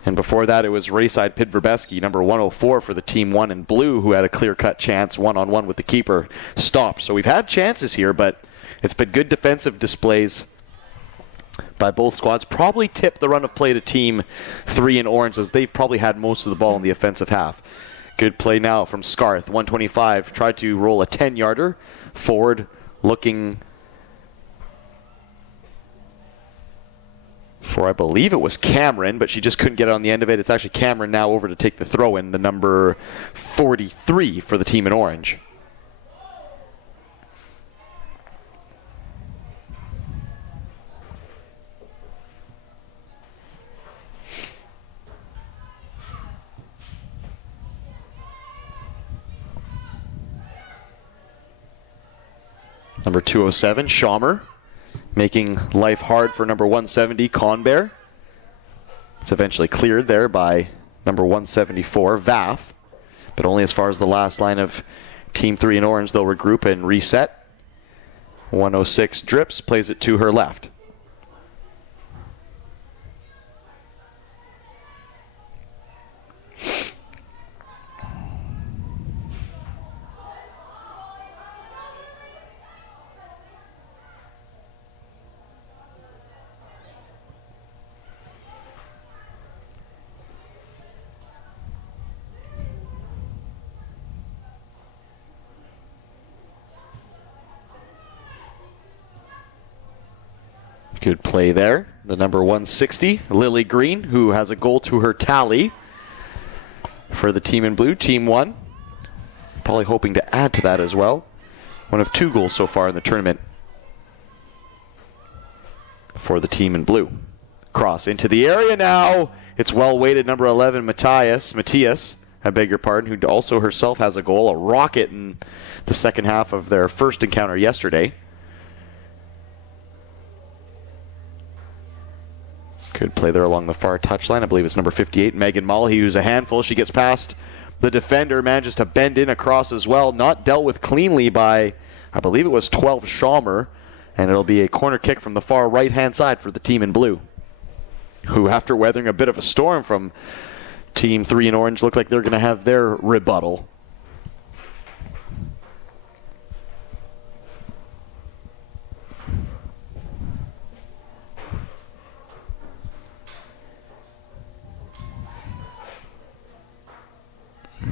And before that, it was Rayside Pidverbeski, number 104 for the Team 1 in blue, who had a clear-cut chance one-on-one with the keeper. Stopped. So we've had chances here, but it's been good defensive displays by both squads. Probably tipped the run of play to Team 3 in orange, as they've probably had most of the ball in the offensive half. Good play now from Scarth, 125. Tried to roll a 10-yarder. Forward looking for, I believe it was Cameron, but she just couldn't get it on the end of it. It's actually Cameron now over to take the throw in, the number 43 for the team in orange. Number 207, Schaumer, making life hard for number 170, Conbear. It's eventually cleared there by number 174, Vaff, but only as far as the last line of Team 3 in orange. They'll regroup and reset. 106, Drips, plays it to her left. Good play there. The number 160, Lily Green, who has a goal to her tally for the team in blue, Team 1. Probably hoping to add to that as well. One of 2 goals so far in the tournament for the team in blue. Cross into the area now. It's well weighted, number 11, Matthias, I beg your pardon, who also herself has a goal, a rocket in the second half of their first encounter yesterday. Good play there along the far touchline. I believe it's number 58, Megan Mulhey, who's a handful. She gets past The defender manages to bend in across as well. Not dealt with cleanly by, I believe it was 12 Schaumer. And it'll be a corner kick from the far right-hand side for the team in blue, who, after weathering a bit of a storm from Team 3 in orange, look like they're going to have their rebuttal.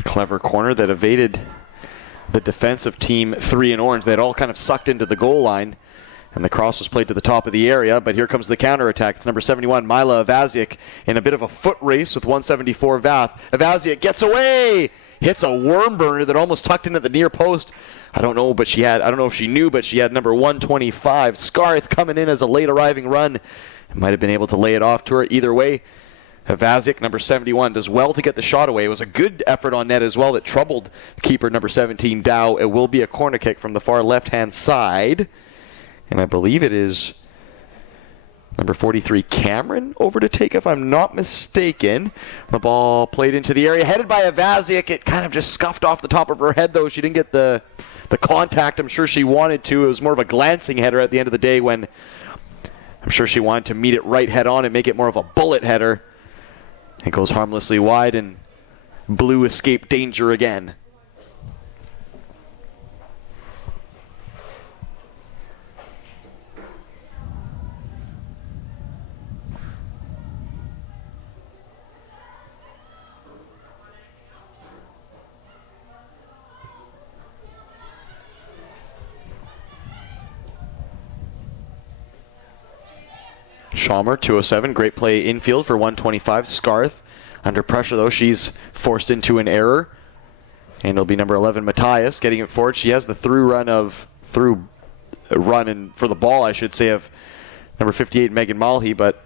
Clever corner that evaded the defense of Team 3 in orange. They had all kind of sucked into the goal line, and the cross was played to the top of the area, but here comes the counterattack. It's number 71, Mila Avaziak, in a bit of a foot race with 174 Vath. Avaziak gets away, hits a worm burner that almost tucked in at the near post. I don't know if she knew, but she had number 125, Scarth, coming in as a late arriving run. Might have been able to lay it off to her. Either way, Avaziak, number 71, does well to get the shot away. It was a good effort on net as well that troubled keeper number 17, Dow. It will be a corner kick from the far left-hand side. And I believe it is number 43, Cameron, over to take, if I'm not mistaken. The ball played into the area, headed by Avaziak. It kind of just scuffed off the top of her head, though. She didn't get the contact I'm sure she wanted to. It was more of a glancing header at the end of the day, when I'm sure she wanted to meet it right head on and make it more of a bullet header. It goes harmlessly wide, and blue escape danger again. Schaumer, 207. Great play infield for 125. Scarth under pressure, though. She's forced into an error. And it'll be number 11, Matthias, getting it forward. She has the through run and for the ball, I should say, of number 58, Megan Malhi, but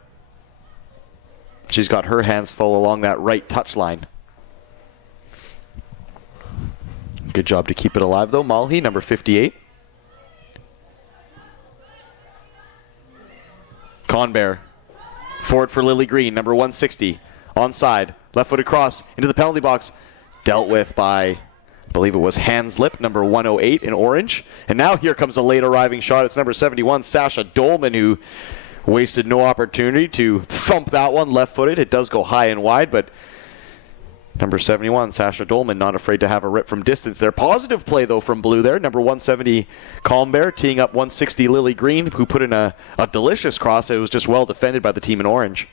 she's got her hands full along that right touch line. Good job to keep it alive, though. Malhi, number 58. Conbear, forward for Lily Green, number 160, onside, left-footed cross into the penalty box, dealt with by, I believe it was Hanslip, number 108 in orange. And now here comes a late arriving shot. It's number 71, Sasha Dolman, who wasted no opportunity to thump that one left-footed. It does go high and wide, but number 71, Sasha Dolman, not afraid to have a rip from distance there. Positive play, though, from blue there. Number 170, Colmbert, teeing up 160, Lily Green, who put in a delicious cross. It was just well defended by the team in orange.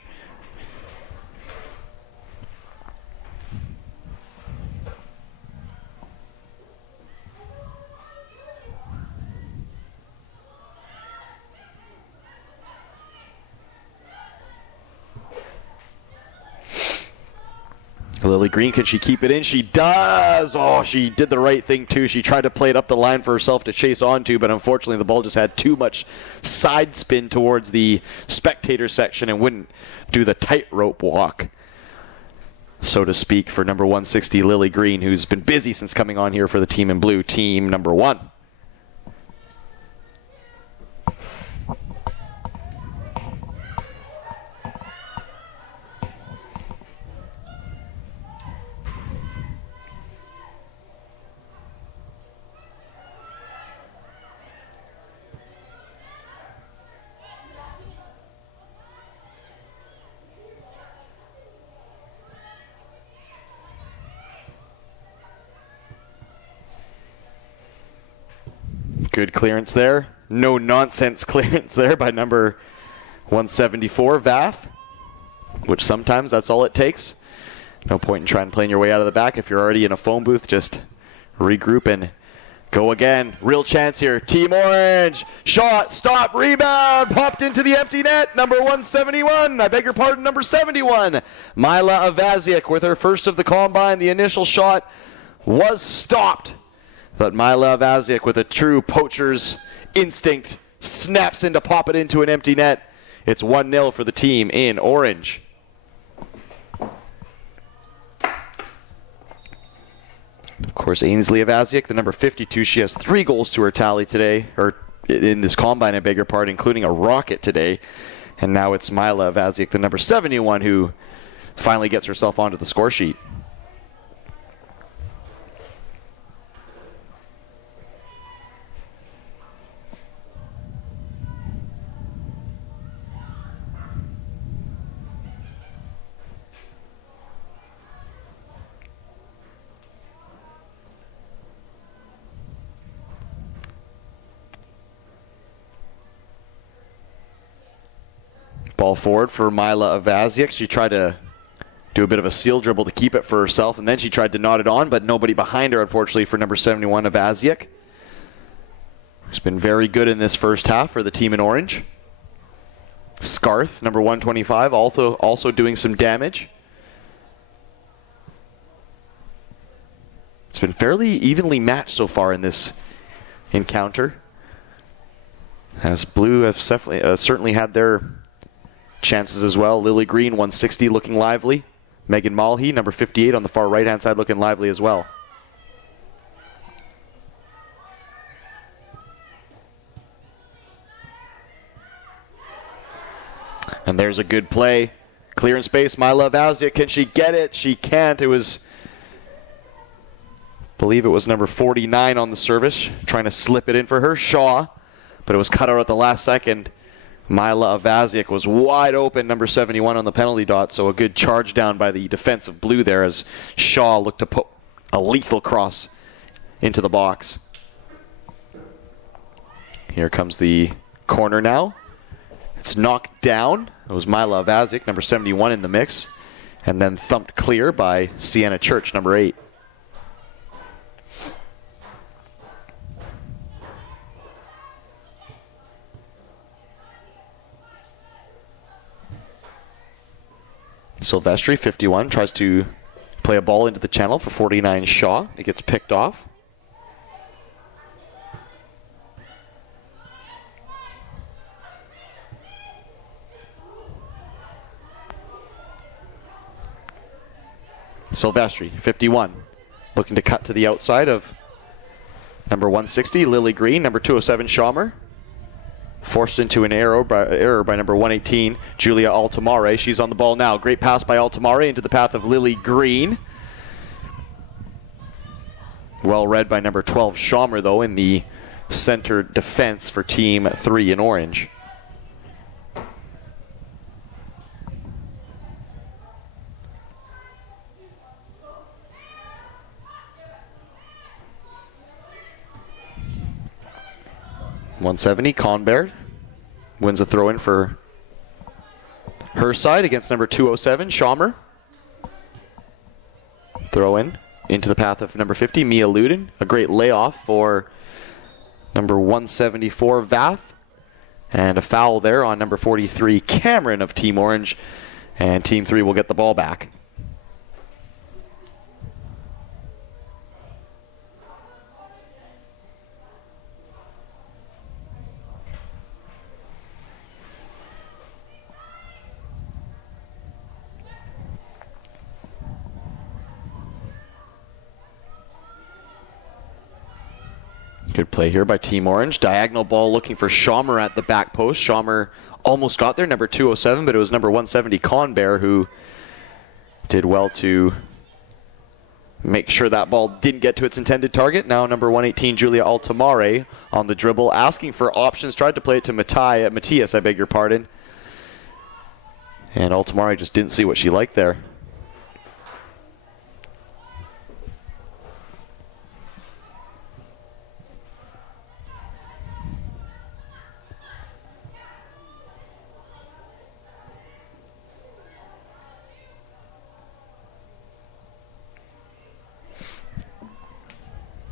Lily Green, can she keep it in? She does! Oh, she did the right thing, too. She tried to play it up the line for herself to chase onto, but unfortunately the ball just had too much side spin towards the spectator section and wouldn't do the tightrope walk, so to speak, for number 160, Lily Green, who's been busy since coming on here for the team in blue, team number 1. Good clearance there. No nonsense clearance there by number 174, Vath, which sometimes that's all it takes. No point in trying to play your way out of the back. If you're already in a phone booth, just regroup and go again. Real chance here. Team Orange. Shot, stop, rebound. Popped into the empty net. Number 171. I beg your pardon, number 71. Mila Avaziak with her first of the combine. The initial shot was stopped, but Mila Avaziak, with a true poacher's instinct, snaps in to pop it into an empty net. It's 1-0 for the team in orange. Of course, Ainsley Avaziak, the number 52, she has 3 goals to her tally today, or in this combine, I beg your pardon, including a rocket today. And now it's Mila Avaziak, the number 71, who finally gets herself onto the score sheet. Ball forward for Mila Avaziak. She tried to do a bit of a seal dribble to keep it for herself, and then she tried to knot it on, but nobody behind her, unfortunately, for number 71, Avaziak. Who's been very good in this first half for the team in orange. Scarth, number 125, also doing some damage. It's been fairly evenly matched so far in this encounter, as Blue have certainly had their chances as well. Lily Green, 160, looking lively. Megan Mulhy, number 58, on the far right-hand side, looking lively as well. And there's a good play. Clear in space, Mila Avaziak. Can she get it? She can't. It was, I believe it was number 49 on the service, trying to slip it in for her, Shaw, but it was cut out at the last second. Mila Avaziak was wide open, number 71 on the penalty dot, so a good charge down by the defensive Blue there as Shaw looked to put a lethal cross into the box. Here comes the corner now. It's knocked down. It was Mila Avaziak, number 71 in the mix, and then thumped clear by Sienna Church, number 8. Silvestri, 51, tries to play a ball into the channel for 49 Shaw. It gets picked off. Silvestri, 51, looking to cut to the outside of number 160, Lily Green, number 207, Schaumer. Forced into an error by number 118, Julia Altamare. She's on the ball now. Great pass by Altamare into the path of Lily Green. Well read by number 12, Schaumer, though, in the center defense for Team 3 in orange. .170, Conbaird wins a throw-in for her side against number 207, Schaumer. Throw-in into the path of number 50, Mia Luden. A great layoff for number 174, Vath. And a foul there on number 43, Cameron of Team Orange. And Team 3 will get the ball back. Good play here by Team Orange. Diagonal ball looking for Schaumer at the back post. Schaumer almost got there, number 207, but it was number 170, Conbair, who did well to make sure that ball didn't get to its intended target. Now number 118, Julia Altamare on the dribble, asking for options. Tried to play it to Matthias, I beg your pardon. And Altamare just didn't see what she liked there.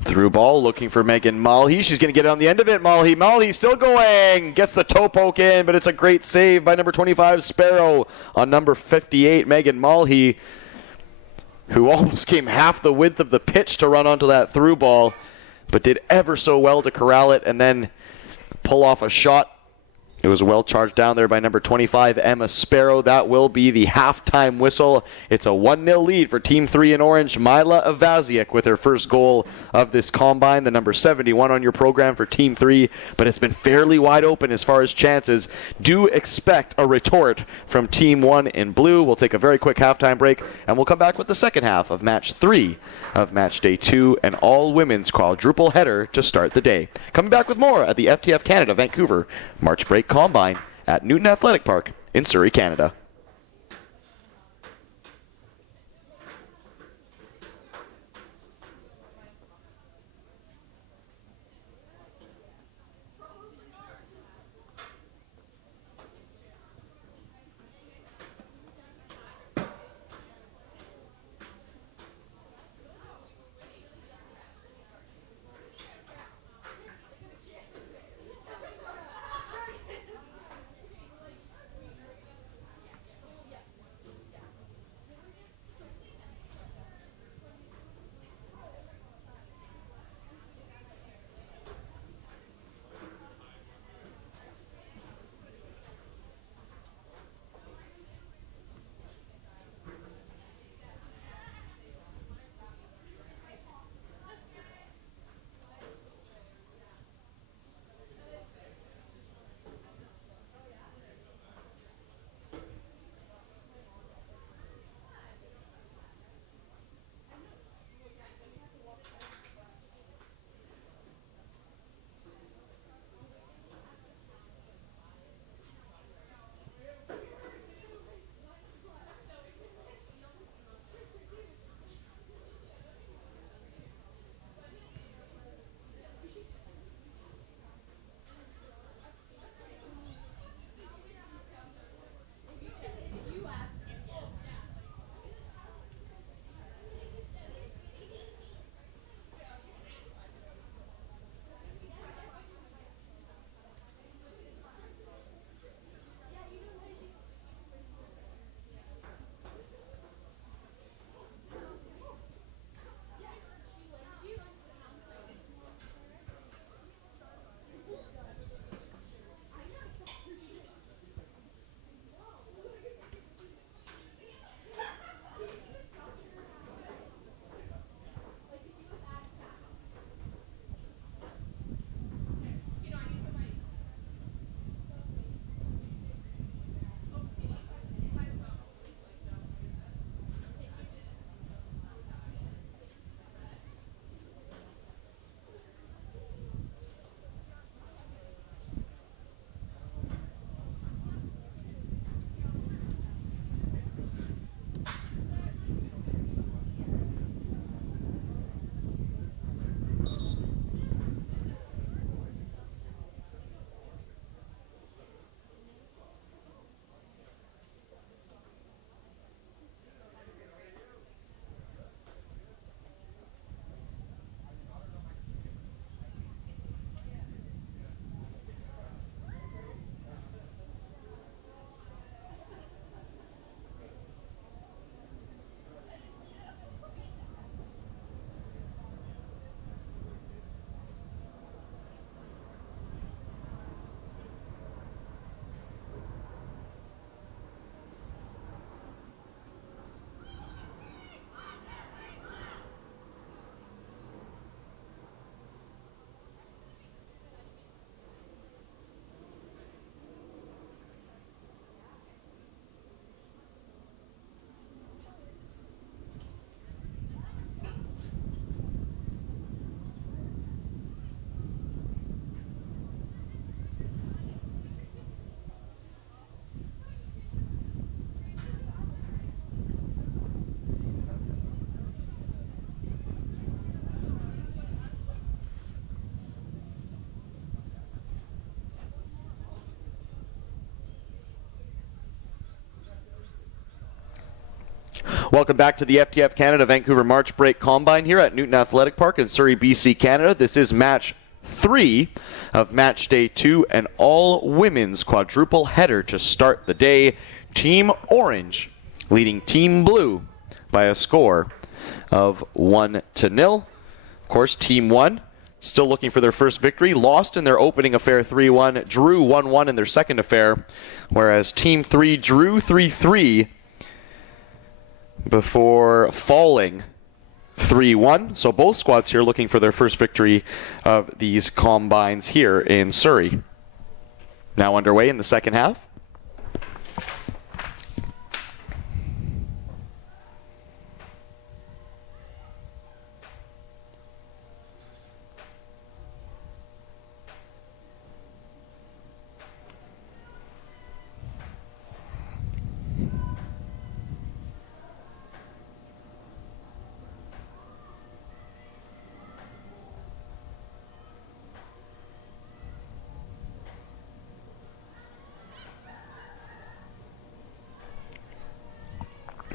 Through ball, looking for Megan Mulhy. She's going to get it on the end of it. Mulhy still going. Gets the toe poke in, but it's a great save by number 25, Sparrow, on number 58, Megan Mulhy, who almost came half the width of the pitch to run onto that through ball, but did ever so well to corral it and then pull off a shot. It was well charged down there by number 25, Emma Sparrow. That will be the halftime whistle. It's a 1-0 lead for Team 3 in orange. Mila Avaziak with her first goal of this combine, the number 71 on your program for Team 3. But it's been fairly wide open as far as chances. Do expect a retort from Team 1 in blue. We'll take a very quick halftime break, and we'll come back with the second half of Match 3 of Match Day 2, an all-women's quadruple header to start the day. Coming back with more at the FTF Canada Vancouver March Break Combine at Newton Athletic Park in Surrey, Canada. Welcome back to the FTF Canada Vancouver March Break Combine here at Newton Athletic Park in Surrey, BC, Canada. This is match 3 of match day 2, an all-women's quadruple header to start the day. Team Orange leading Team Blue by a score of 1-0. Of course, Team 1 still looking for their first victory. Lost in their opening affair 3-1, drew 1-1 in their second affair, whereas Team 3 drew 3-3 before falling 3-1. So both squads here looking for their first victory of these combines here in Surrey. Now underway in the second half.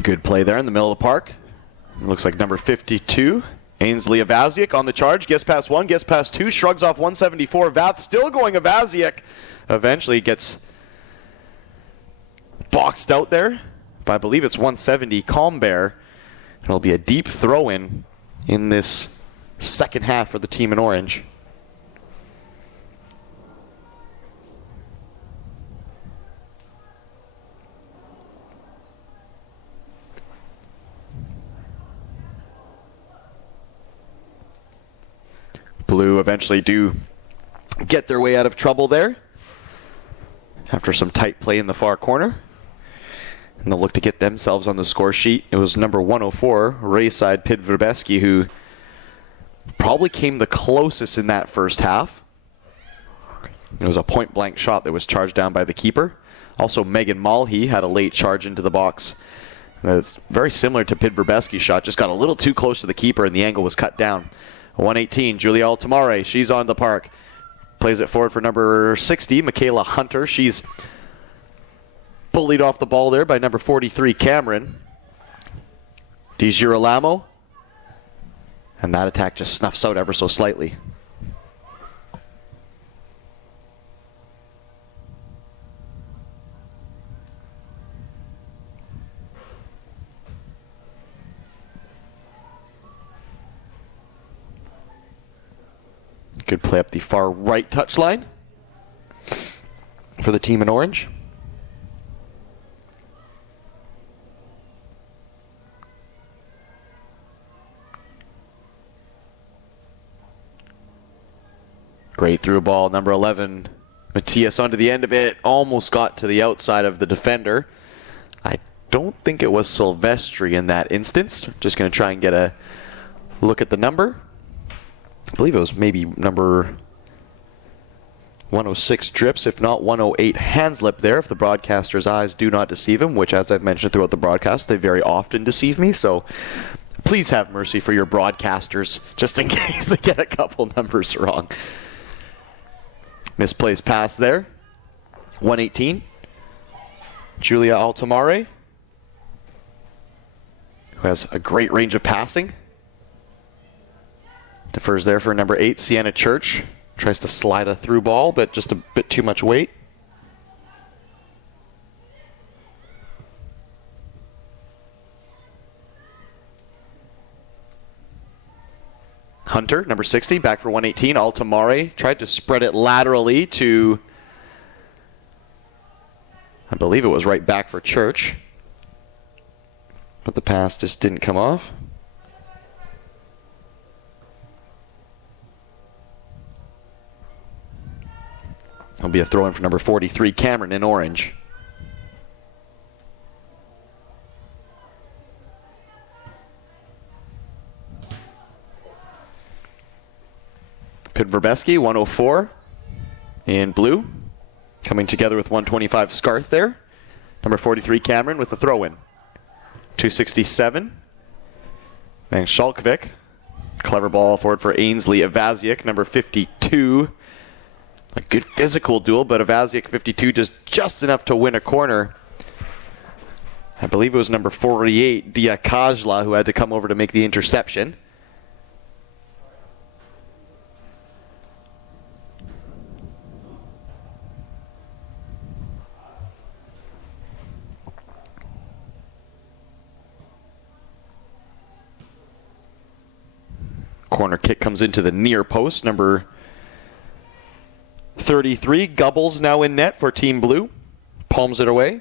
Good play there in the middle of the park. Looks like number 52, Ainsley Avaziak on the charge. Gets past 1, gets past 2, shrugs off 174. Vath still going Avaziak. Eventually gets boxed out there by, I believe it's 170, Combear. It'll be a deep throw-in in this second half for the team in orange. Blue eventually do get their way out of trouble there after some tight play in the far corner. And they'll look to get themselves on the score sheet. It was number 104, Rayside Pidverbeski, who probably came the closest in that first half. It was a point-blank shot that was charged down by the keeper. Also, Megan Mulhey had a late charge into the box. It's very similar to Pidverbeski's shot, just got a little too close to the keeper and the angle was cut down. 118, Julia Altamare, she's on the park. Plays it forward for number 60, Michaela Hunter. She's bullied off the ball there by number 43, Cameron. DiGirolamo. And that attack just snuffs out ever so slightly. Good play up the far right touchline for the team in orange. Great through ball, number 11, Matthias onto the end of it. Almost got to the outside of the defender. I don't think it was Silvestri in that instance. Just going to try and get a look at the number. I believe it was maybe number 106 Drips, if not 108 Hanslip there, if the broadcaster's eyes do not deceive him, which, as I've mentioned throughout the broadcast, they very often deceive me. So please have mercy for your broadcasters, just in case they get a couple numbers wrong. Misplaced pass there. 118. Julia Altamare, who has a great range of passing. Defers there for number 8, Sienna Church. Tries to slide a through ball, but just a bit too much weight. Hunter, number 60, back for 118. Altamare tried to spread it laterally to, I believe it was right back for Church. But the pass just didn't come off. It'll be a throw-in for number 43, Cameron in orange. Pidverbeski, 104 in blue. Coming together with 125 Scarth there. Number 43, Cameron with the throw-in. 267. Van Schalkvik. Clever ball forward for Ainsley Avaziak, number 52. A good physical duel, but Avaziak, 52, does just enough to win a corner I believe it was number 48, Dia Kajla, who had to come over to make the interception. Corner kick comes into the near post. Number 33, Gubbles now in net for Team Blue. Palms it away.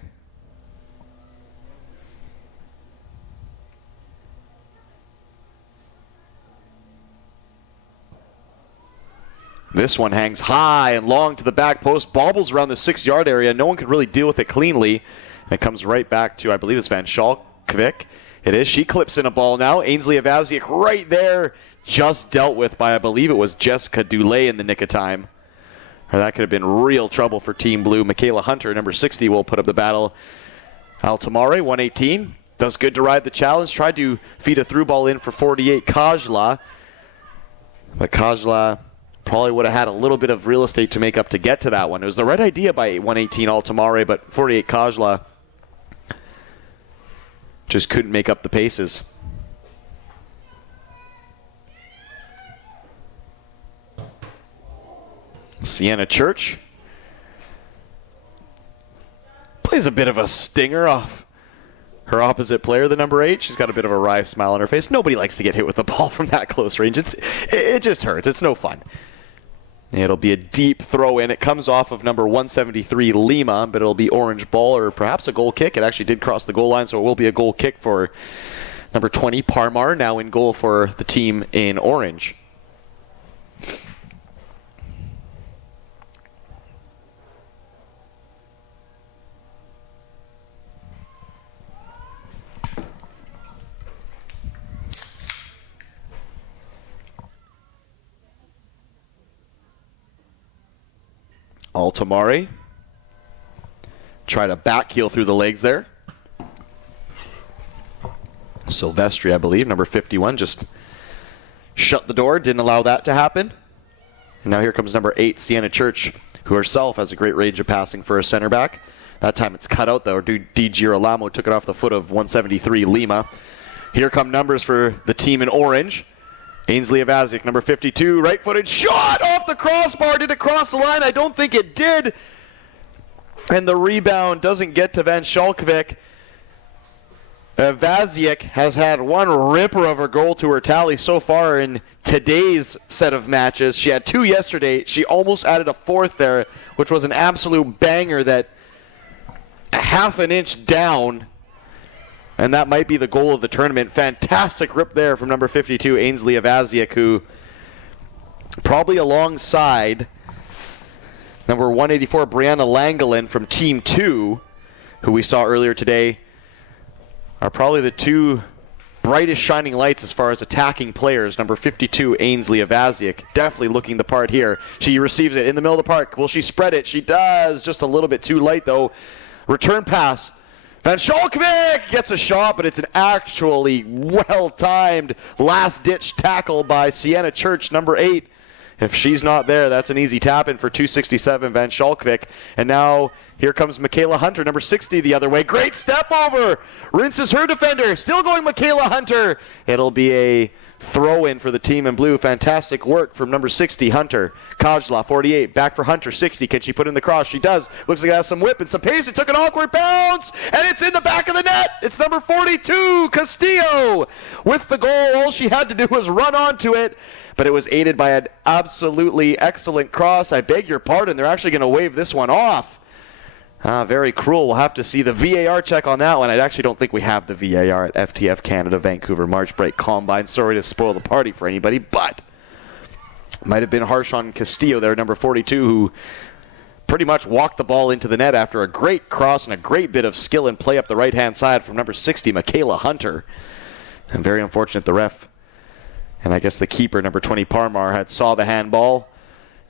This one hangs high and long to the back post. Bobbles around the 6-yard area. No one could really deal with it cleanly. And it comes right back to, I believe it's Van Schalkvik. It is. She clips in a ball now. Ainsley Avaziak right there. Just dealt with by, I believe it was Jessica Dulé in the nick of time. Or that could have been real trouble for Team Blue. Michaela Hunter, number 60, will put up the battle. Altamare, 118. Does good to ride the challenge. Tried to feed a through ball in for 48, Kajla. But Kajla probably would have had a little bit of real estate to make up to get to that one. It was the right idea by 118 Altamare, but 48 Kajla just couldn't make up the paces. Sienna Church plays a bit of a stinger off her opposite player, the number 8. She's got a bit of a wry smile on her face. Nobody likes to get hit with the ball from that close range. It just hurts. It's no fun. It'll be a deep throw in. It comes off of number 173, Lima, but it'll be orange ball or perhaps a goal kick. It actually did cross the goal line, so it will be a goal kick for number 20, Parmar, now in goal for the team in orange. Altamare. Try to back heel through the legs there. Silvestri, I believe, number 51, just shut the door, didn't allow that to happen. And now here comes number 8, Sienna Church, who herself has a great range of passing for a center back. That time it's cut out, though. Di Girolamo took it off the foot of 173, Lima. Here come numbers for the team in orange. Ainsley Avaziak, number 52, right-footed shot off the crossbar. Did it cross the line? I don't think it did. And the rebound doesn't get to Van Schalkvik. Avaziak has had one ripper of a goal to her tally so far in today's set of matches. She had 2 yesterday. She almost added a 4th there, which was an absolute banger that a half an inch down. And that might be the goal of the tournament. Fantastic rip there from number 52, Ainsley Avaziak, who probably alongside number 184, Brianna Langolin from Team 2, who we saw earlier today, are probably the 2 brightest shining lights as far as attacking players. Number 52, Ainsley Avaziak, definitely looking the part here. She receives it in the middle of the park. Will she spread it? She does. Just a little bit too light, though. Return pass. Van Schalkvik gets a shot, but it's an actually well-timed last-ditch tackle by Sienna Church, number 8. If she's not there, that's an easy tap-in for 267 Van Schalkvik. And now here comes Michaela Hunter, number 60, the other way. Great step over. Rinses her defender. Still going Michaela Hunter. It'll be a throw-in for the team in blue. Fantastic work from number 60, Hunter. Kajla, 48. Back for Hunter, 60. Can she put in the cross? She does. Looks like it has some whip and some pace. It took an awkward bounce, and it's in the back of the net. It's number 42, Castillo. With the goal, all she had to do was run onto it, but it was aided by an absolutely excellent cross. I beg your pardon. They're actually going to wave this one off. Very cruel. We'll have to see the VAR check on that one. I actually don't think we have the VAR at FTF Canada Vancouver March Break Combine. Sorry to spoil the party for anybody, but might have been harsh on Castillo there, number 42, who pretty much walked the ball into the net after a great cross and a great bit of skill and play up the right-hand side from number 60, Michaela Hunter. And very unfortunate the ref, and I guess the keeper, number 20, Parmar, had saw the handball,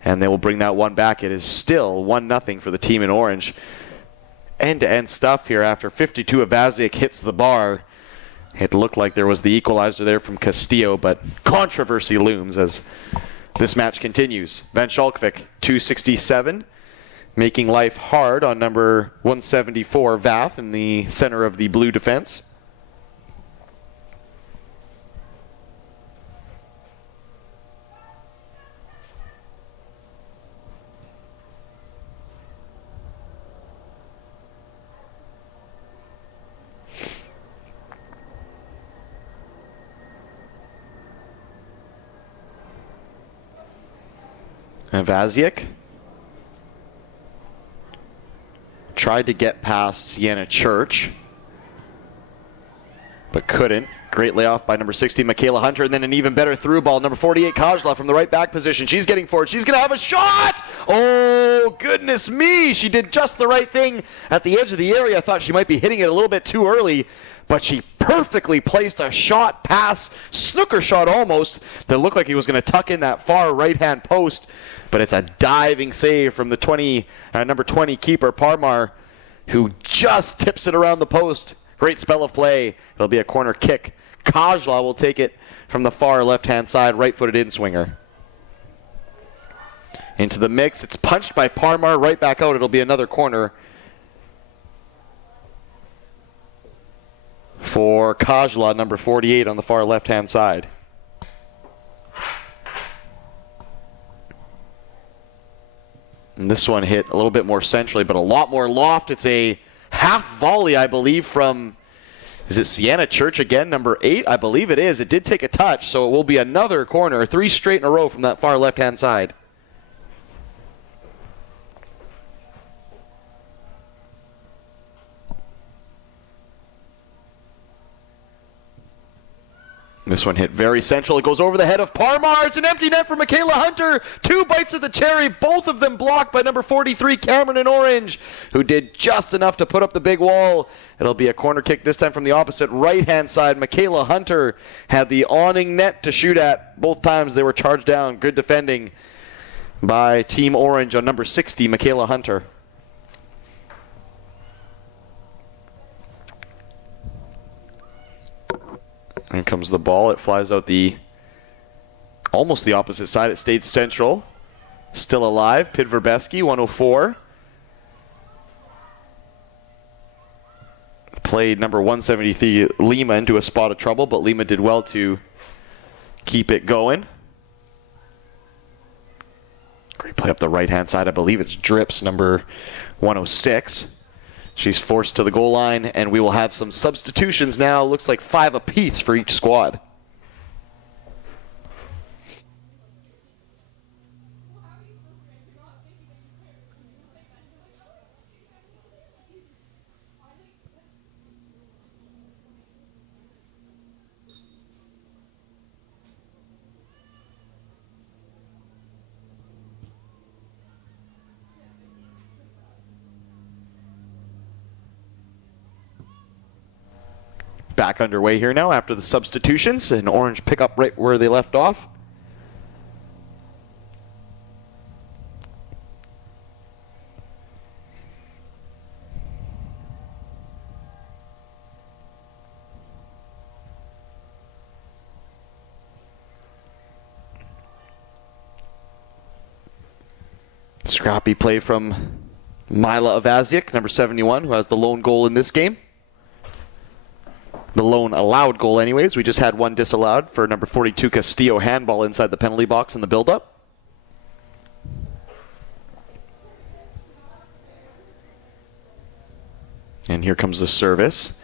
and they will bring that one back. It is still 1-0 for the team in orange. End-to-end stuff here after 52 Avaziak hits the bar. It looked like there was the equalizer there from Castillo, but controversy looms as this match continues. Van Schalkvik, 267. making life hard on number 174, Vath, in the center of the blue defense. Vaziak tried to get past Sienna Church, but couldn't. Great layoff by number 60, Michaela Hunter, and then an even better through ball. Number 48, Kajla from the right back position. She's getting forward. She's going to have a shot! Oh, goodness me! She did just the right thing at the edge of the area. I thought she might be hitting it a little bit too early, but she perfectly placed a shot pass, snooker shot almost, that looked like he was going to tuck in that far right-hand post. But it's a diving save from the number 20 keeper, Parmar, who just tips it around the post. Great spell of play. It'll be a corner kick. Kajla will take it from the far left-hand side, right-footed in-swinger. Into the mix. It's punched by Parmar, right back out. It'll be another corner for Kajla, number 48, on the far left-hand side. And this one hit a little bit more centrally, but a lot more loft. It's a half volley, I believe, from, is it Sienna Church again, number 8? I believe it is. It did take a touch, so it will be another corner, 3 straight in a row from that far left-hand side. This one hit very central. It goes over the head of Parmar. It's an empty net for Michaela Hunter. 2 bites of the cherry, both of them blocked by number 43, Cameron in orange, who did just enough to put up the big wall. It'll be a corner kick this time from the opposite right-hand side. Michaela Hunter had the awning net to shoot at. Both times they were charged down. Good defending by Team Orange on number 60, Michaela Hunter. In comes the ball. It flies out almost the opposite side. It stayed central. Still alive. Pidverbeski, 104. Played number 173, Lima, into a spot of trouble, but Lima did well to keep it going. Great play up the right-hand side. I believe it's Drips, number 106. She's forced to the goal line, and we will have some substitutions now. Looks like 5 apiece for each squad. Back underway here now after the substitutions, and Orange pick up right where they left off. Scrappy play from Mila Avaziak, number 71, who has the lone goal in this game. The lone allowed goal anyways. We just had one disallowed for number 42, Castillo, handball inside the penalty box in the build-up. And here comes the service.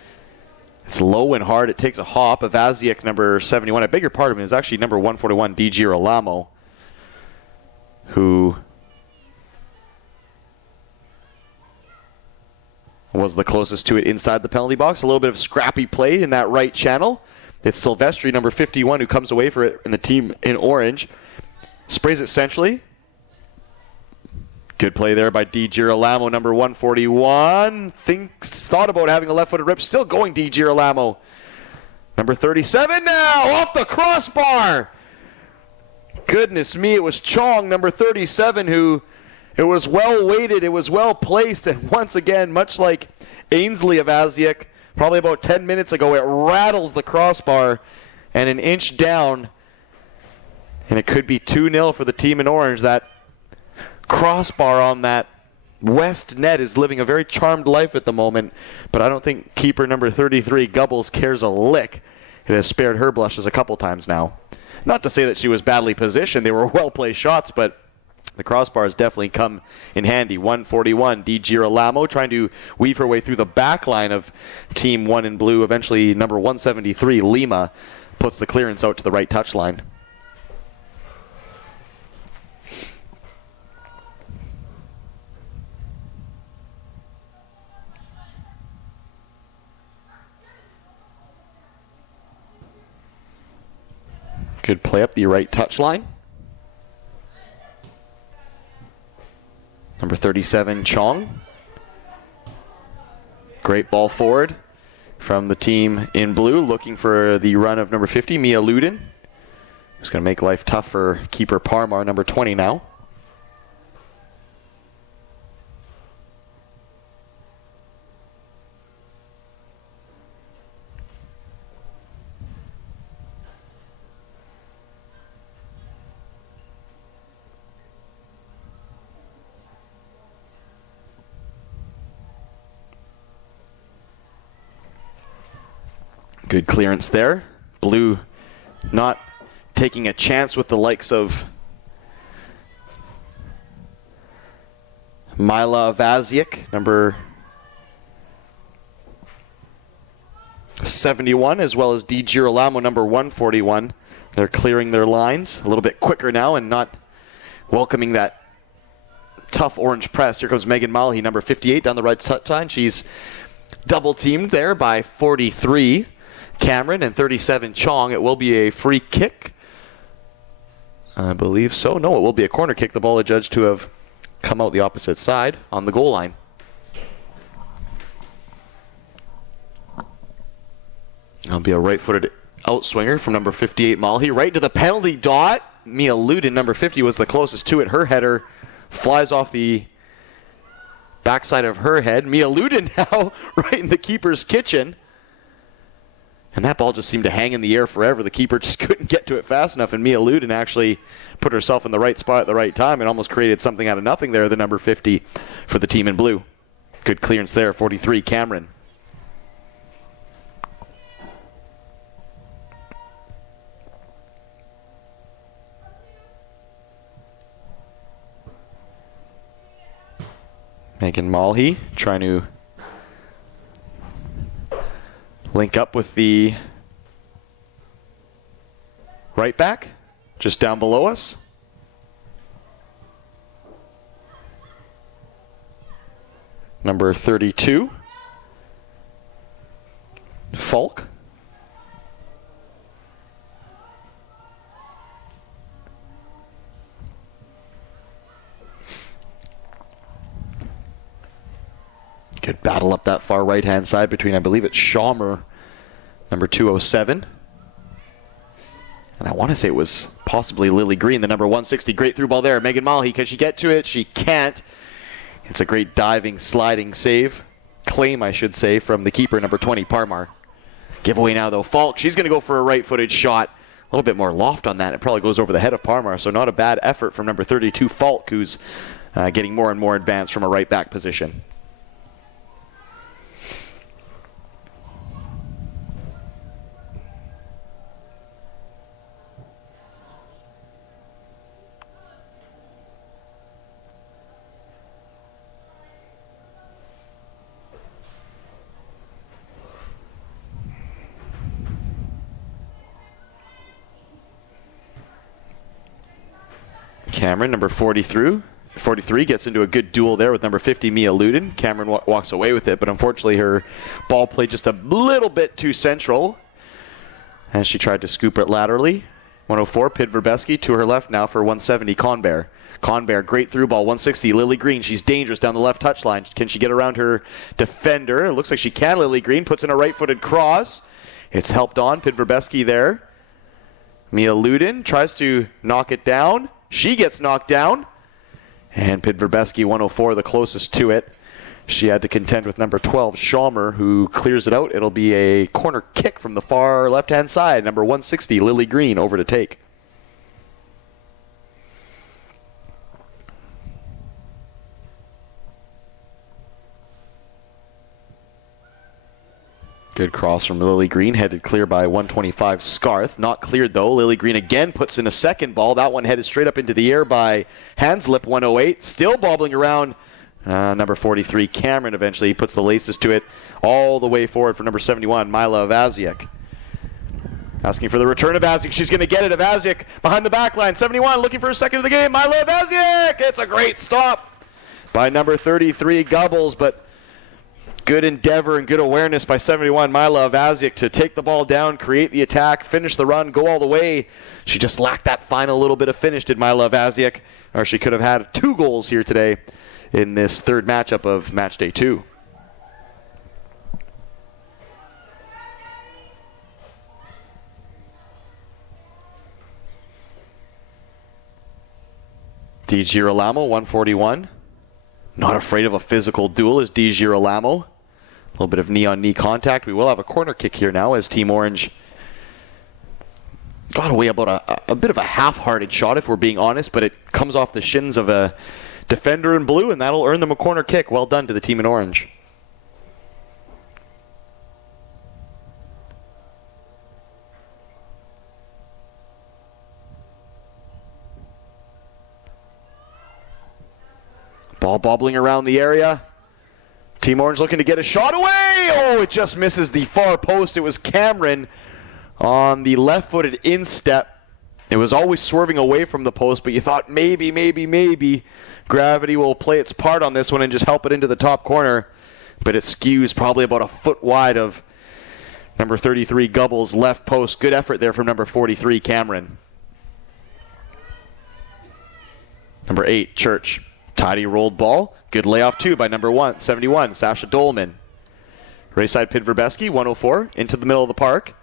It's low and hard. It takes a hop. Avaziak, number 71. I beg your pardon. It was actually number 141, D. Girolamo, who was the closest to it inside the penalty box. A little bit of scrappy play in that right channel. It's Silvestri, number 51, who comes away for it in the team in orange. Sprays it centrally. Good play there by D. Girolamo, number 141. Thought about having a left-footed rip. Still going, D. Girolamo. Number 37 now, off the crossbar. Goodness me, it was Chong, number 37, who... It was well weighted, it was well placed, and once again, much like Ainsley Avaziak, probably about 10 minutes ago, it rattles the crossbar and an inch down, and it could be 2-0 for the team in orange. That crossbar on that west net is living a very charmed life at the moment, but I don't think keeper number 33, Gubbles, cares a lick. It has spared her blushes a couple times now. Not to say that she was badly positioned. They were well-placed shots, but the crossbars definitely come in handy. 141, Di Girolamo trying to weave her way through the back line of Team 1 in blue. Eventually, number 173, Lima, puts the clearance out to the right touchline. Good play up the right touchline. Number 37, Chong. Great ball forward from the team in blue, looking for the run of number 50, Mia Luden. Who's going to make life tough for keeper Parmar, number 20 now. Good clearance there. Blue not taking a chance with the likes of Mila Vaziak, number 71, as well as Di Girolamo, number 141. They're clearing their lines a little bit quicker now and not welcoming that tough orange press. Here comes Megan Malhi, number 58, down the right touchline. She's double teamed there by 43. Cameron and 37 Chong. It will be a free kick. I believe so. No, it will be a corner kick. The ball adjudged to have come out the opposite side on the goal line. It'll be a right-footed outswinger from number 58 Malhi. Right into the penalty dot. Mia Luden, number 50, was the closest to it. Her header flies off the backside of her head. Mia Luden now right in the keeper's kitchen. And that ball just seemed to hang in the air forever. The keeper just couldn't get to it fast enough, and Mia Luden actually put herself in the right spot at the right time and almost created something out of nothing there, the number 50 for the team in blue. Good clearance there, 43, Cameron. Megan Malhi trying to link up with the right back, just down below us. Number 32, Falk. Good battle up that far right-hand side between, I believe it's Schaumer, number 207. And I want to say it was possibly Lily Green, the number 160. Great through ball there. Megan Malhi, can she get to it? She can't. It's a great diving, sliding save. Claim, I should say, from the keeper, number 20, Parmar. Giveaway now, though. Falk, she's going to go for a right-footed shot. A little bit more loft on that. It probably goes over the head of Parmar, so not a bad effort from number 32, Falk, who's getting more and more advanced from a right-back position. Cameron, number 43, gets into a good duel there with number 50, Mia Luden. Cameron walks away with it, but unfortunately her ball played just a little bit too central as she tried to scoop it laterally. 104, Pid Verbeski to her left now for 170, Conbear. Conbear, great through ball, 160, Lily Green. She's dangerous down the left touchline. Can she get around her defender? It looks like she can. Lily Green puts in a right-footed cross. It's helped on, Pid Verbeski there. Mia Luden tries to knock it down. She gets knocked down. And Pid Verbeski, 104, the closest to it. She had to contend with number 12, Schaumer, who clears it out. It'll be a corner kick from the far left-hand side. Number 160, Lily Green, over to take. Good cross from Lily Green, headed clear by 125 Scarth. Not cleared though. Lily Green again puts in a second ball. That one headed straight up into the air by Hanslip, 108. Still bobbling around. Number 43, Cameron, eventually puts the laces to it all the way forward for number 71, Mila Vaziak. Asking for the return of Vaziak. She's going to get it. Vaziak behind the back line. 71 looking for a second of the game. Mila Vaziak. It's a great stop by number 33, Gubbles, but good endeavor and good awareness by 71, Mila Vaziak, to take the ball down, create the attack, finish the run, go all the way. She just lacked that final little bit of finish, did Mila Vaziak, or she could have had 2 goals here today in this third matchup of match day 2. Di Girolamo, 141. Not afraid of a physical duel is Di Girolamo. A little bit of knee-on-knee contact. We will have a corner kick here now as Team Orange got away about a bit of a half-hearted shot, if we're being honest, but it comes off the shins of a defender in blue, and that'll earn them a corner kick. Well done to the team in orange. Ball bobbling around the area. Team Orange looking to get a shot away. Oh, it just misses the far post. It was Cameron on the left-footed instep. It was always swerving away from the post, but you thought maybe gravity will play its part on this one and just help it into the top corner. But it skews probably about a foot wide of number 33, Gubbles' left post. Good effort there from number 43, Cameron. Number 8, Church. Tidy rolled ball. Good layoff too by number 71, Sasha Dolman. Rayside Pidverbeski, 104, into the middle of the park.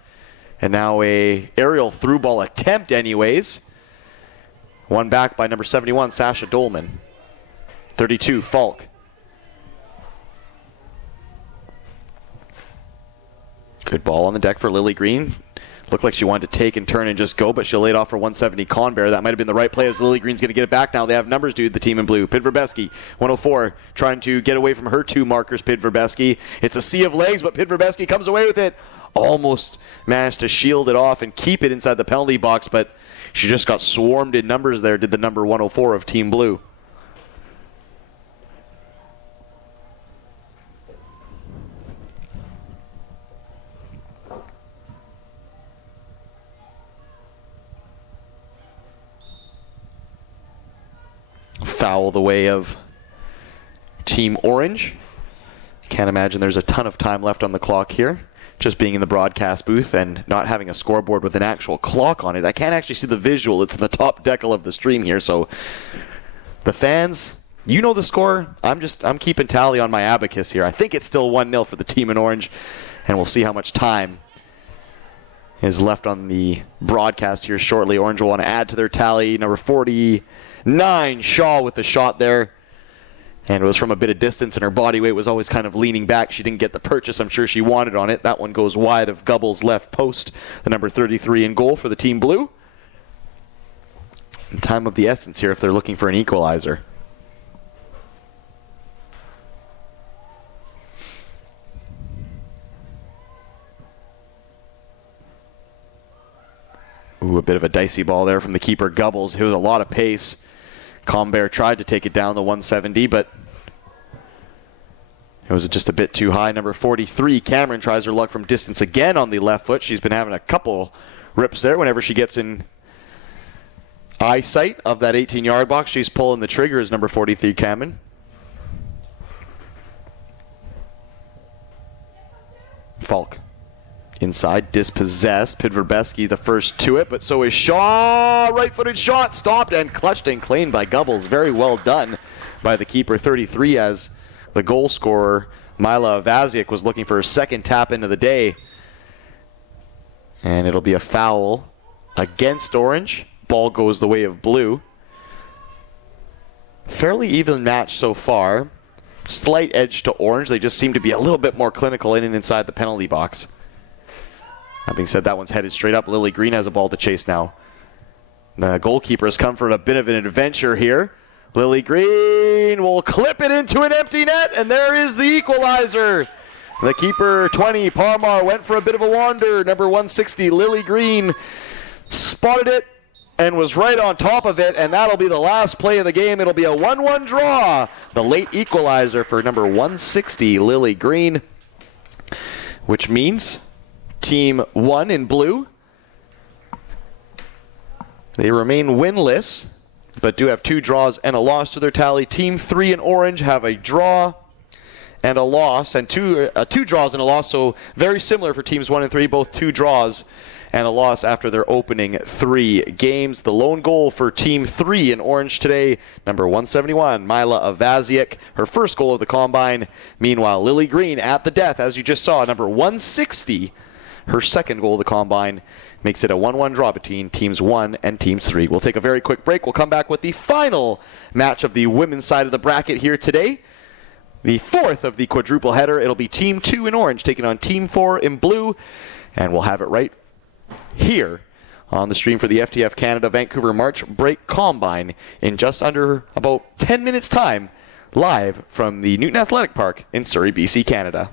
And now a aerial through ball attempt anyways. One back by number 71, Sasha Dolman. 32, Falk. Good ball on the deck for Lily Green. Looked like she wanted to take and turn and just go, but she'll lay it off for 170 Conbear. That might have been the right play as Lily Green's going to get it back now. They have numbers, dude, the team in blue. Pidverbeski, 104, trying to get away from her 2 markers, Pidverbeski. It's a sea of legs, but Pidverbeski comes away with it. Almost managed to shield it off and keep it inside the penalty box, but she just got swarmed in numbers there, did the number 104 of Team Blue. Foul the way of Team Orange. Can't imagine there's a ton of time left on the clock here. Just being in the broadcast booth and not having a scoreboard with an actual clock on it. I can't actually see the visual. It's in the top decal of the stream here. So the fans, you know the score. I'm keeping tally on my abacus here. I think it's still 1-0 for the team in orange. And we'll see how much time is left on the broadcast here shortly. Orange will want to add to their tally. Number 49, Shaw with the shot there. And it was from a bit of distance, and her body weight was always kind of leaning back. She didn't get the purchase I'm sure she wanted on it. That one goes wide of Gubbles' left post. The number 33 in goal for the team blue. And time of the essence here if they're looking for an equalizer. Ooh, a bit of a dicey ball there from the keeper, Gubbles. It was a lot of pace. Combear tried to take it down the 170, but it was just a bit too high. Number 43, Cameron, tries her luck from distance again on the left foot. She's been having a couple rips there whenever she gets in eyesight of that 18-yard box. She's pulling the trigger as number 43, Cameron. Falk. Inside, dispossessed. Pidverbeski the first to it, but so is Shaw. Right-footed shot, stopped and clutched and claimed by Gubbles. Very well done by the keeper, 33, as the goal scorer, Mila Vaziak, was looking for her second tap into the day. And it'll be a foul against Orange. Ball goes the way of blue. Fairly even match so far. Slight edge to Orange. They just seem to be a little bit more clinical in and inside the penalty box. That being said, that one's headed straight up. Lily Green has a ball to chase now. The goalkeeper has come for a bit of an adventure here. Lily Green will clip it into an empty net, and there is the equalizer. The keeper, 20, Parmar, went for a bit of a wander. Number 160, Lily Green, spotted it and was right on top of it, and that'll be the last play of the game. It'll be a 1-1 draw. The late equalizer for number 160, Lily Green, which means Team 1 in blue, they remain winless, but do have 2 draws and a loss to their tally. Team 3 in orange have a draw and a loss, and two draws and a loss, so very similar for teams 1 and 3, both 2 draws and a loss after their opening 3 games. The lone goal for Team 3 in orange today, number 171, Mila Avaziak, her first goal of the combine. Meanwhile, Lily Green at the death, as you just saw, number 160, her second goal of the combine, makes it a 1-1 draw between Teams 1 and Teams 3. We'll take a very quick break. We'll come back with the final match of the women's side of the bracket here today. The fourth of the quadruple header. It'll be Team 2 in orange taking on Team 4 in blue. And we'll have it right here on the stream for the FTF Canada Vancouver March Break Combine in just under about 10 minutes time, live from the Newton Athletic Park in Surrey, BC, Canada.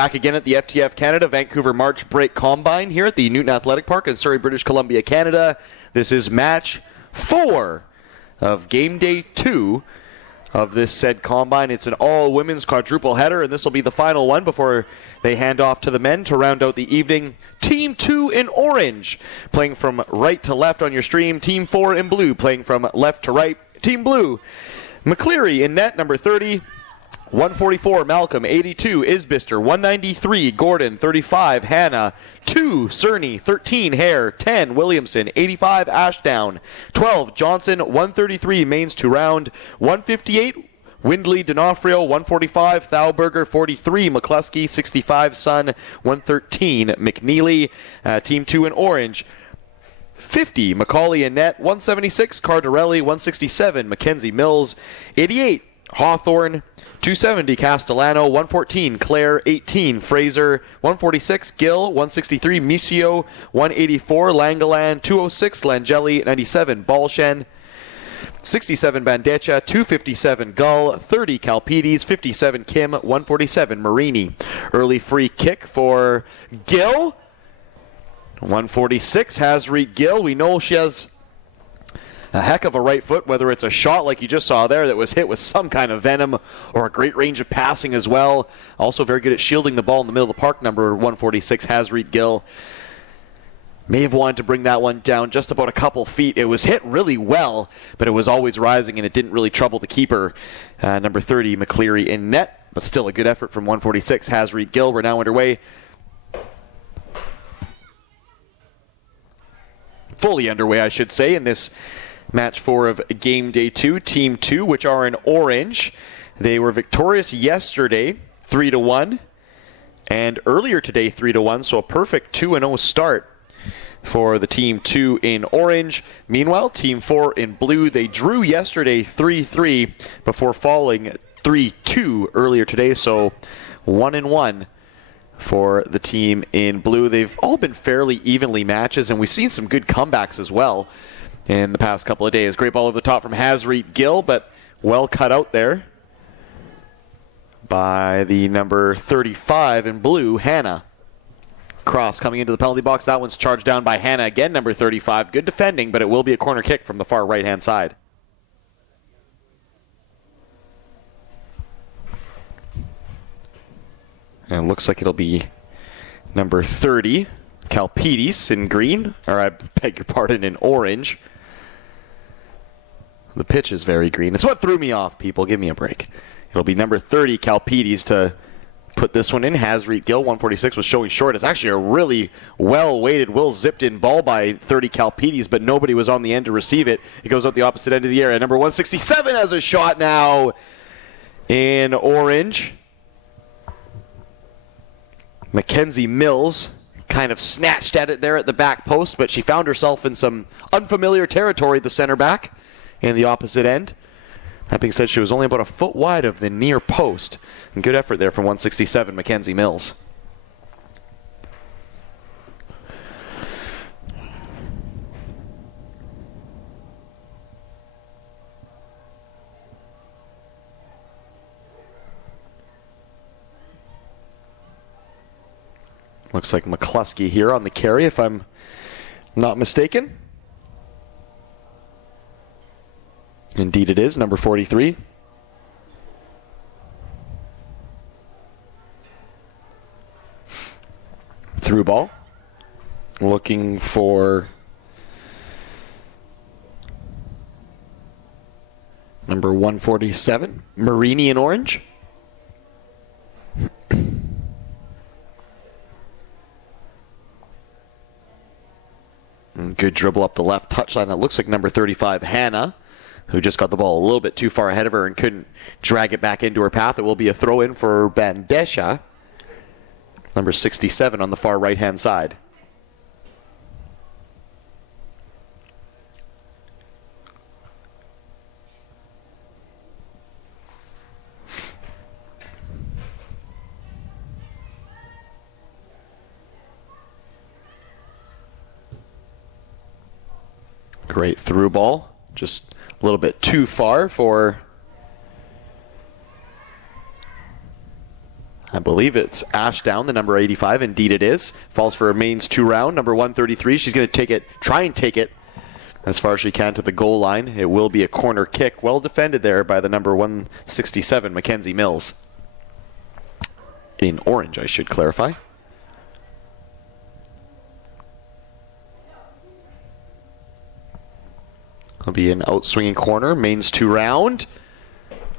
back again at the FTF Canada Vancouver March Break Combine here at the Newton Athletic Park in Surrey, British Columbia, Canada. This is match 4 of game day 2 of this said combine. It's an all-women's quadruple header, and this will be the final one before they hand off to the men to round out the evening. Team 2 in orange, playing from right to left on your stream. Team 4 in blue, playing from left to right. Team blue, McCleary in net, number 30. 144, Malcolm. 82, Isbister. 193, Gordon. 35, Hannah. 2, Cerny. 13, Hare. 10, Williamson. 85, Ashdown. 12, Johnson. 133, Mains to round. 158, Windley, D'Onofrio. 145, Thauberger. 43, McCluskey. 65, Sun. 113, McNeely. Team 2 in orange. 50, Macaulay in net. 176, Cardarelli. 167, Mackenzie Mills. 88, Hawthorne. 270, Castellano. 114, Claire. 18, Fraser. 146, Gill. 163, Misio. 184, Langeland. 206, Langeli. 97, Balshen. 67, Bandecha. 257, Gull. 30, Calpides. 57, Kim. 147, Marini. Early free kick for Gill. 146, Hasri Gill. We know she has a heck of a right foot, whether it's a shot like you just saw there that was hit with some kind of venom or a great range of passing as well. Also very good at shielding the ball in the middle of the park, number 146, Hasri Gill. May have wanted to bring that one down just about a couple feet. It was hit really well, but it was always rising and it didn't really trouble the keeper. Number 30, McCleary in net, but still a good effort from 146, Hasri Gill. We're now underway. Fully underway, I should say, in this match 4 of game day 2. Team 2, which are in orange. They were victorious yesterday, 3-1, and earlier today, 3-1, so a perfect 2-0 start for the Team 2 in orange. Meanwhile, Team 4 in blue, they drew yesterday 3-3 before falling 3-2 earlier today, so 1-1 for the team in blue. They've all been fairly evenly matches, and we've seen some good comebacks as well in the past couple of days. Great ball over the top from Hasri Gill, but well cut out there by the number 35 in blue, Hannah. Cross coming into the penalty box. That one's charged down by Hannah again, number 35. Good defending, but it will be a corner kick from the far right-hand side. And it looks like it'll be number 30, Calpides in green, or I beg your pardon, in orange. The pitch is very green. It's what threw me off, people. Give me a break. It'll be number 30, Calpides, to put this one in. Hasri Gill, 146, was showing short. It's actually a really well-weighted, well-zipped-in ball by 30, Calpides, but nobody was on the end to receive it. It goes out the opposite end of the area. Number 167 has a shot now in orange. Mackenzie Mills kind of snatched at it there at the back post, but she found herself in some unfamiliar territory, the center back, in the opposite end. That being said, she was only about a foot wide of the near post. And good effort there from 167, Mackenzie Mills. Looks like McCluskey here on the carry, if I'm not mistaken. Indeed it is, number 43. Through ball. Looking for number 147, Marini in orange. Good dribble up the left touchline. That looks like number 35, Hannah, who just got the ball a little bit too far ahead of her and couldn't drag it back into her path. It will be a throw-in for Bandesha, number 67 on the far right-hand side. Great through ball. Just a little bit too far for I believe it's Ashdown, the number 85. Indeed it is. Falls for a mains 2 round, number 133. She's going to try and take it as far as she can to the goal line. It will be a corner kick. Well defended there by the number 167, Mackenzie Mills. In orange, I should clarify. It'll be an outswinging corner, mains 2 round.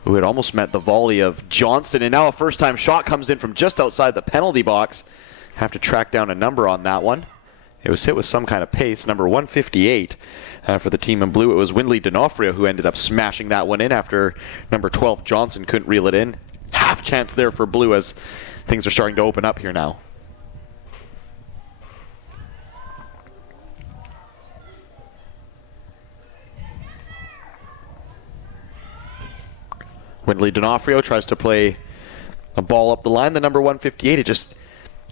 Ooh, it almost met the volley of Johnston, and now a first-time shot comes in from just outside the penalty box. Have to track down a number on that one. It was hit with some kind of pace, number 158. For the team in blue, it was Windley D'Onofrio who ended up smashing that one in after number 12 Johnson couldn't reel it in. Half chance there for blue as things are starting to open up here now. Windley D'Onofrio tries to play a ball up the line. The number 158, it just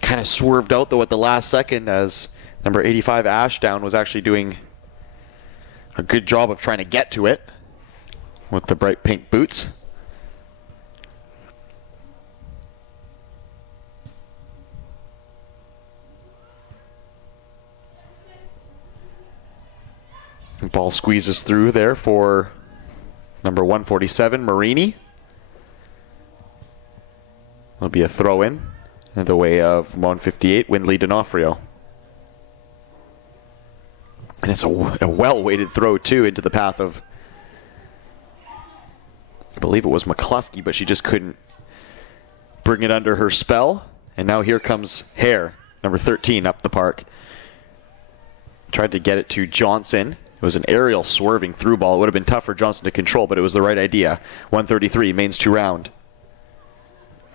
kind of swerved out though at the last second as number 85 Ashdown was actually doing a good job of trying to get to it with the bright pink boots. The ball squeezes through there for number 147, Marini. It'll be a throw-in the way of 158, Windley D'Onofrio. And it's a well-weighted throw, too, into the path of, I believe it was McCluskey, but she just couldn't bring it under her spell. And now here comes Hare, number 13, up the park. Tried to get it to Johnson. It was an aerial swerving through ball. It would have been tough for Johnson to control, but it was the right idea. 133, mains 2 round.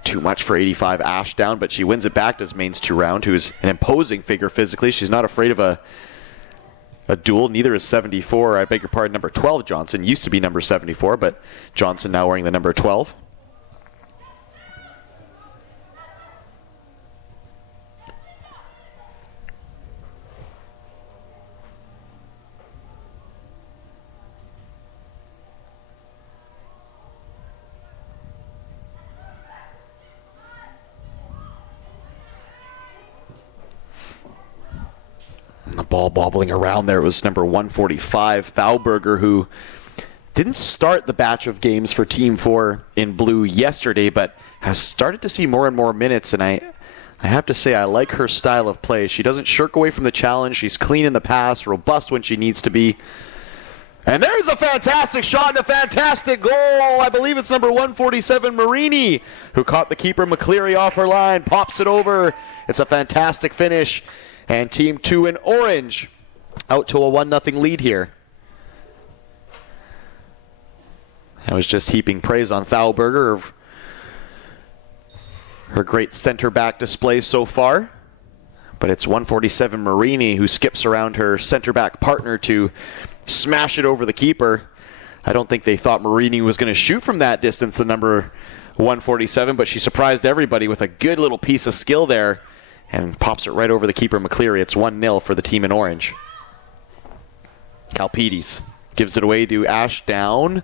Too much for 85 Ashdown, but she wins it back to mains 2 round, who's an imposing figure physically. She's not afraid of a duel. Neither is 74, I beg your pardon, number 12 Johnson. Used to be number 74, but Johnson now wearing the number 12. The ball bobbling around there was number 145, Thauberger, who didn't start the batch of games for Team 4 in blue yesterday, but has started to see more and more minutes, and I have to say I like her style of play. She doesn't shirk away from the challenge. She's clean in the pass, robust when she needs to be. And there's a fantastic shot and a fantastic goal. I believe it's number 147, Marini, who caught the keeper McCleary off her line, pops it over. It's a fantastic finish. And Team 2 in orange out to a 1-0 lead here. I was just heaping praise on Thauberger of her great center back display so far. But it's 147 Marini who skips around her center back partner to smash it over the keeper. I don't think they thought Marini was going to shoot from that distance, the number 147, but she surprised everybody with a good little piece of skill there. And pops it right over the keeper, McCleary. It's 1-0 for the team in orange. Kalpides gives it away to Ashdown.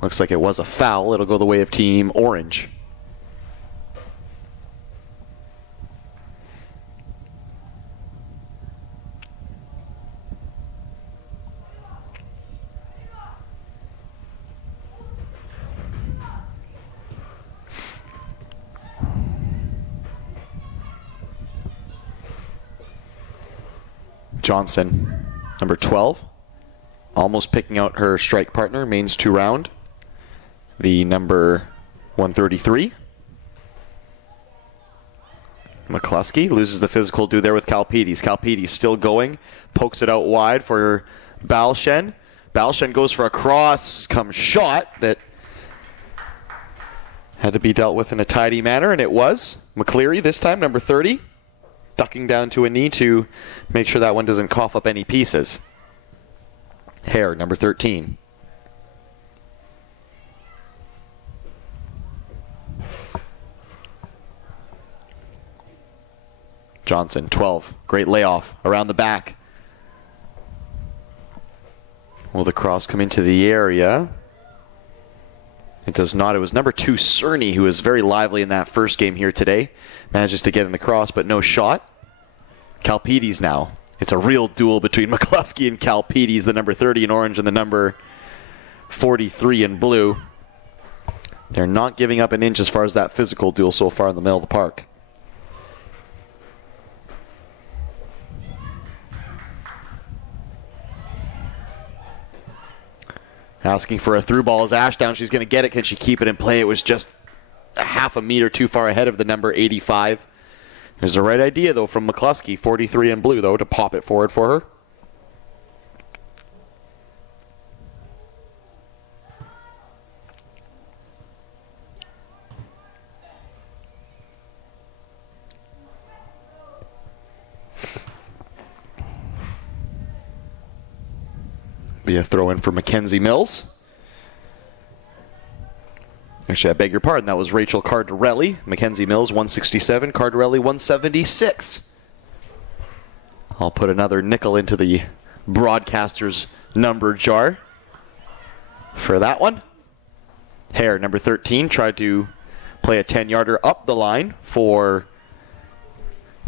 Looks like it was a foul. It'll go the way of team orange. Johnson, number 12, almost picking out her strike partner, mains 2 round, the number 133. McCluskey loses the physical duel there with Kalpides. Kalpides still going, pokes it out wide for Balshen. Balshen goes for a cross, comes shot that had to be dealt with in a tidy manner, and it was. McCleary this time, number 30. Ducking down to a knee to make sure that one doesn't cough up any pieces. Hare, number 13. Johnson, 12. Great layoff around the back. Will the cross come into the area? It does not. It was number 2, Cerny, who was very lively in that first game here today. Manages to get in the cross, but no shot. Kalpides now. It's a real duel between McCluskey and Kalpides, the number 30 in orange and the number 43 in blue. They're not giving up an inch as far as that physical duel so far in the middle of the park. Asking for a through ball is Ashdown. She's going to get it. Can she keep it in play? It was just a half a meter too far ahead of the number 85. There's the right idea, though, from McCluskey, 43 in blue, though, to pop it forward for her. Be a throw in for Mackenzie Mills. Actually, I beg your pardon. That was Rachel Cardarelli. Mackenzie Mills, 167. Cardarelli, 176. I'll put another nickel into the broadcaster's number jar for that one. Hare, number 13, tried to play a 10-yarder up the line for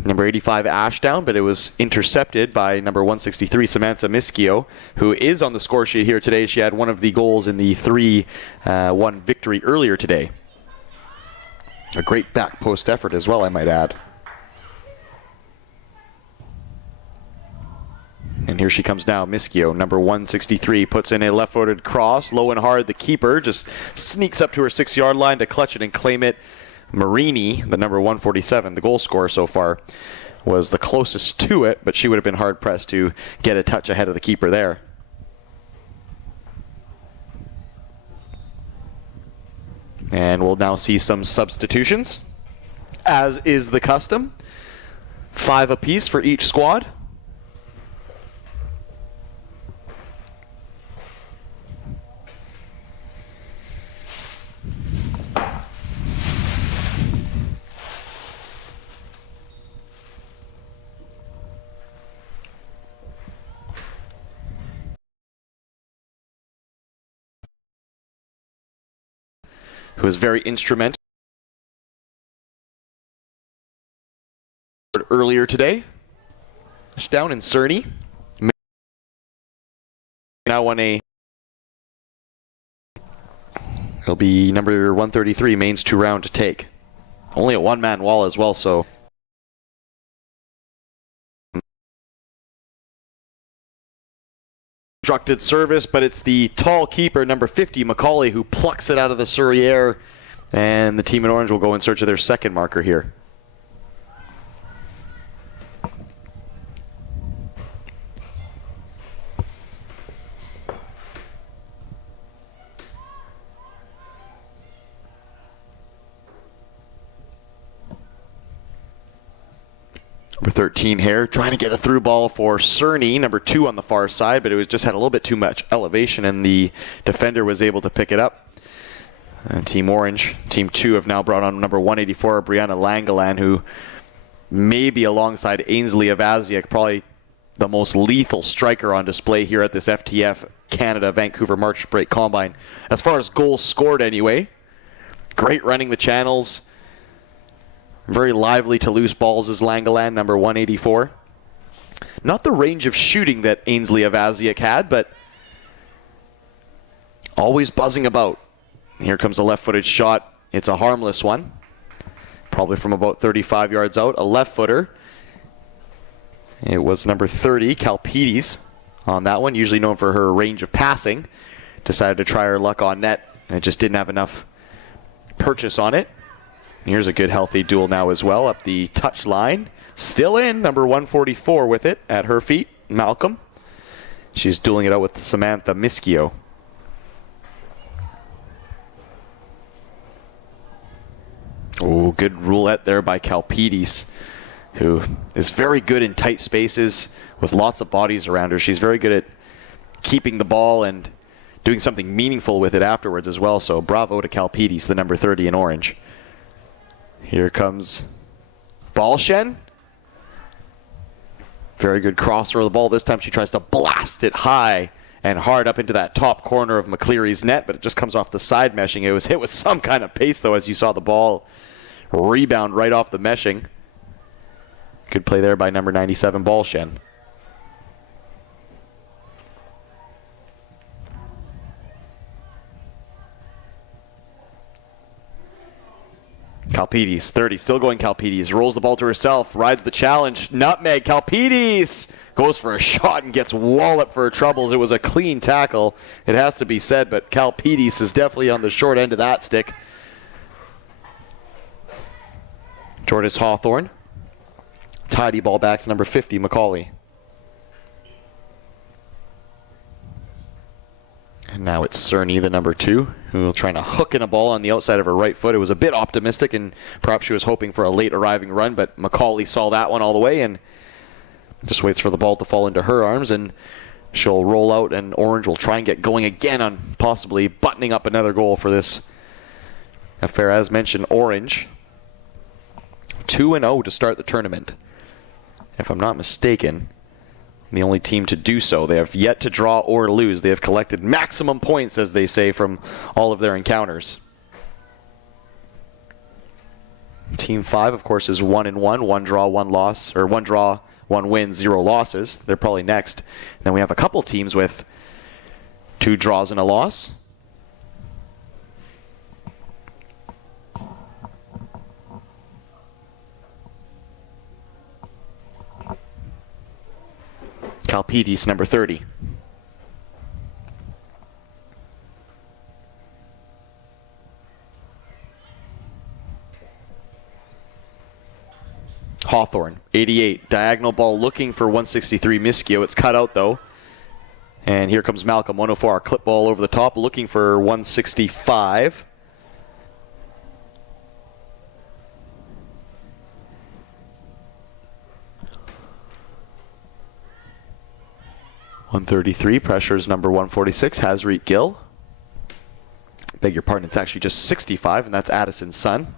number 85, Ashdown, but it was intercepted by number 163, Samantha Mischio, who is on the score sheet here today. She had one of the goals in the 3-1 victory earlier today. A great back post effort as well, I might add. And here she comes now, Mischio, number 163, puts in a left-footed cross, low and hard. The keeper just sneaks up to her 6-yard line to clutch it and claim it. Marini, the number 147, the goal scorer so far, was the closest to it, but she would have been hard-pressed to get a touch ahead of the keeper there. And we'll now see some substitutions, as is the custom. 5 apiece for each squad. Who was very instrumental earlier today. Down in Cerny. Now on a... It'll be number 133, Maine's 2-round to take. Only a one-man wall as well, so... Constructed service, but it's the tall keeper, number 50, Macaulay, who plucks it out of the Surrey air, and the team in orange will go in search of their second marker here. Number 13, Hare, trying to get a through ball for Cerny, number 2 on the far side, but it was just had a little bit too much elevation, and the defender was able to pick it up. And Team Orange, Team 2 have now brought on number 184, Brianna Langeland, who may be alongside Ainsley Avaziak, probably the most lethal striker on display here at this FTF Canada Vancouver March Break Combine. As far as goals scored anyway, great running the channels. Very lively to loose balls is Langeland, number 184. Not the range of shooting that Ainsley Avaziak had, but always buzzing about. Here comes a left-footed shot. It's a harmless one. Probably from about 35 yards out. A left-footer. It was number 30, Kalpides, on that one. Usually known for her range of passing. Decided to try her luck on net, and just didn't have enough purchase on it. Here's a good healthy duel now as well up the touch line. Still in, number 144 with it at her feet, Malcolm. She's dueling it out with Samantha Mischio. Oh, good roulette there by Kalpides, who is very good in tight spaces with lots of bodies around her. She's very good at keeping the ball and doing something meaningful with it afterwards as well. So bravo to Kalpides, the number 30 in orange. Here comes Balshen. Very good crosser of the ball. This time she tries to blast it high and hard up into that top corner of McCleary's net, but it just comes off the side meshing. It was hit with some kind of pace, though, as you saw the ball rebound right off the meshing. Good play there by number 97, Balshen. Kalpidis, 30, still going Kalpidis. Rolls the ball to herself, rides the challenge. Nutmeg, Kalpidis goes for a shot and gets walloped for her troubles. It was a clean tackle, it has to be said, but Kalpidis is definitely on the short end of that stick. Jordis Hawthorne. Tidy ball back to number 50, Macaulay. And now it's Cerny, the number 2, who will try to hook in a ball on the outside of her right foot. It was a bit optimistic, and perhaps she was hoping for a late arriving run, but Macaulay saw that one all the way and just waits for the ball to fall into her arms, and she'll roll out, and Orange will try and get going again on possibly buttoning up another goal for this affair. As mentioned, Orange 2-0 to start the tournament. If I'm not mistaken, the only team to do so. They have yet to draw or lose. They have collected maximum points, as they say, from all of their encounters. Team 5, of course, is 1-1. 1 draw, 1 loss, or 1 draw, 1 win, 0 losses. They're probably next. Then we have a couple teams with 2 draws and a loss. Kalpidis, number 30. Hawthorne, 88. Diagonal ball looking for 163 Miskio. It's cut out, though. And here comes Malcolm, 104. Our clip ball over the top, looking for 165. .133, pressures number 146, Hasreet Gill. Beg your pardon, it's actually just 65, and that's Addison's son.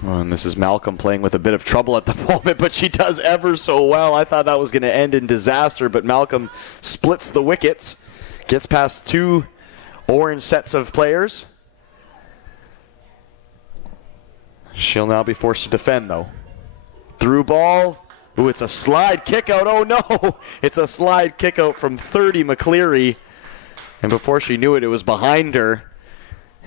And this is Malcolm playing with a bit of trouble at the moment, but she does ever so well. I thought that was going to end in disaster, but Malcolm splits the wickets, gets past 2 Orange sets of players. She'll now be forced to defend, though. Through ball. Ooh, it's a slide kick out. Oh, no. It's a slide kick out from 30, McCleary. And before she knew it, it was behind her.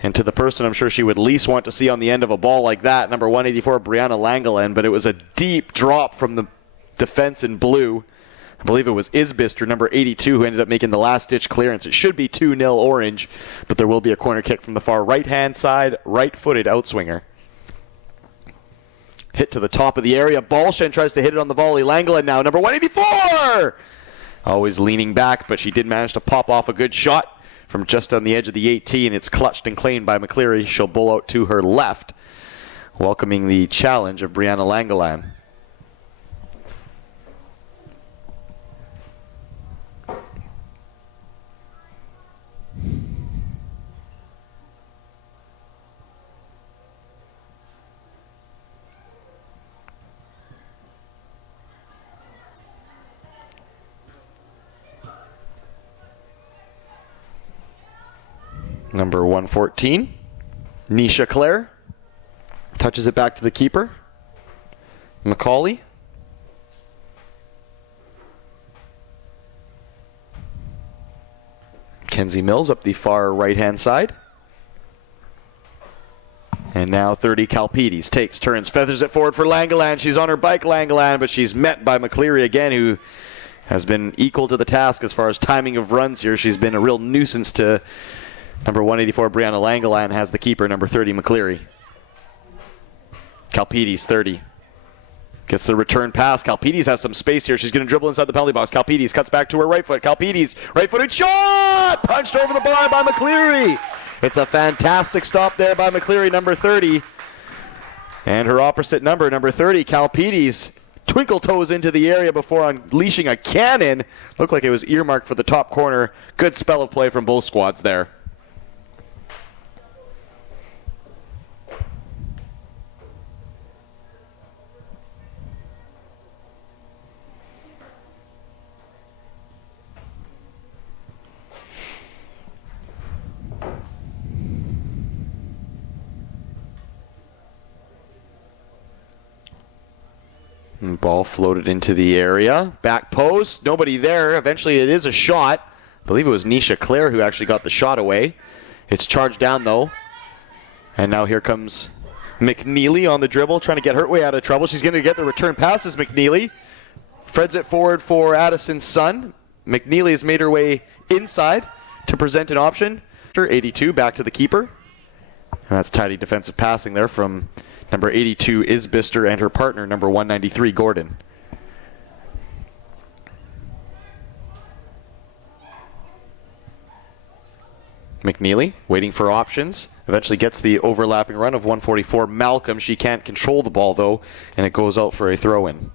And to the person I'm sure she would least want to see on the end of a ball like that, number 184, Brianna Langelen, but it was a deep drop from the defense in blue. I believe it was Isbister, number 82, who ended up making the last-ditch clearance. It should be 2-0 Orange, but there will be a corner kick from the far right-hand side, right-footed outswinger. Hit to the top of the area. Balshen tries to hit it on the volley. Langelen now, number 184! Always leaning back, but she did manage to pop off a good shot from just on the edge of the 18. It's clutched and claimed by McCleary. She'll bowl out to her left, welcoming the challenge of Brianna Langelen. Number 114, Nisha Clare, touches it back to the keeper. Macaulay. Kenzie Mills up the far right-hand side. And now 30, Kalpidis takes, turns, feathers it forward for Langelen. She's on her bike, Langelen, but she's met by McCleary again, who has been equal to the task as far as timing of runs here. She's been a real nuisance to number 184, Brianna Langelen, has the keeper, number 30, McCleary. Kalpidis, 30. Gets the return pass. Kalpidis has some space here. She's going to dribble inside the penalty box. Kalpidis cuts back to her right foot. Kalpidis, right-footed shot! Punched over the bar by McCleary. It's a fantastic stop there by McCleary, number 30. And her opposite number, number 30, Kalpidis, twinkle toes into the area before unleashing a cannon. Looked like it was earmarked for the top corner. Good spell of play from both squads there. And ball floated into the area. Back post, nobody there. Eventually it is a shot. I believe it was Nisha Claire who actually got the shot away. It's charged down though. And now here comes McNeely on the dribble, trying to get her way out of trouble. She's going to get the return passes, McNeely. Freds it forward for Addison's son. McNeely has made her way inside to present an option. 82 back to the keeper. And that's tidy defensive passing there from number 82, Isbister, and her partner, number 193, Gordon. McNeely waiting for options. Eventually gets the overlapping run of 144, Malcolm. She can't control the ball, though, and it goes out for a throw-in.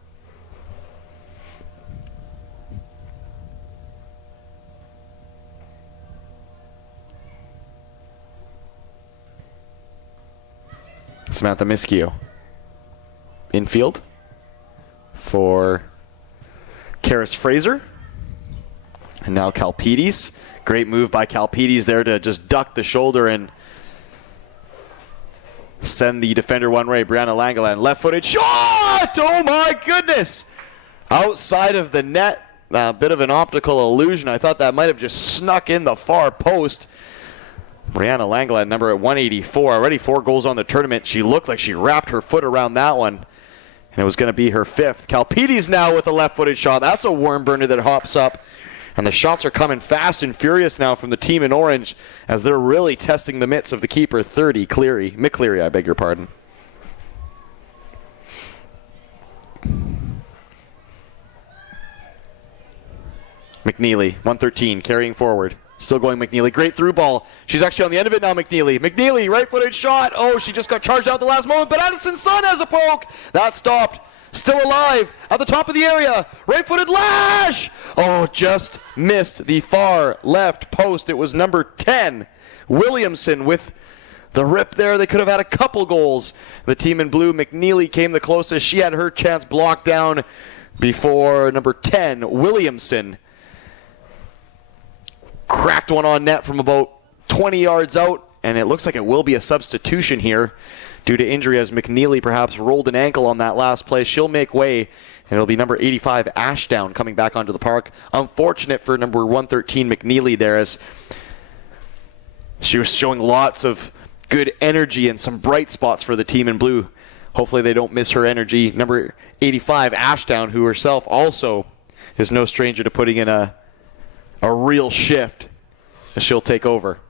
Samantha Mischio. Infield for Karis Fraser. And now Kalpides. Great move by Kalpides there to just duck the shoulder and send the defender one way. Brianna Langeland, left-footed shot! Oh my goodness! Outside of the net. A bit of an optical illusion. I thought that might have just snuck in the far post. Brianna Langeland, number at 184, already 4 goals on the tournament. She looked like she wrapped her foot around that one, and it was going to be her 5th. Kalpides now with a left-footed shot. That's a worm burner that hops up, and the shots are coming fast and furious now from the team in orange as they're really testing the mitts of the keeper, 30, McCleary, I beg your pardon. McNeely, 113, carrying forward. Still going McNeely. Great through ball. She's actually on the end of it now, McNeely. McNeely, right-footed shot. Oh, she just got charged out at the last moment, but Addison's son has a poke. That stopped. Still alive at the top of the area. Right-footed lash. Oh, just missed the far left post. It was number 10, Williamson, with the rip there. They could have had a couple goals. The team in blue, McNeely, came the closest. She had her chance blocked down before number 10, Williamson, cracked one on net from about 20 yards out, and it looks like it will be a substitution here due to injury as McNeely perhaps rolled an ankle on that last play. She'll make way, and it'll be number 85, Ashdown, coming back onto the park. Unfortunate for number 113, McNeely there, as she was showing lots of good energy and some bright spots for the team in blue. Hopefully they don't miss her energy. Number 85, Ashdown, who herself also is no stranger to putting in a real shift, as she'll take over.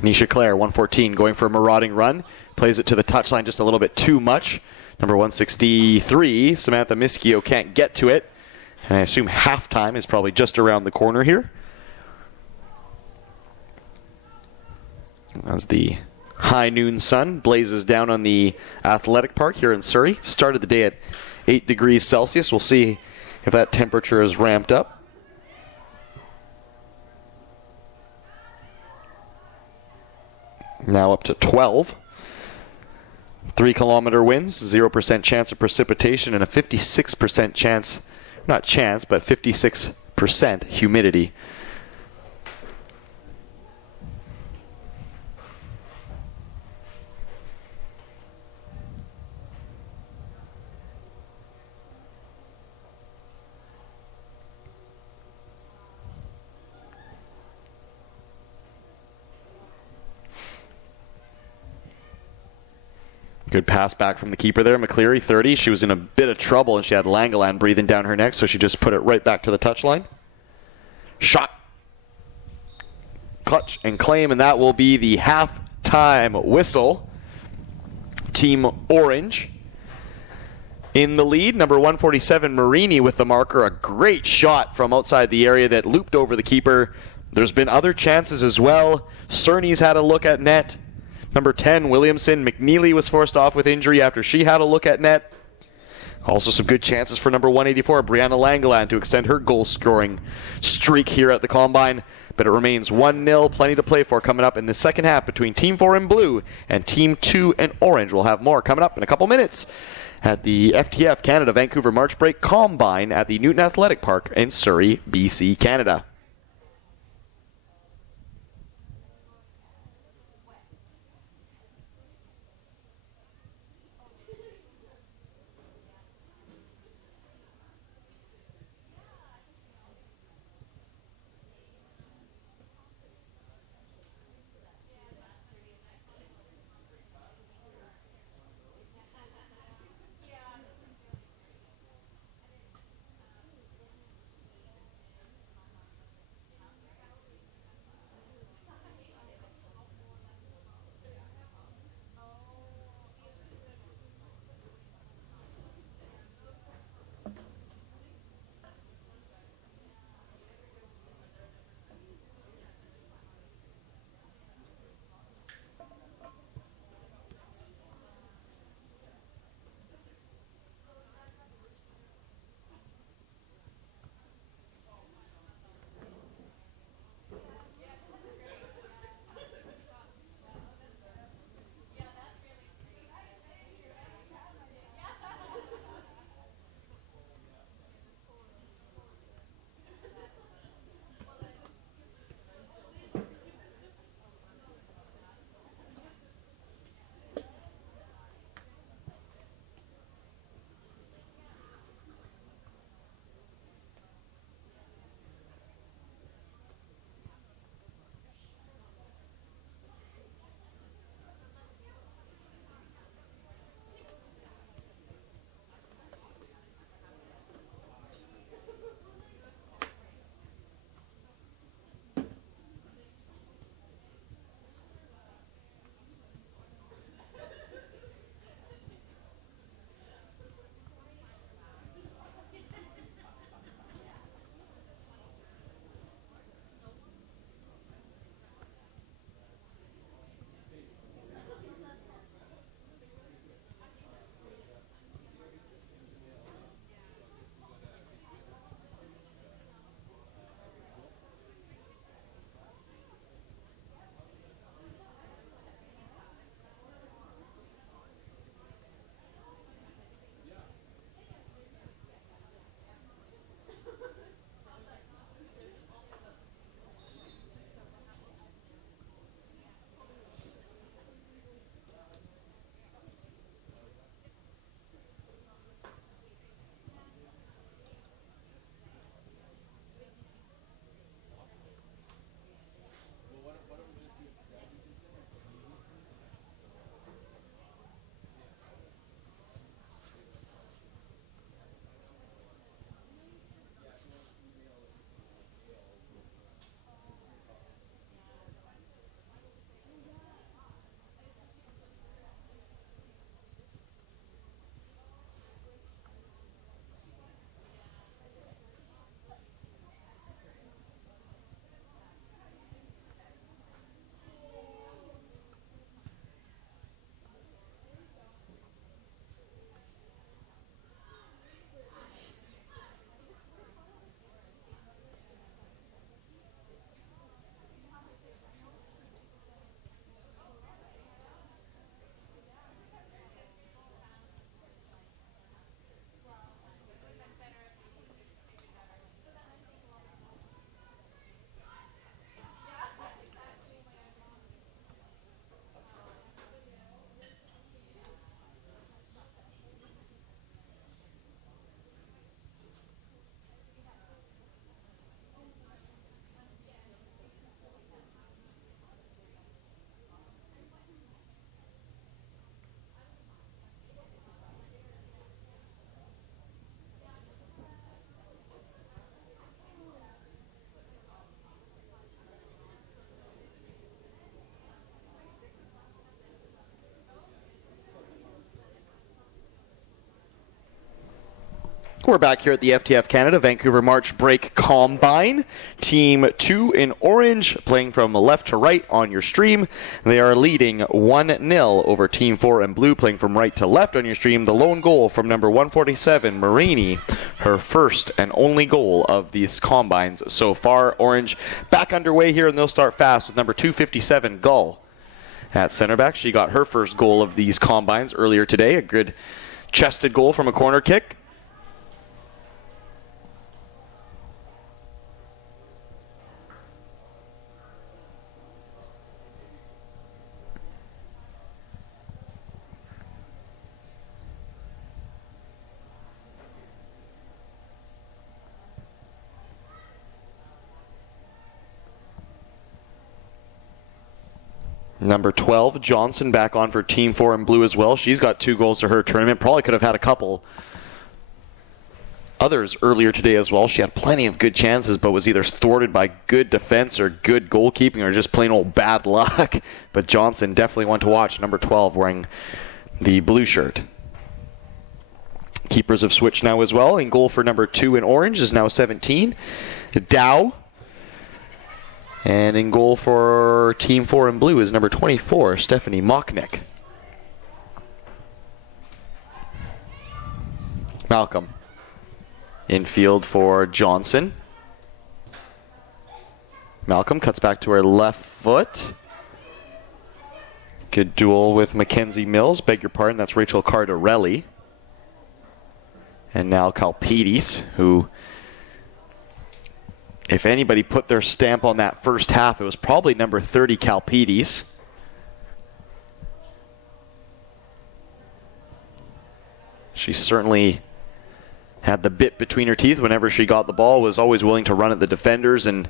Nisha Claire, 114, going for a marauding run. Plays it to the touchline just a little bit too much. Number 163, Samantha Mischio, can't get to it. And I assume halftime is probably just around the corner here. As the high noon sun blazes down on the athletic park here in Surrey. Started the day at 8 degrees Celsius. We'll see if that temperature is ramped up. Now up to 12. 3-kilometer winds, 0% chance of precipitation, and a 56% chance, not chance, but 56% humidity. Good pass back from the keeper there. McCleary, 30. She was in a bit of trouble, and she had Langeland breathing down her neck, so she just put it right back to the touchline. Shot. Clutch and claim, and that will be the halftime whistle. Team Orange in the lead. Number 147, Marini with the marker. A great shot from outside the area that looped over the keeper. There's been other chances as well. Cerny's had a look at net. Number 10, Williamson. McNeely was forced off with injury after she had a look at net. Also some good chances for number 184, Brianna Langeland, to extend her goal-scoring streak here at the Combine. But it remains 1-0. Plenty to play for coming up in the second half between Team 4 in blue and Team 2 in orange. We'll have more coming up in a couple minutes at the FTF Canada Vancouver March Break Combine at the Newton Athletic Park in Surrey, BC, Canada. We're back here at the FTF Canada Vancouver March Break Combine. Team 2 in orange playing from left to right on your stream. They are leading 1-0 over Team 4 in blue playing from right to left on your stream. The lone goal from number 147, Marini, her first and only goal of these combines so far. Orange back underway here, and they'll start fast with number 257, Gull. At center back, she got her first goal of these combines earlier today. A good chested goal from a corner kick. Number 12, Johnson, back on for Team 4 in blue as well. She's got 2 goals to her tournament. Probably could have had a couple others earlier today as well. She had plenty of good chances, but was either thwarted by good defense or good goalkeeping or just plain old bad luck. But Johnson, definitely one to watch. Number 12, wearing the blue shirt. Keepers have switched now as well. In goal for number 2 in orange is now 17, Dow. And in goal for Team 4 in blue is number 24, Stephanie Mocknick. Malcolm. Infield for Johnson. Malcolm cuts back to her left foot. Good duel with Mackenzie Mills. Beg your pardon, that's Rachel Cardarelli. And now Kalpidis, who, if anybody put their stamp on that first half, it was probably number 30, Kalpidis. She certainly had the bit between her teeth whenever she got the ball, was always willing to run at the defenders and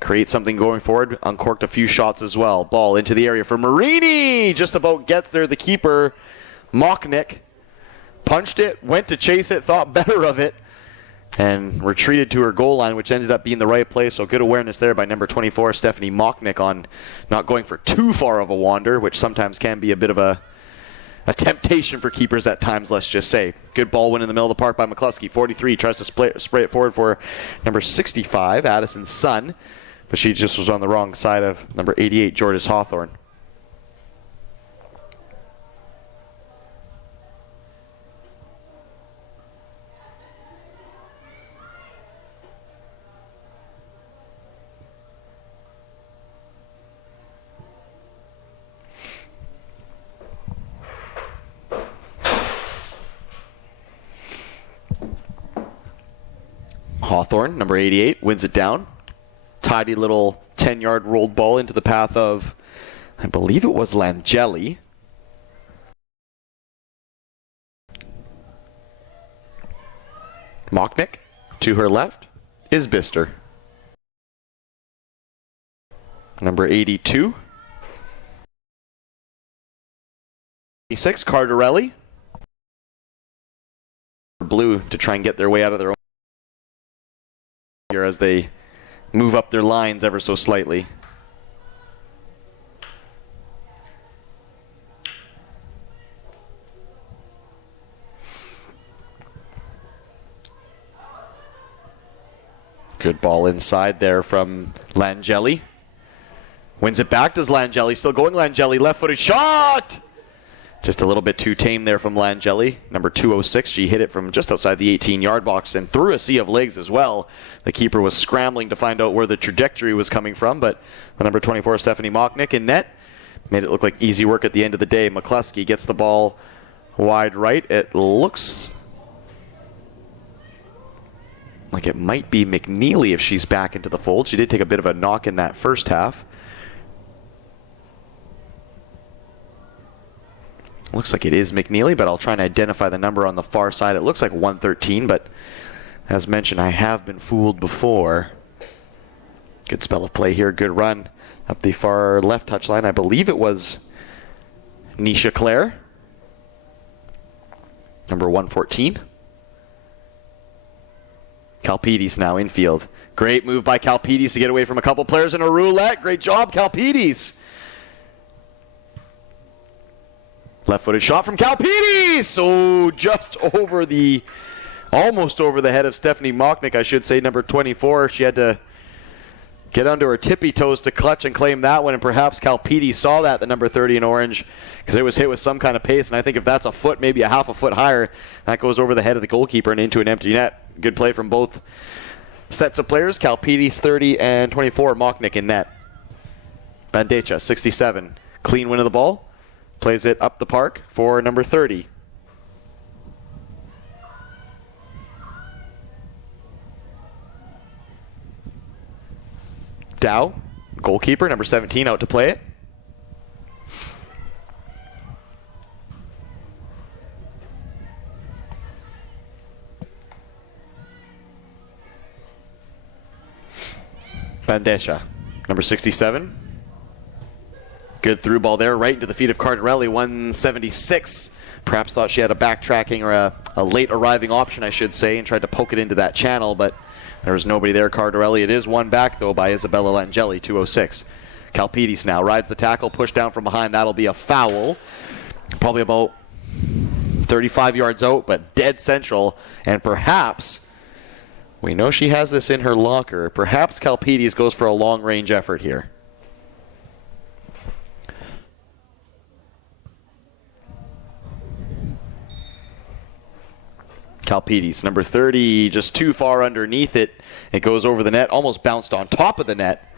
create something going forward. Uncorked a few shots as well. Ball into the area for Marini. Just about gets there. The keeper, Mocknick, punched it, went to chase it, thought better of it, and retreated to her goal line, which ended up being the right place. So good awareness there by number 24, Stephanie Mocknick, on not going for too far of a wander, which sometimes can be a bit of a temptation for keepers at times, let's just say. Good ball win in the middle of the park by McCluskey. 43 tries to spray it forward for number 65, Addison Sun, but she just was on the wrong side of number 88, Jordis Hawthorne. Hawthorne, number 88, wins it down. Tidy little 10-yard rolled ball into the path of, I believe it was Langeli. Mocknick to her left is Bister. Number 82. 26, Cardarelli. Blue to try and get their way out of their own as they move up their lines ever so slightly. Good ball inside there from Langeli. Wins it back. Does Langeli still going? Langeli left-footed shot! Just a little bit too tame there from Langeli. Number 206, she hit it from just outside the 18-yard box and through a sea of legs as well. The keeper was scrambling to find out where the trajectory was coming from, but the number 24, Stephanie Mocknick, in net, made it look like easy work at the end of the day. McCluskey gets the ball wide right. It looks like it might be McNeely if she's back into the fold. She did take a bit of a knock in that first half. Looks like it is McNeely, but I'll try and identify the number on the far side. It looks like 113, but as mentioned, I have been fooled before. Good spell of play here. Good run up the far left touchline. I believe it was Nisha Clare, number 114. Kalpidis now infield. Great move by Kalpidis to get away from a couple players in a roulette. Great job, Kalpidis. Left-footed shot from Kalpidis! Oh, just over the almost over the head of Stephanie Mocknick, I should say, number 24. She had to get onto her tippy toes to clutch and claim that one, and perhaps Kalpidi saw that, the number 30 in orange, because it was hit with some kind of pace, and I think if that's a foot, maybe a half a foot higher, that goes over the head of the goalkeeper and into an empty net. Good play from both sets of players. Kalpidi's 30 and 24, Mocknick in net. Bandecha, 67. Clean win of the ball. Plays it up the park for number 30. Dow, goalkeeper, number 17, out to play it. Bandeja, number 67. Good through ball there, right into the feet of Cardarelli, 176. Perhaps thought she had a backtracking or a late arriving option, I should say, and tried to poke it into that channel, but there was nobody there. Cardarelli. It is one back, though, by Isabella Langeli, 206. Kalpidis now rides the tackle, pushed down from behind. That'll be a foul. Probably about 35 yards out, but dead central. And perhaps, we know she has this in her locker, perhaps Kalpidis goes for a long-range effort here. Kalpidis, number 30, just too far underneath it. It goes over the net, almost bounced on top of the net.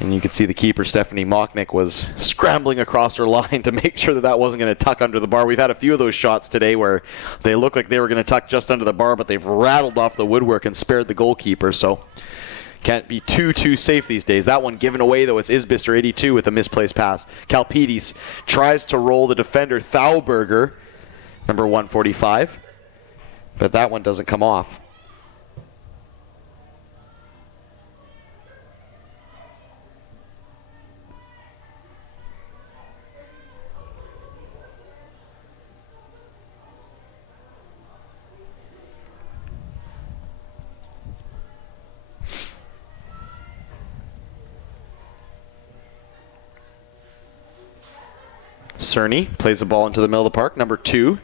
And you could see the keeper, Stephanie Mocknick, was scrambling across her line to make sure that that wasn't going to tuck under the bar. We've had a few of those shots today where they look like they were going to tuck just under the bar, but they've rattled off the woodwork and spared the goalkeeper. So can't be too safe these days. That one given away, though. It's Isbister, 82, with a misplaced pass. Kalpidis tries to roll the defender, Thauberger, number 145. But that one doesn't come off. Cerny plays the ball into the middle of the park, number 2.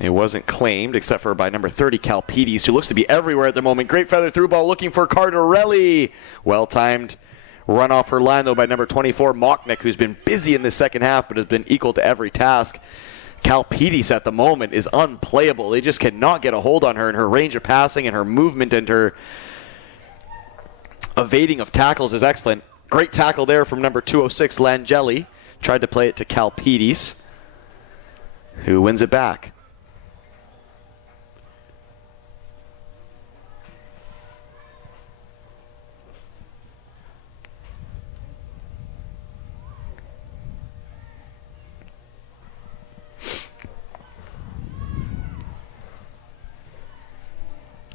It wasn't claimed except for by number 30, Kalpidis, who looks to be everywhere at the moment. Great feather through ball looking for Cardarelli. Well-timed run off her line, though, by number 24, Mocknick, who's been busy in the second half but has been equal to every task. Kalpidis at the moment is unplayable. They just cannot get a hold on her, and her range of passing and her movement and her evading of tackles is excellent. Great tackle there from number 206, Langeli. Tried to play it to Kalpidis, who wins it back.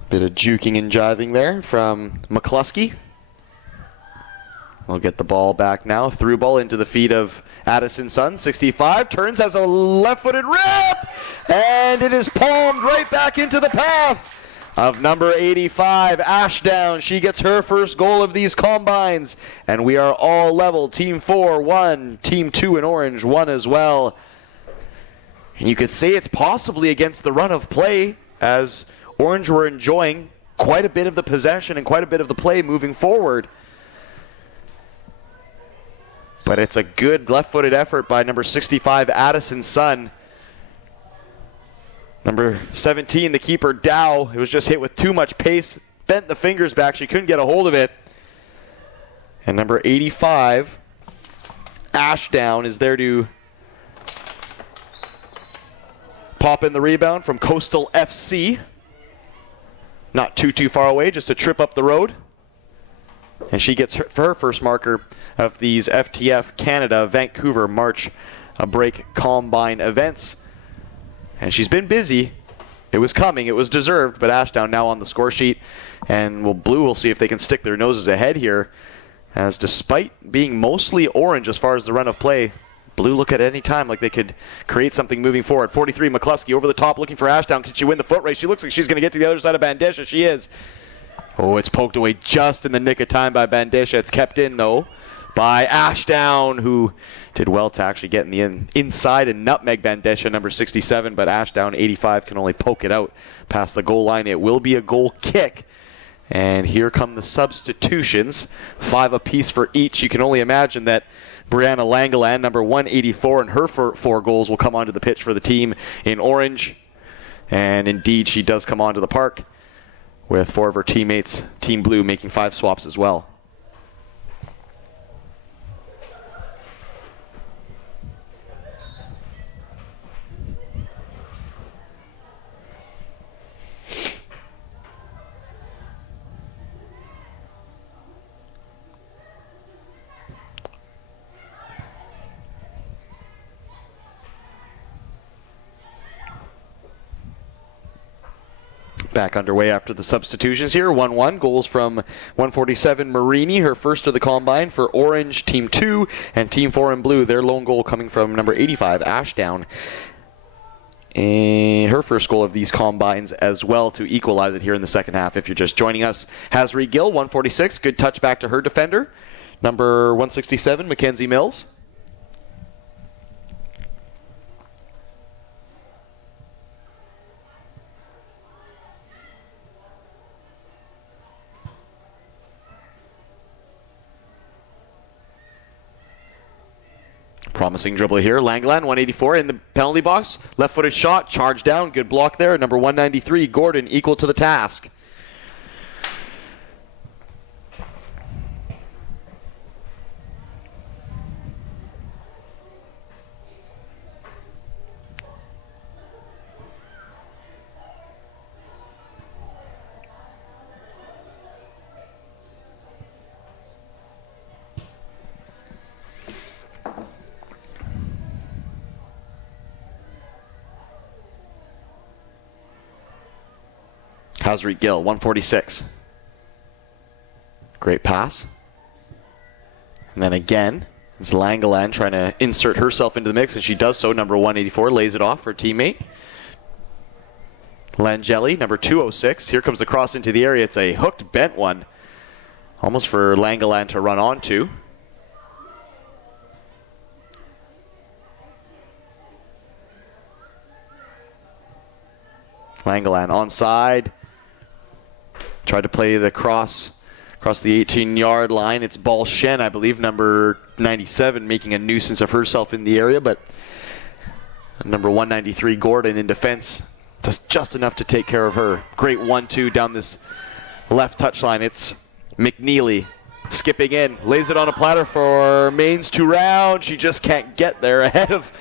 Bit of juking and jiving there from McCluskey. We'll get the ball back now. Through ball into the feet of Addison Sun, 65. Turns, has a left-footed rip! And it is palmed right back into the path of number 85, Ashdown. She gets her first goal of these combines. And we are all level. Team 4, 1. Team 2 in orange, 1 as well. And you could say it's possibly against the run of play, as Orange were enjoying quite a bit of the possession and quite a bit of the play moving forward. But it's a good left-footed effort by number 65, Addison Sun. Number 17, the keeper, Dow. It was just hit with too much pace. Bent the fingers back. She couldn't get a hold of it. And number 85, Ashdown, is there to pop in the rebound from Coastal FC. Not too far away, just a trip up the road. And she gets her first marker of these FTF Canada Vancouver March break combine events. And she's been busy. It was coming. It was deserved. But Ashdown now on the score sheet. And Blue will see if they can stick their noses ahead here. As despite being mostly orange as far as the run of play, Blue look at any time like they could create something moving forward. 43, McCluskey over the top looking for Ashdown. Can she win the foot race? She looks like she's going to get to the other side of Bandesha. She is. Oh, it's poked away just in the nick of time by Bandesha. It's kept in, though, by Ashdown, who did well to actually get in the inside and nutmeg Bandesha, number 67, but Ashdown, 85, can only poke it out past the goal line. It will be a goal kick. And here come the substitutions, 5 apiece for each. You can only imagine that Brianna Langeland, number 184, and her 4 goals will come onto the pitch for the team in orange. And indeed, she does come onto the park with 4 of her teammates, Team Blue, making 5 swaps as well. Back underway after the substitutions here. 1-1. Goals from 147 Marini, her first of the combine for Orange, Team 2, and Team 4 in Blue. Their lone goal coming from number 85, Ashdown. And her first goal of these combines as well to equalize it here in the second half. If you're just joining us, Hasri Gill, 146. Good touch back to her defender. Number 167, Mackenzie Mills. Promising dribbler here. Langland, 184 in the penalty box. Left-footed shot, charged down. Good block there. Number 193, Gordon, equal to the task. Hasri Gill, 146. Great pass. And then again, it's Langeland trying to insert herself into the mix, and she does so. Number 184 lays it off for teammate. Langeli, number 206. Here comes the cross into the area. It's a hooked, bent one. Almost for Langeland to run onto. Langeland onside. Tried to play the cross across the 18-yard line. It's Ball Shen, I believe, number 97, making a nuisance of herself in the area, but number 193, Gordon, in defense, does just enough to take care of her. Great 1-2 down this left touchline. It's McNeely skipping in, lays it on a platter for Mains to round. She just can't get there ahead of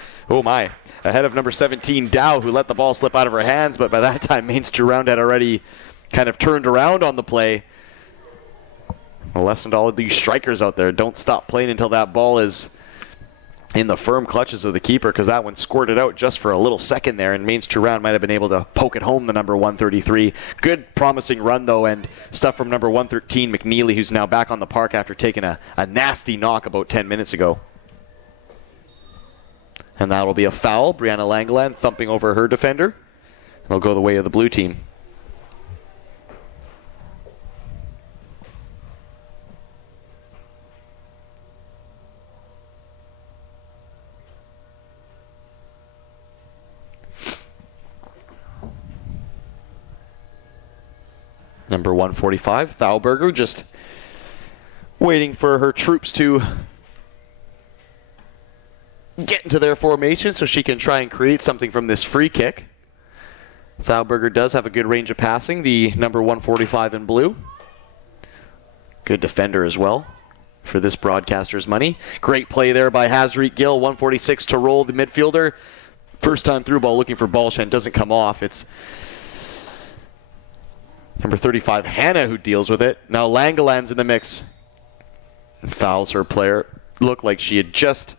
number 17, Dow, who let the ball slip out of her hands, but by that time, Mains to round had already kind of turned around on the play. A lesson to all of these strikers out there. Don't stop playing until that ball is in the firm clutches of the keeper, because that one squirted out just for a little second there, and Mains to round might have been able to poke it home, the number 133. Good promising run, though, and stuff from number 113, McNeely, who's now back on the park after taking a nasty knock about 10 minutes ago. And that'll be a foul. Brianna Langeland thumping over her defender. It'll go the way of the blue team. Number 145, Thalberger, just waiting for her troops to get into their formation so she can try and create something from this free kick. Thalberger does have a good range of passing, the number 145 in blue. Good defender as well for this broadcaster's money. Great play there by Hasri Gill, 146 to roll the midfielder. First time through ball looking for Balshan, doesn't come off. It's number 35, Hannah, who deals with it. Now Langeland's in the mix. Fouls her player. Looked like she had just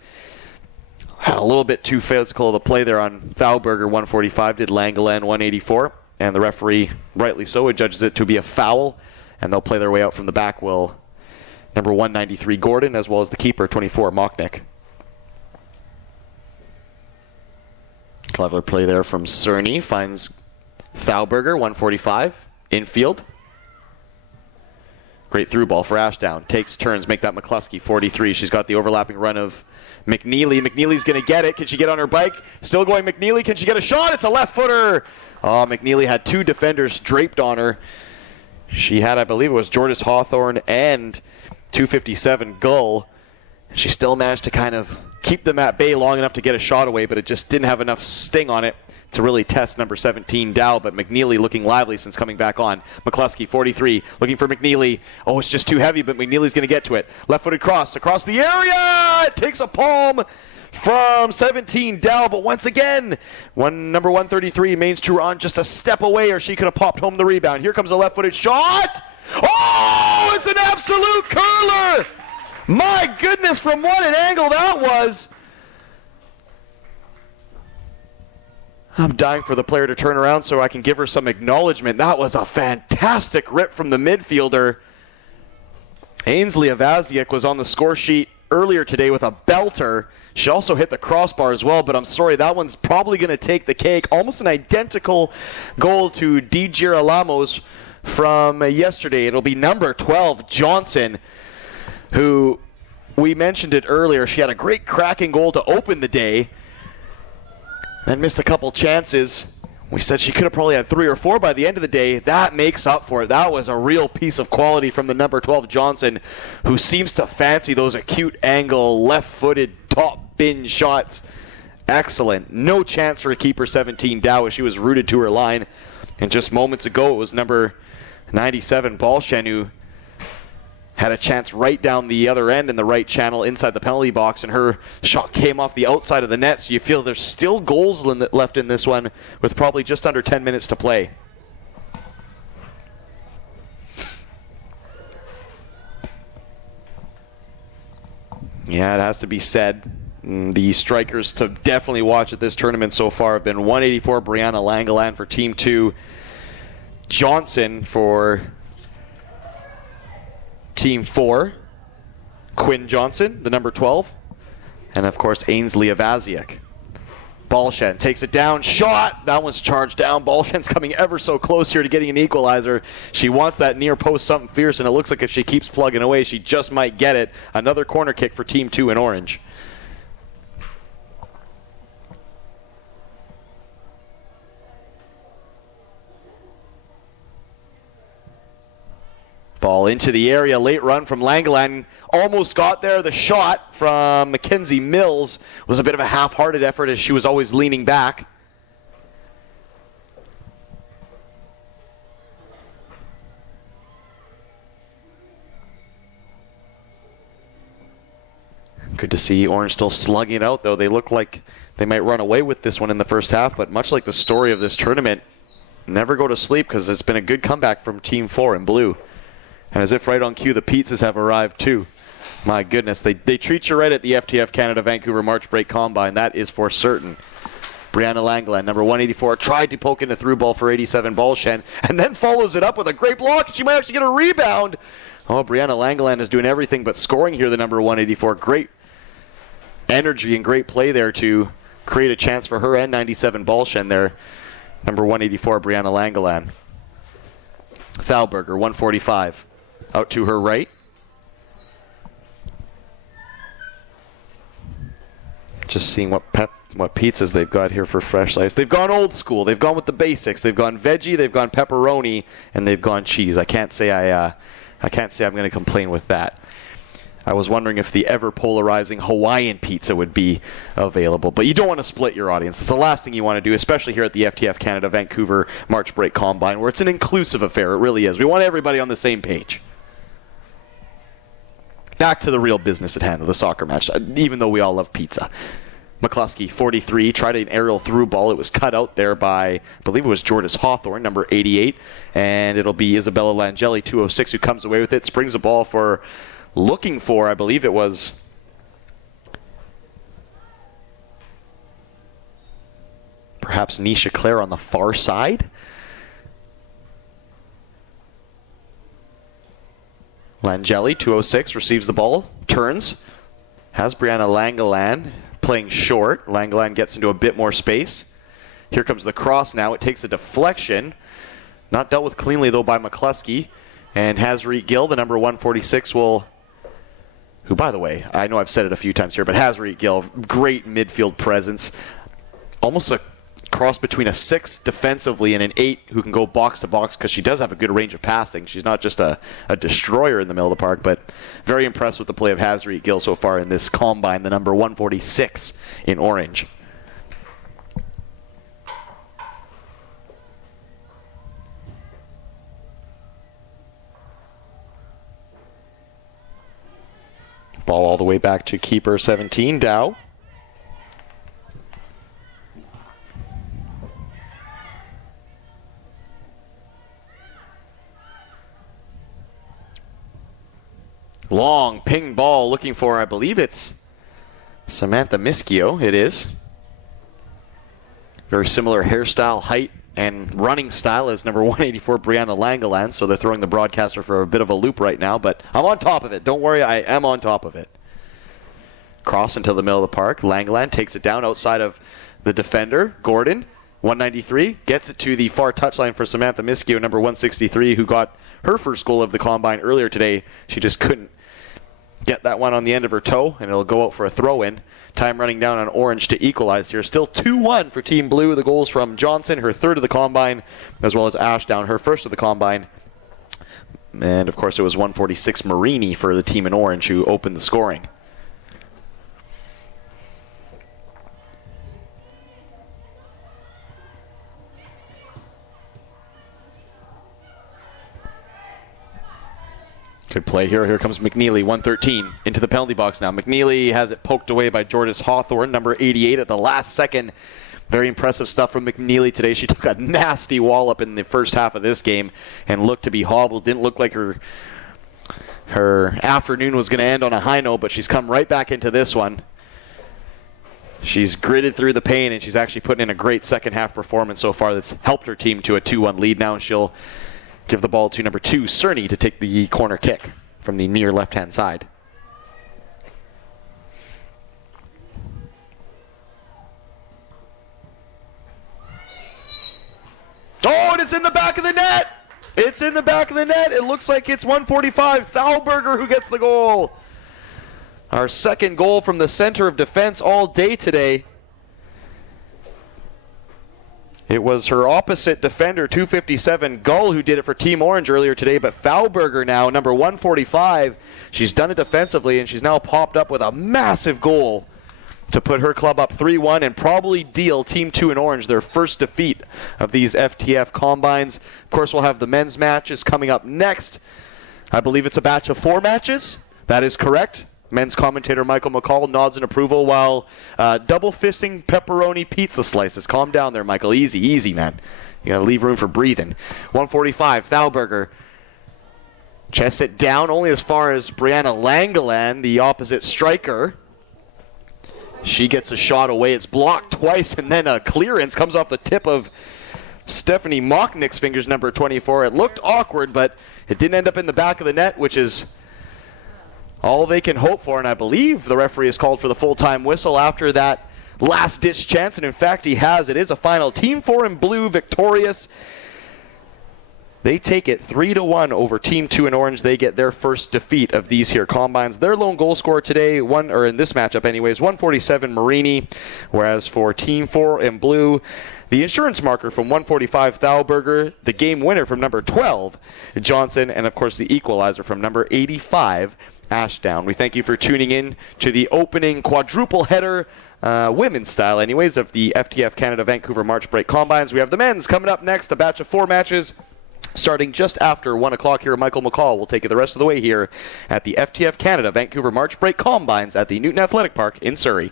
had a little bit too physical of the play there on Thalberger, 145, did Langeland, 184. And the referee, rightly so, adjudges it to be a foul. And they'll play their way out from the back, will number 193, Gordon, as well as the keeper, 24, Mocknick. Clever play there from Cerny. Finds Thalberger, 145. Infield. Great through ball for Ashdown. Takes turns, make that McCluskey, 43. She's got the overlapping run of McNeely. McNeely's going to get it. Can she get on her bike? Still going McNeely. Can she get a shot? It's a left footer. Oh, McNeely had two defenders draped on her. She had, I believe it was Jordis Hawthorne and 257 Gull. She still managed to kind of keep them at bay long enough to get a shot away, but it just didn't have enough sting on it to really test number 17, Dow. But McNeely looking lively since coming back on. McCluskey, 43, looking for McNeely. Oh, it's just too heavy, but McNeely's going to get to it. Left-footed cross across the area. It takes a palm from 17, Dow. But once again, number 133, Maine's Turon, just a step away, or she could have popped home the rebound. Here comes a left-footed shot. Oh, it's an absolute curler. My goodness, from what an angle that was. I'm dying for the player to turn around so I can give her some acknowledgement. That was a fantastic rip from the midfielder. Ainsley Avaziak was on the score sheet earlier today with a belter. She also hit the crossbar as well, but I'm sorry, that one's probably going to take the cake. Almost an identical goal to Di Girolamos from yesterday. It'll be number 12, Johnson, who we mentioned it earlier. She had a great cracking goal to open the day, then missed a couple chances. We said she could have probably had 3 or 4 by the end of the day. That makes up for it. That was a real piece of quality from the number 12 Johnson, who seems to fancy those acute angle, left-footed, top bin shots. Excellent. No chance for keeper 17 Dow as she was rooted to her line. And just moments ago, it was number 97 Balshen who had a chance right down the other end in the right channel inside the penalty box, and her shot came off the outside of the net. So you feel there's still goals left in this one with probably just under 10 minutes to play. Yeah, it has to be said. The strikers to definitely watch at this tournament so far have been 184 Brianna Langeland for Team 2, Johnson for Team 4, Quinn Johnson, the number 12, and of course Ainsley Avaziak. Balshen takes it down, shot, that one's charged down. Balshen's coming ever so close here to getting an equalizer. She wants that near post something fierce, and it looks like if she keeps plugging away, she just might get it. Another corner kick for Team 2 in orange. Ball into the area, late run from Langeland, almost got there. The shot from Mackenzie Mills was a bit of a half-hearted effort as she was always leaning back. Good to see Orange still slugging it out, though. They look like they might run away with this one in the first half, but much like the story of this tournament, never go to sleep because it's been a good comeback from Team 4 in blue. And as if right on cue, the pizzas have arrived too. My goodness, they treat you right at the FTF Canada Vancouver March Break Combine. That is for certain. Brianna Langeland, number 184, tried to poke in a through ball for 87 Balshen, and then follows it up with a great block. She might actually get a rebound. Oh, Brianna Langeland is doing everything but scoring here, the number 184. Great energy and great play there to create a chance for her and 97 Balshen there. Number 184, Brianna Langeland. Thalberger, 145. Out to her right. Just seeing what pizzas they've got here for fresh slice. They've gone old school. They've gone with the basics. They've gone veggie, they've gone pepperoni, and they've gone cheese. I can't say I'm going to complain with that. I was wondering if the ever polarizing Hawaiian pizza would be available. But you don't want to split your audience. It's the last thing you want to do, especially here at the FTF Canada Vancouver March Break Combine, where it's an inclusive affair. It really is. We want everybody on the same page. Back to the real business at hand, the soccer match, even though we all love pizza. McCluskey, 43, tried an aerial through ball. It was cut out there by, I believe it was Jordis Hawthorne, number 88. And it'll be Isabella Langeli, 206, who comes away with it. Springs the ball for, looking for, I believe it was perhaps Nisha Clare on the far side. Langeli, 206, receives the ball, turns, has Brianna Langeland playing short. Langeland gets into a bit more space. Here comes the cross now. It takes a deflection. Not dealt with cleanly, though, by McCluskey. And Hazreet Gill, the number 146, who, by the way, I know I've said it a few times here, but Hazreet Gill, great midfield presence. Almost a cross between a 6 defensively and an 8 who can go box to box because she does have a good range of passing. She's not just a destroyer in the middle of the park, but very impressed with the play of Hazreet Gill so far in this combine, the number 146 in orange. Ball all the way back to keeper 17, Dow. Long ping ball looking for, I believe it's Samantha Mischio. It is. Very similar hairstyle, height, and running style as number 184 Brianna Langeland. So they're throwing the broadcaster for a bit of a loop right now, but I'm on top of it. Don't worry, I am on top of it. Cross into the middle of the park. Langeland takes it down outside of the defender. Gordon, 193, gets it to the far touchline for Samantha Mischio, number 163, who got her first goal of the combine earlier today. She just couldn't get that one on the end of her toe, and it'll go out for a throw-in. Time running down on orange to equalize here. Still 2-1 for Team Blue. The goals from Johnson, her third of the combine, as well as Ashdown, her first of the combine. And, of course, it was 146 Marini for the team in orange who opened the scoring. Good play here. Here comes McNeely, 113, into the penalty box now. McNeely has it poked away by Jordis Hawthorne, number 88, at the last second. Very impressive stuff from McNeely today. She took a nasty wallop in the first half of this game and looked to be hobbled. Didn't look like her afternoon was going to end on a high note, but she's come right back into this one. She's gritted through the pain, and she's actually putting in a great second half performance so far that's helped her team to a 2-1 lead now, and she'll give the ball to number 2, Cerny, to take the corner kick from the near left-hand side. Oh, and it's in the back of the net! It's in the back of the net. It looks like it's 145, Thalberger, who gets the goal. Our second goal from the center of defense all day today. It was her opposite defender, 257, Gull, who did it for Team Orange earlier today, but Thalberger now, number 145, she's done it defensively, and she's now popped up with a massive goal to put her club up 3-1 and probably deal Team 2 in Orange their first defeat of these FTF combines. Of course, we'll have the men's matches coming up next. I believe it's a batch of 4 matches. That is correct. Men's commentator Michael McCall nods in approval while double-fisting pepperoni pizza slices. Calm down there, Michael. Easy, easy, man. You got to leave room for breathing. 145, Thalberger. Chests it down only as far as Brianna Langeland, the opposite striker. She gets a shot away. It's blocked twice, and then a clearance comes off the tip of Stephanie Mocknick's fingers, number 24. It looked awkward, but it didn't end up in the back of the net, which is all they can hope for, and I believe the referee has called for the full-time whistle after that last-ditch chance, and in fact he has. It is a final. Team 4 in blue victorious. They take it 3-1 over Team 2 in orange. They get their first defeat of these here combines. Their lone goal scorer today, in this matchup anyways, 147 Marini, whereas for Team 4 in blue, the insurance marker from 145 Thalberger, the game winner from number 12 Johnson, and of course the equalizer from number 85 Ashdown. We thank you for tuning in to the opening quadruple header, women's style anyways, of the FTF Canada Vancouver March Break Combines. We have the men's coming up next, a batch of 4 matches starting just after 1 o'clock here. Michael McCall will take it the rest of the way here at the FTF Canada Vancouver March Break Combines at the Newton Athletic Park in Surrey.